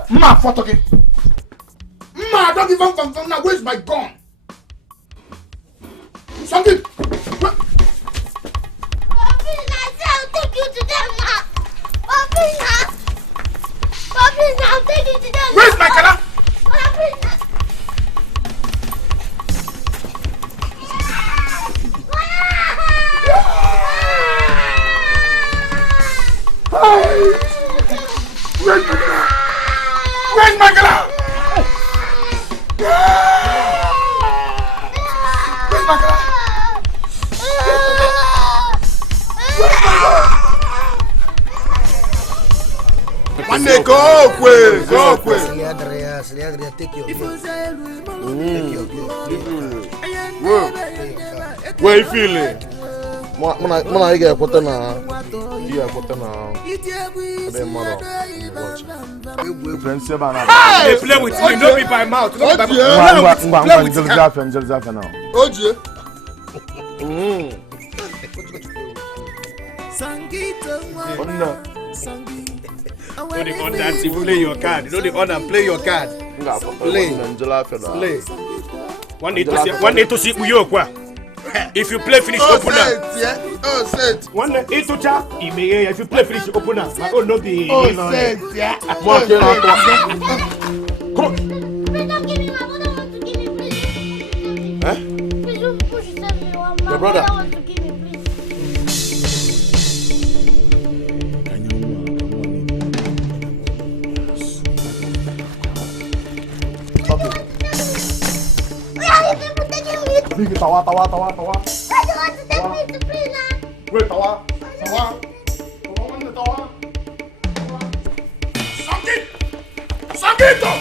Ma, photo again. Ma, don't give up from now. Where's my gun? Something. I'll take you to them now. I'll take you to them. Where's my color? Where's my color? One day, go quick. Take your Where you feeling? Mona, you get put now. You get put now. Hey, play with me, don't be by mouth. Play with No, the on that you play your card. You know the on and play your card. Play. One day to see Uyokwa. If you play finish open up. Oh, set. One day to chat. If you play finish open up. My own no be. Oh, set. Yeah. Come on. Your brother. Tawa. Why do you want to take me to prison? Wait, Tawa. Sangito.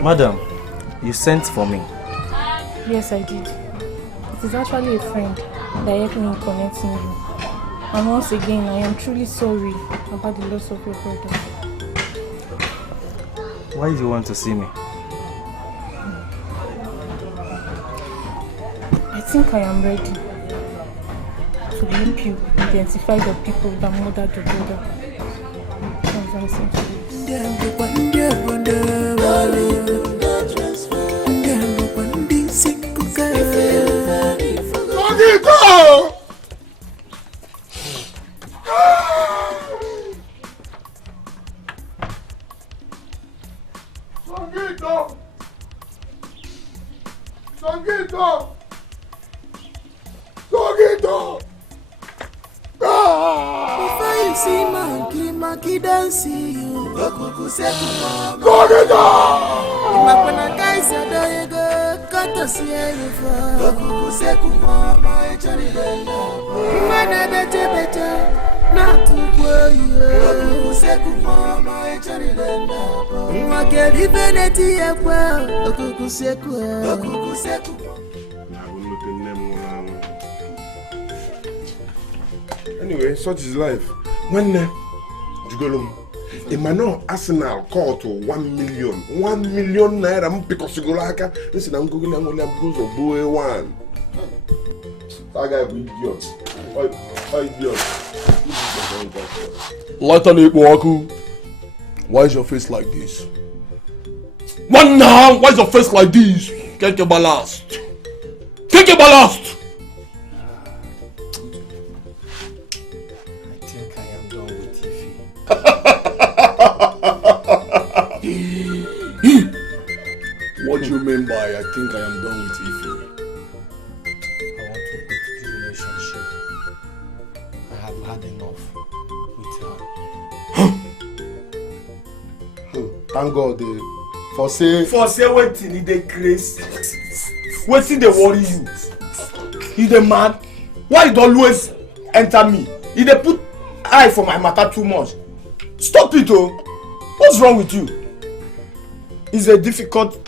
Madam, you sent for me. Yes, I did. It is actually a friend that helped me in connecting you. And once again, I am truly sorry about the loss of your brother. Why do you want to see me? I think I am ready to help you identify the people that murdered your brother. As I said to you. Sangito! see monkey don't see you. Okuku seku mama. Go get her! Makwana guys adoyego kato siye yufa. Okuku seku mama echari lenda. Mana bete na tukwe ye. Okuku seku mama echari lenda. Mwake divinity ekwa. Okuku seku. Okuku seku. Anyway, such is life. When Jugolum, Emmanuel Arsenal called to 1 million. 1 million naira because you go like listen, I'm going to because of boy one. That guy be idiot. Idiot. Lightning Waku, why is your face like this? One now, why is your face like this? Get your ballast. Take your ballast. What do you mean by I think I am done with Ify? I want to quit the relationship. I have had enough with her. Thank God for say wetin e dey craze. Wetin dey worry you? You dey mad? Why you dey always enter me? You dey put eye for my matter too much. Stop it oh. What's wrong with you? It's a difficult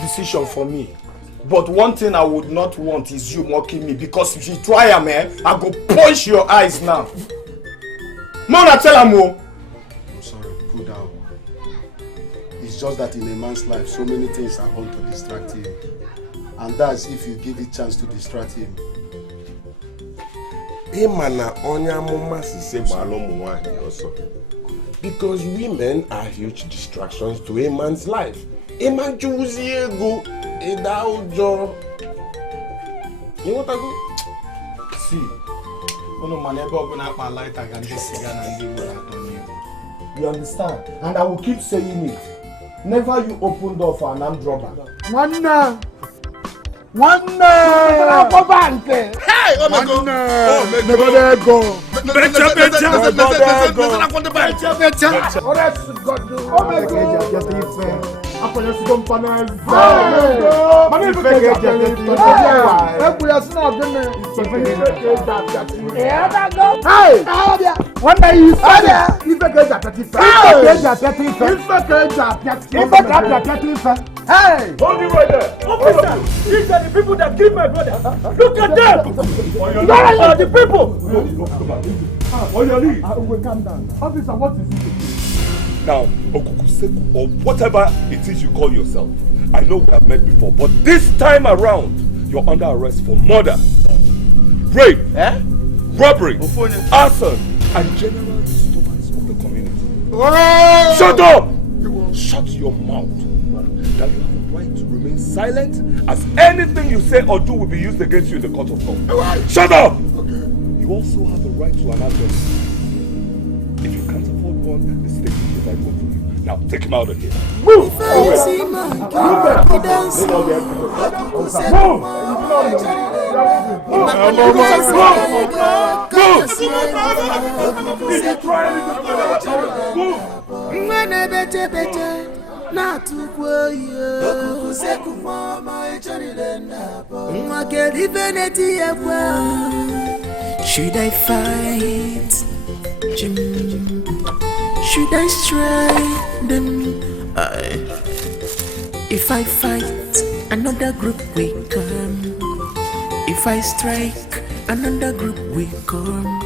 decision for me. But one thing I would not want is you mocking me because if you try am I go punch your eyes now. Mona tell am oh. I'm sorry, cool down. It's just that in a man's life so many things are bound to distract him. And that's if you give it chance to distract him. Because women are huge distractions to a man's life. A man choose ego, a dojo. You want to go? See, you understand? And I will keep saying it. Never you open door for an armed robber. One Hey, oh my God! Hey! Hold me right there! Officer! These are the people that killed my brother! Look at them! These are the people! Calm down. Officer, what is it? Now, Okukuseku, or whatever it is you call yourself, I know we have met before, but this time around, you're under arrest for murder, rape, robbery, arson, and general disturbance of the community. Oh! Shut up! Shut your mouth. That you have the right to remain silent, as anything you say or do will be used against you in the court of law. Shut up! Okay. You also have the right to an attorney. If you can't afford one, the state will provide one for you. Now take him out of here. Move! Na tukwoye okuseku mama echarilenda mwake divinity yakwa. Should I fight Jim? Should I strike them? If I fight, another group will come. If I strike, another group will come.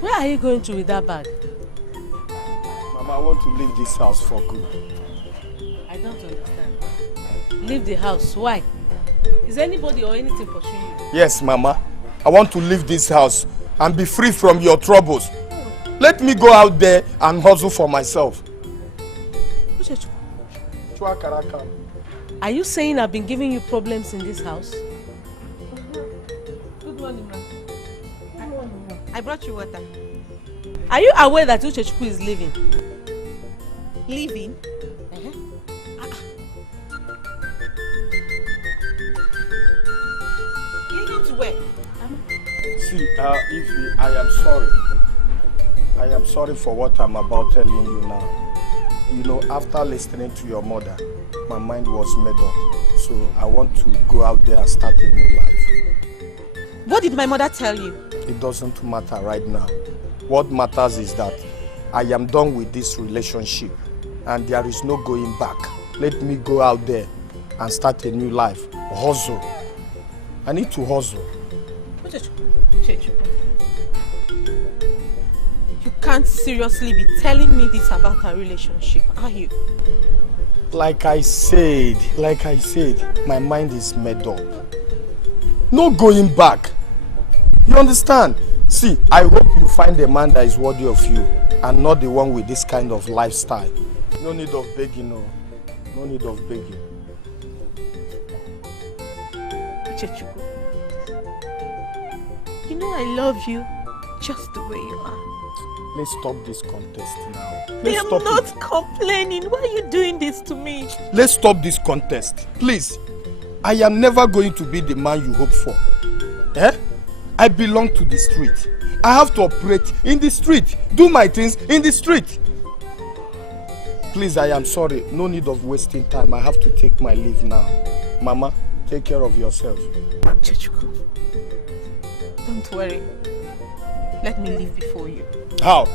Where are you going to with that bag? Mama, I want to leave this house for good. I don't understand. Leave the house. Why? Is anybody or anything pursuing you? Yes, Mama. I want to leave this house and be free from your troubles. Let me go out there and hustle for myself. Are you saying I've been giving you problems in this house? Good morning, ma'am. I brought you water. Are you aware that Uchechukwu is leaving? Leaving? Leaving to where? See, Ify, I am sorry. I am sorry for what I'm about telling you now. You know, after listening to your mother, my mind was made up. So I want to go out there and start a new life. What did my mother tell you? It doesn't matter right now. What matters is that I am done with this relationship and there is no going back. Let me go out there and start a new life. Hustle. I need to hustle. You can't seriously be telling me this about our relationship, are you? Like I said, my mind is made up. No going back. You understand? See, I hope you find a man that is worthy of you and not the one with this kind of lifestyle. No need of begging, no. No need of begging. Uchechukwu, you know I love you just the way you are. Let's stop this contest now. I am not complaining. Why are you doing this to me? Let's stop this contest. Please. I am never going to be the man you hope for. I belong to the street. I have to operate in the street. Do my things in the street. Please, I am sorry. No need of wasting time. I have to take my leave now. Mama, take care of yourself. Uchechukwu, don't worry. Let me leave before you. How?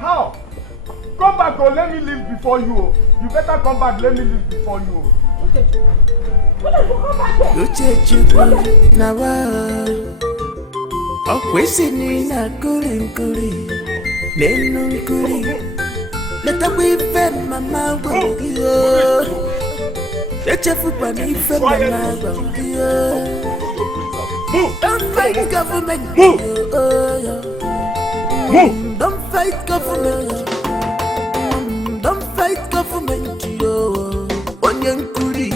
How? Come back or let me leave before you. You better come back, let me leave before you. Uchechukwu nawa okwesini na nkuri nenu nkuri letakwa ife mama gwagio echefukwa na ife mama gwagio. Don't fight government. Don't fight government. Don't fight government. Onye nkuri.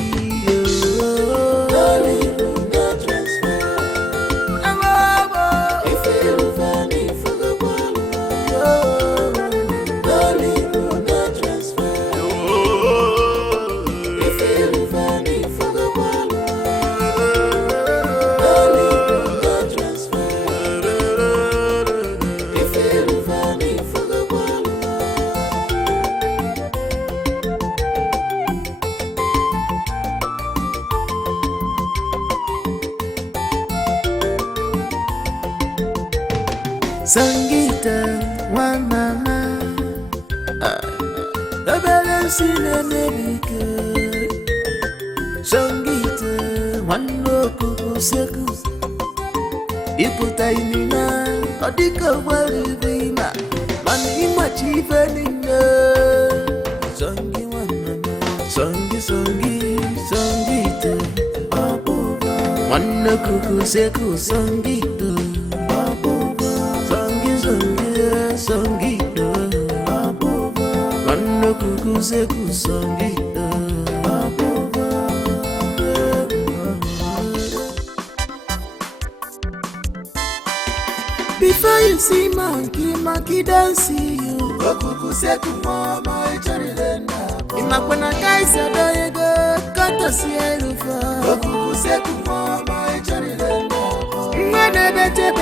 Sangita, one mama, the balance in a nebika. Sangita, one local sekus. Iputainina, Odika Walivina, Mani much even in the Sangi one mama, Sangita, one local sekus, Sangita. Sangita, Mano kuku seku sangita. Before you see monkey don't see you. Kuku seku mama echarelenda. Imakwana kaisa doyego kata sielufa. Kuku seku mama echarelenda. Mwana bete.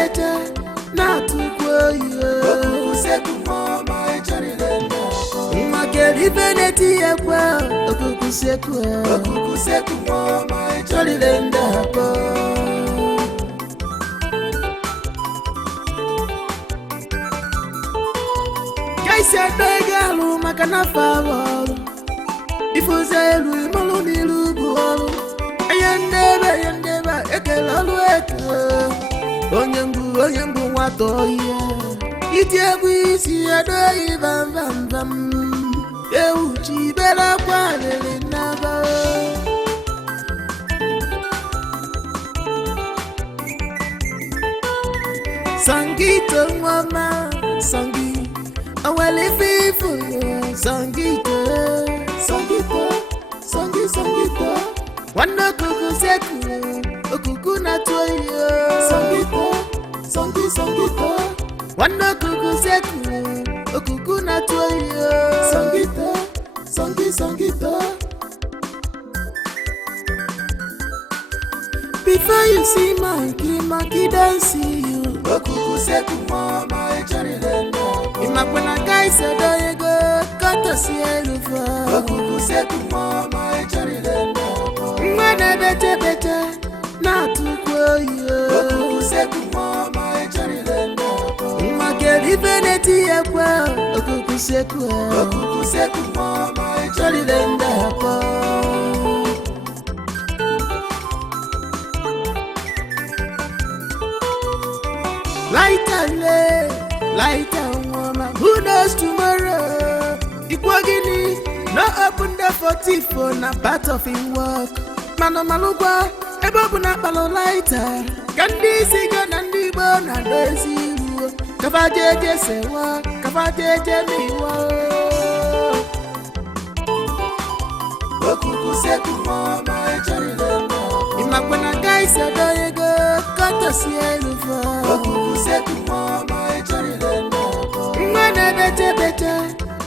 Not to grow you. Okukuseku echarelenda. Makeri beneti ekwa. Okukuseku echarelenda. Kaisa begalu makana fawalu. Ifuzelu imolunilu buwalu. Ayandeba ekelalu eke. Onyangu watoya Itiabu isi adoi vam Euchi bela kwalele naba Sangita mama Sangi Awali fifu Sangita Wanda kuku Okuku na toyo Sangita Wanda kuku seku, okuku na toyo. Sangita, sangita. Before you see monkey don't see you. Okuku seku mama echari lendo. Imakwena guys odoyego koto sielufa. Okuku seku mama echari lendo. Mwana bete na tukwoyo. Okuku seku mama echari lendo. Makeri veneti yakwa. Okuku seku mama echari lendo. Lighter woman, who knows tomorrow? Ikwagini, no open the 44, na part of him work. Mano malugwa, ebobu na palo lighter. Kandi sigo nandi bona dozi. Kafajeje sewa, kafajeje miwa. Okuku seku mama echari lendo. Imakwena guys adoyego koto sielufa. Okuku seku mama echari lendo. Mwana bete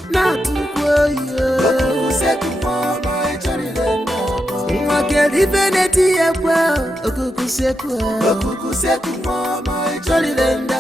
na tukwoyo. Okuku seku mama echari lendo. Mwakeli veneti yakwa. Okuku seku mama echari lendo.